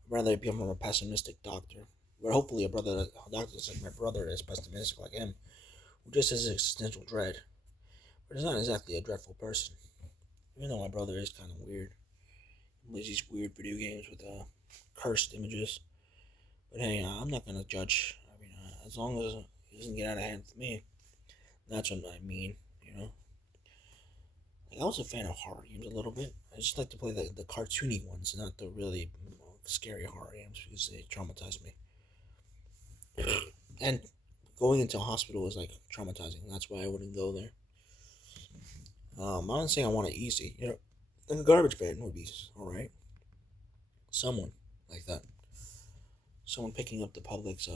I'd rather become a pessimistic doctor, but hopefully a doctor that's like my brother is pessimistic like him, who just has existential dread, but is not exactly a dreadful person. Even though my brother is kind of weird, he plays these weird video games with cursed images. But hey, I'm not gonna judge. I mean, as long as it doesn't get out of hand with me, that's what I mean. You know. Like, I was a fan of horror games a little bit. I just like to play the cartoony ones, not the really scary horror games because they traumatized me. And going into a hospital is like traumatizing. That's why I wouldn't go there. I'm not saying I want it easy. Like a garbage man would be all right. Someone like that. Someone picking up the public's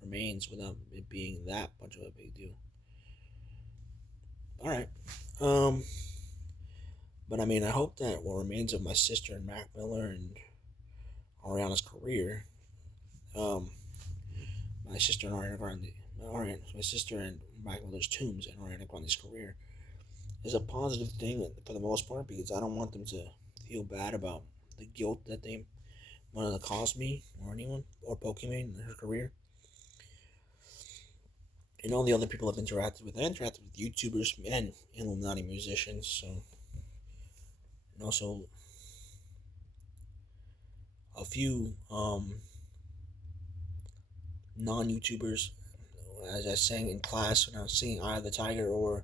remains without it being that much of a big deal. All right. Um, but I mean, I hope that what remains of my sister and Mac Miller and Ariana's career, um, my sister and Ariana Grande, my sister and Mac Miller's tombs and Ariana Grande's career is a positive thing for the most part because I don't want them to feel bad about the guilt that they wanted to cause me or anyone or Pokemon in her career. And all the other people I've interacted with, I interacted with YouTubers and Illuminati musicians, so and also a few non-YouTubers as I sang in class when I was singing Eye of the Tiger or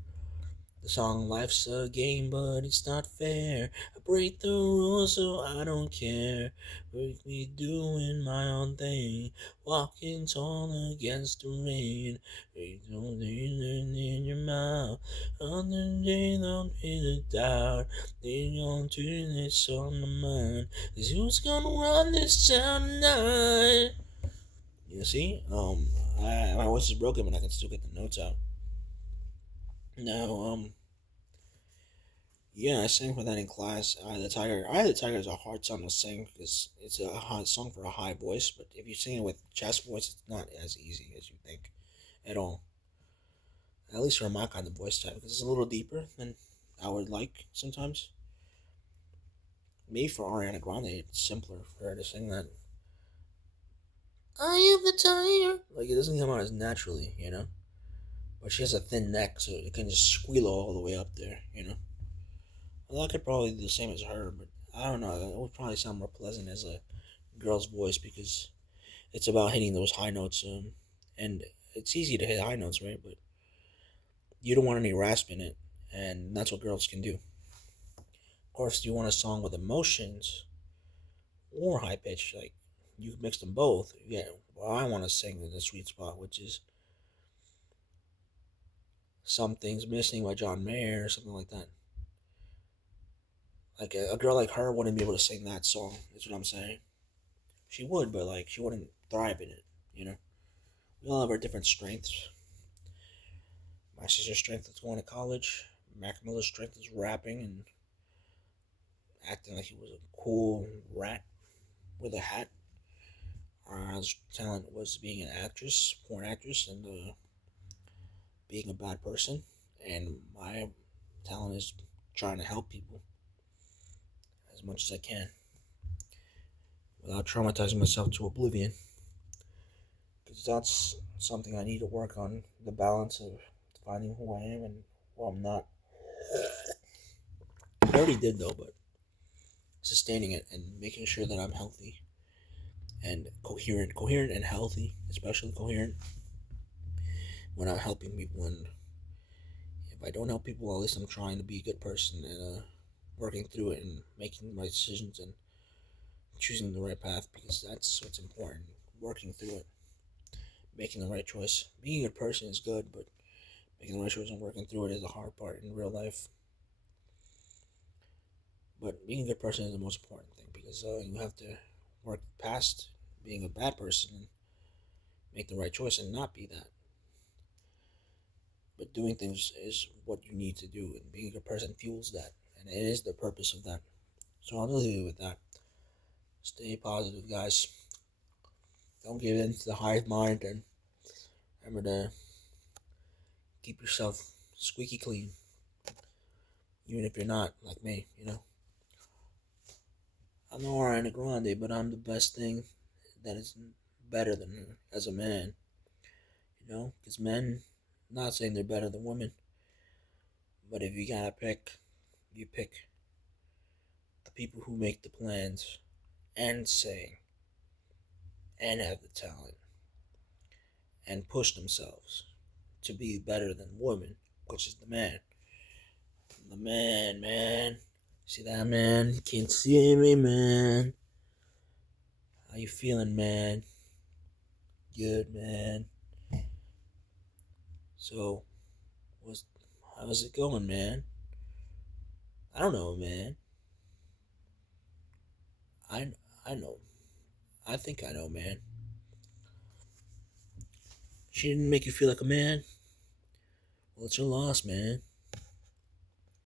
the song Life's a Game But It's Not Fair. I break the rules so I don't care. With me doing my own thing. Walking tall against the rain. There's no reason in your mouth. On the day don't feel a doubt. They don't turn this on my mind. 'Cause who's gonna run this town tonight? You see? My voice is broken, but I can still get the notes out. Now, Yeah, I sang for that in class. Eye of the Tiger is a hard song to sing because it's a hard song for a high voice. But if you sing it with chest voice, it's not as easy as you think at all. At least for my kind of voice type, because it's a little deeper than I would like sometimes. Maybe for Ariana Grande, it's simpler for her to sing that. Eye of the Tiger. Like, it doesn't come out as naturally, you know? But she has a thin neck, so it can just squeal all the way up there, you know? Well, I could probably do the same as her, but I don't know. It would probably sound more pleasant as a girl's voice because it's about hitting those high notes. And it's easy to hit high notes, right? But you don't want any rasp in it, and that's what girls can do. Of course, you want a song with emotions or high pitch, like you mix them both. Yeah, well, I want to sing in the sweet spot, which is Something's Missing by John Mayer or something like that. Like a girl like her wouldn't be able to sing that song. That's what I'm saying. She would, but like she wouldn't thrive in it. You know, we all have our different strengths. My sister's strength is going to college. Mac Miller's strength is rapping and acting like he was a cool rat with a hat. His talent was being an actress, porn actress, and being a bad person. And my talent is trying to help people as much as I can without traumatizing myself to oblivion. Because that's something I need to work on, the balance of finding who I am and who I'm not. I already did though, but sustaining it and making sure that I'm healthy and coherent and healthy, especially coherent when I'm helping people. And if I don't help people, at least I'm trying to be a good person and working through it and making the right decisions and choosing the right path because that's what's important. Working through it, making the right choice. Being a good person is good, but making the right choice and working through it is the hard part in real life. But being a good person is the most important thing because you have to work past being a bad person and make the right choice and not be that. But doing things is what you need to do, and being a good person fuels that, and it is the purpose of that. So I'll leave you with that. Stay positive, guys. Don't give in to the hive mind, and remember to keep yourself squeaky clean, even if you're not like me. You know, I'm no Ariana Grande, but I'm the best thing that is better than her as a man. You know, because men, not saying they're better than women, but if you gotta pick, you pick the people who make the plans and sing and have the talent and push themselves to be better than women, which is the man. The man, man. See that, man? You can't see me, man. How you feeling, man? Good, man. So, what's how's it going, man? I don't know, man. I I know. I think I know, man. She didn't make you feel like a man. Well, it's your loss, man.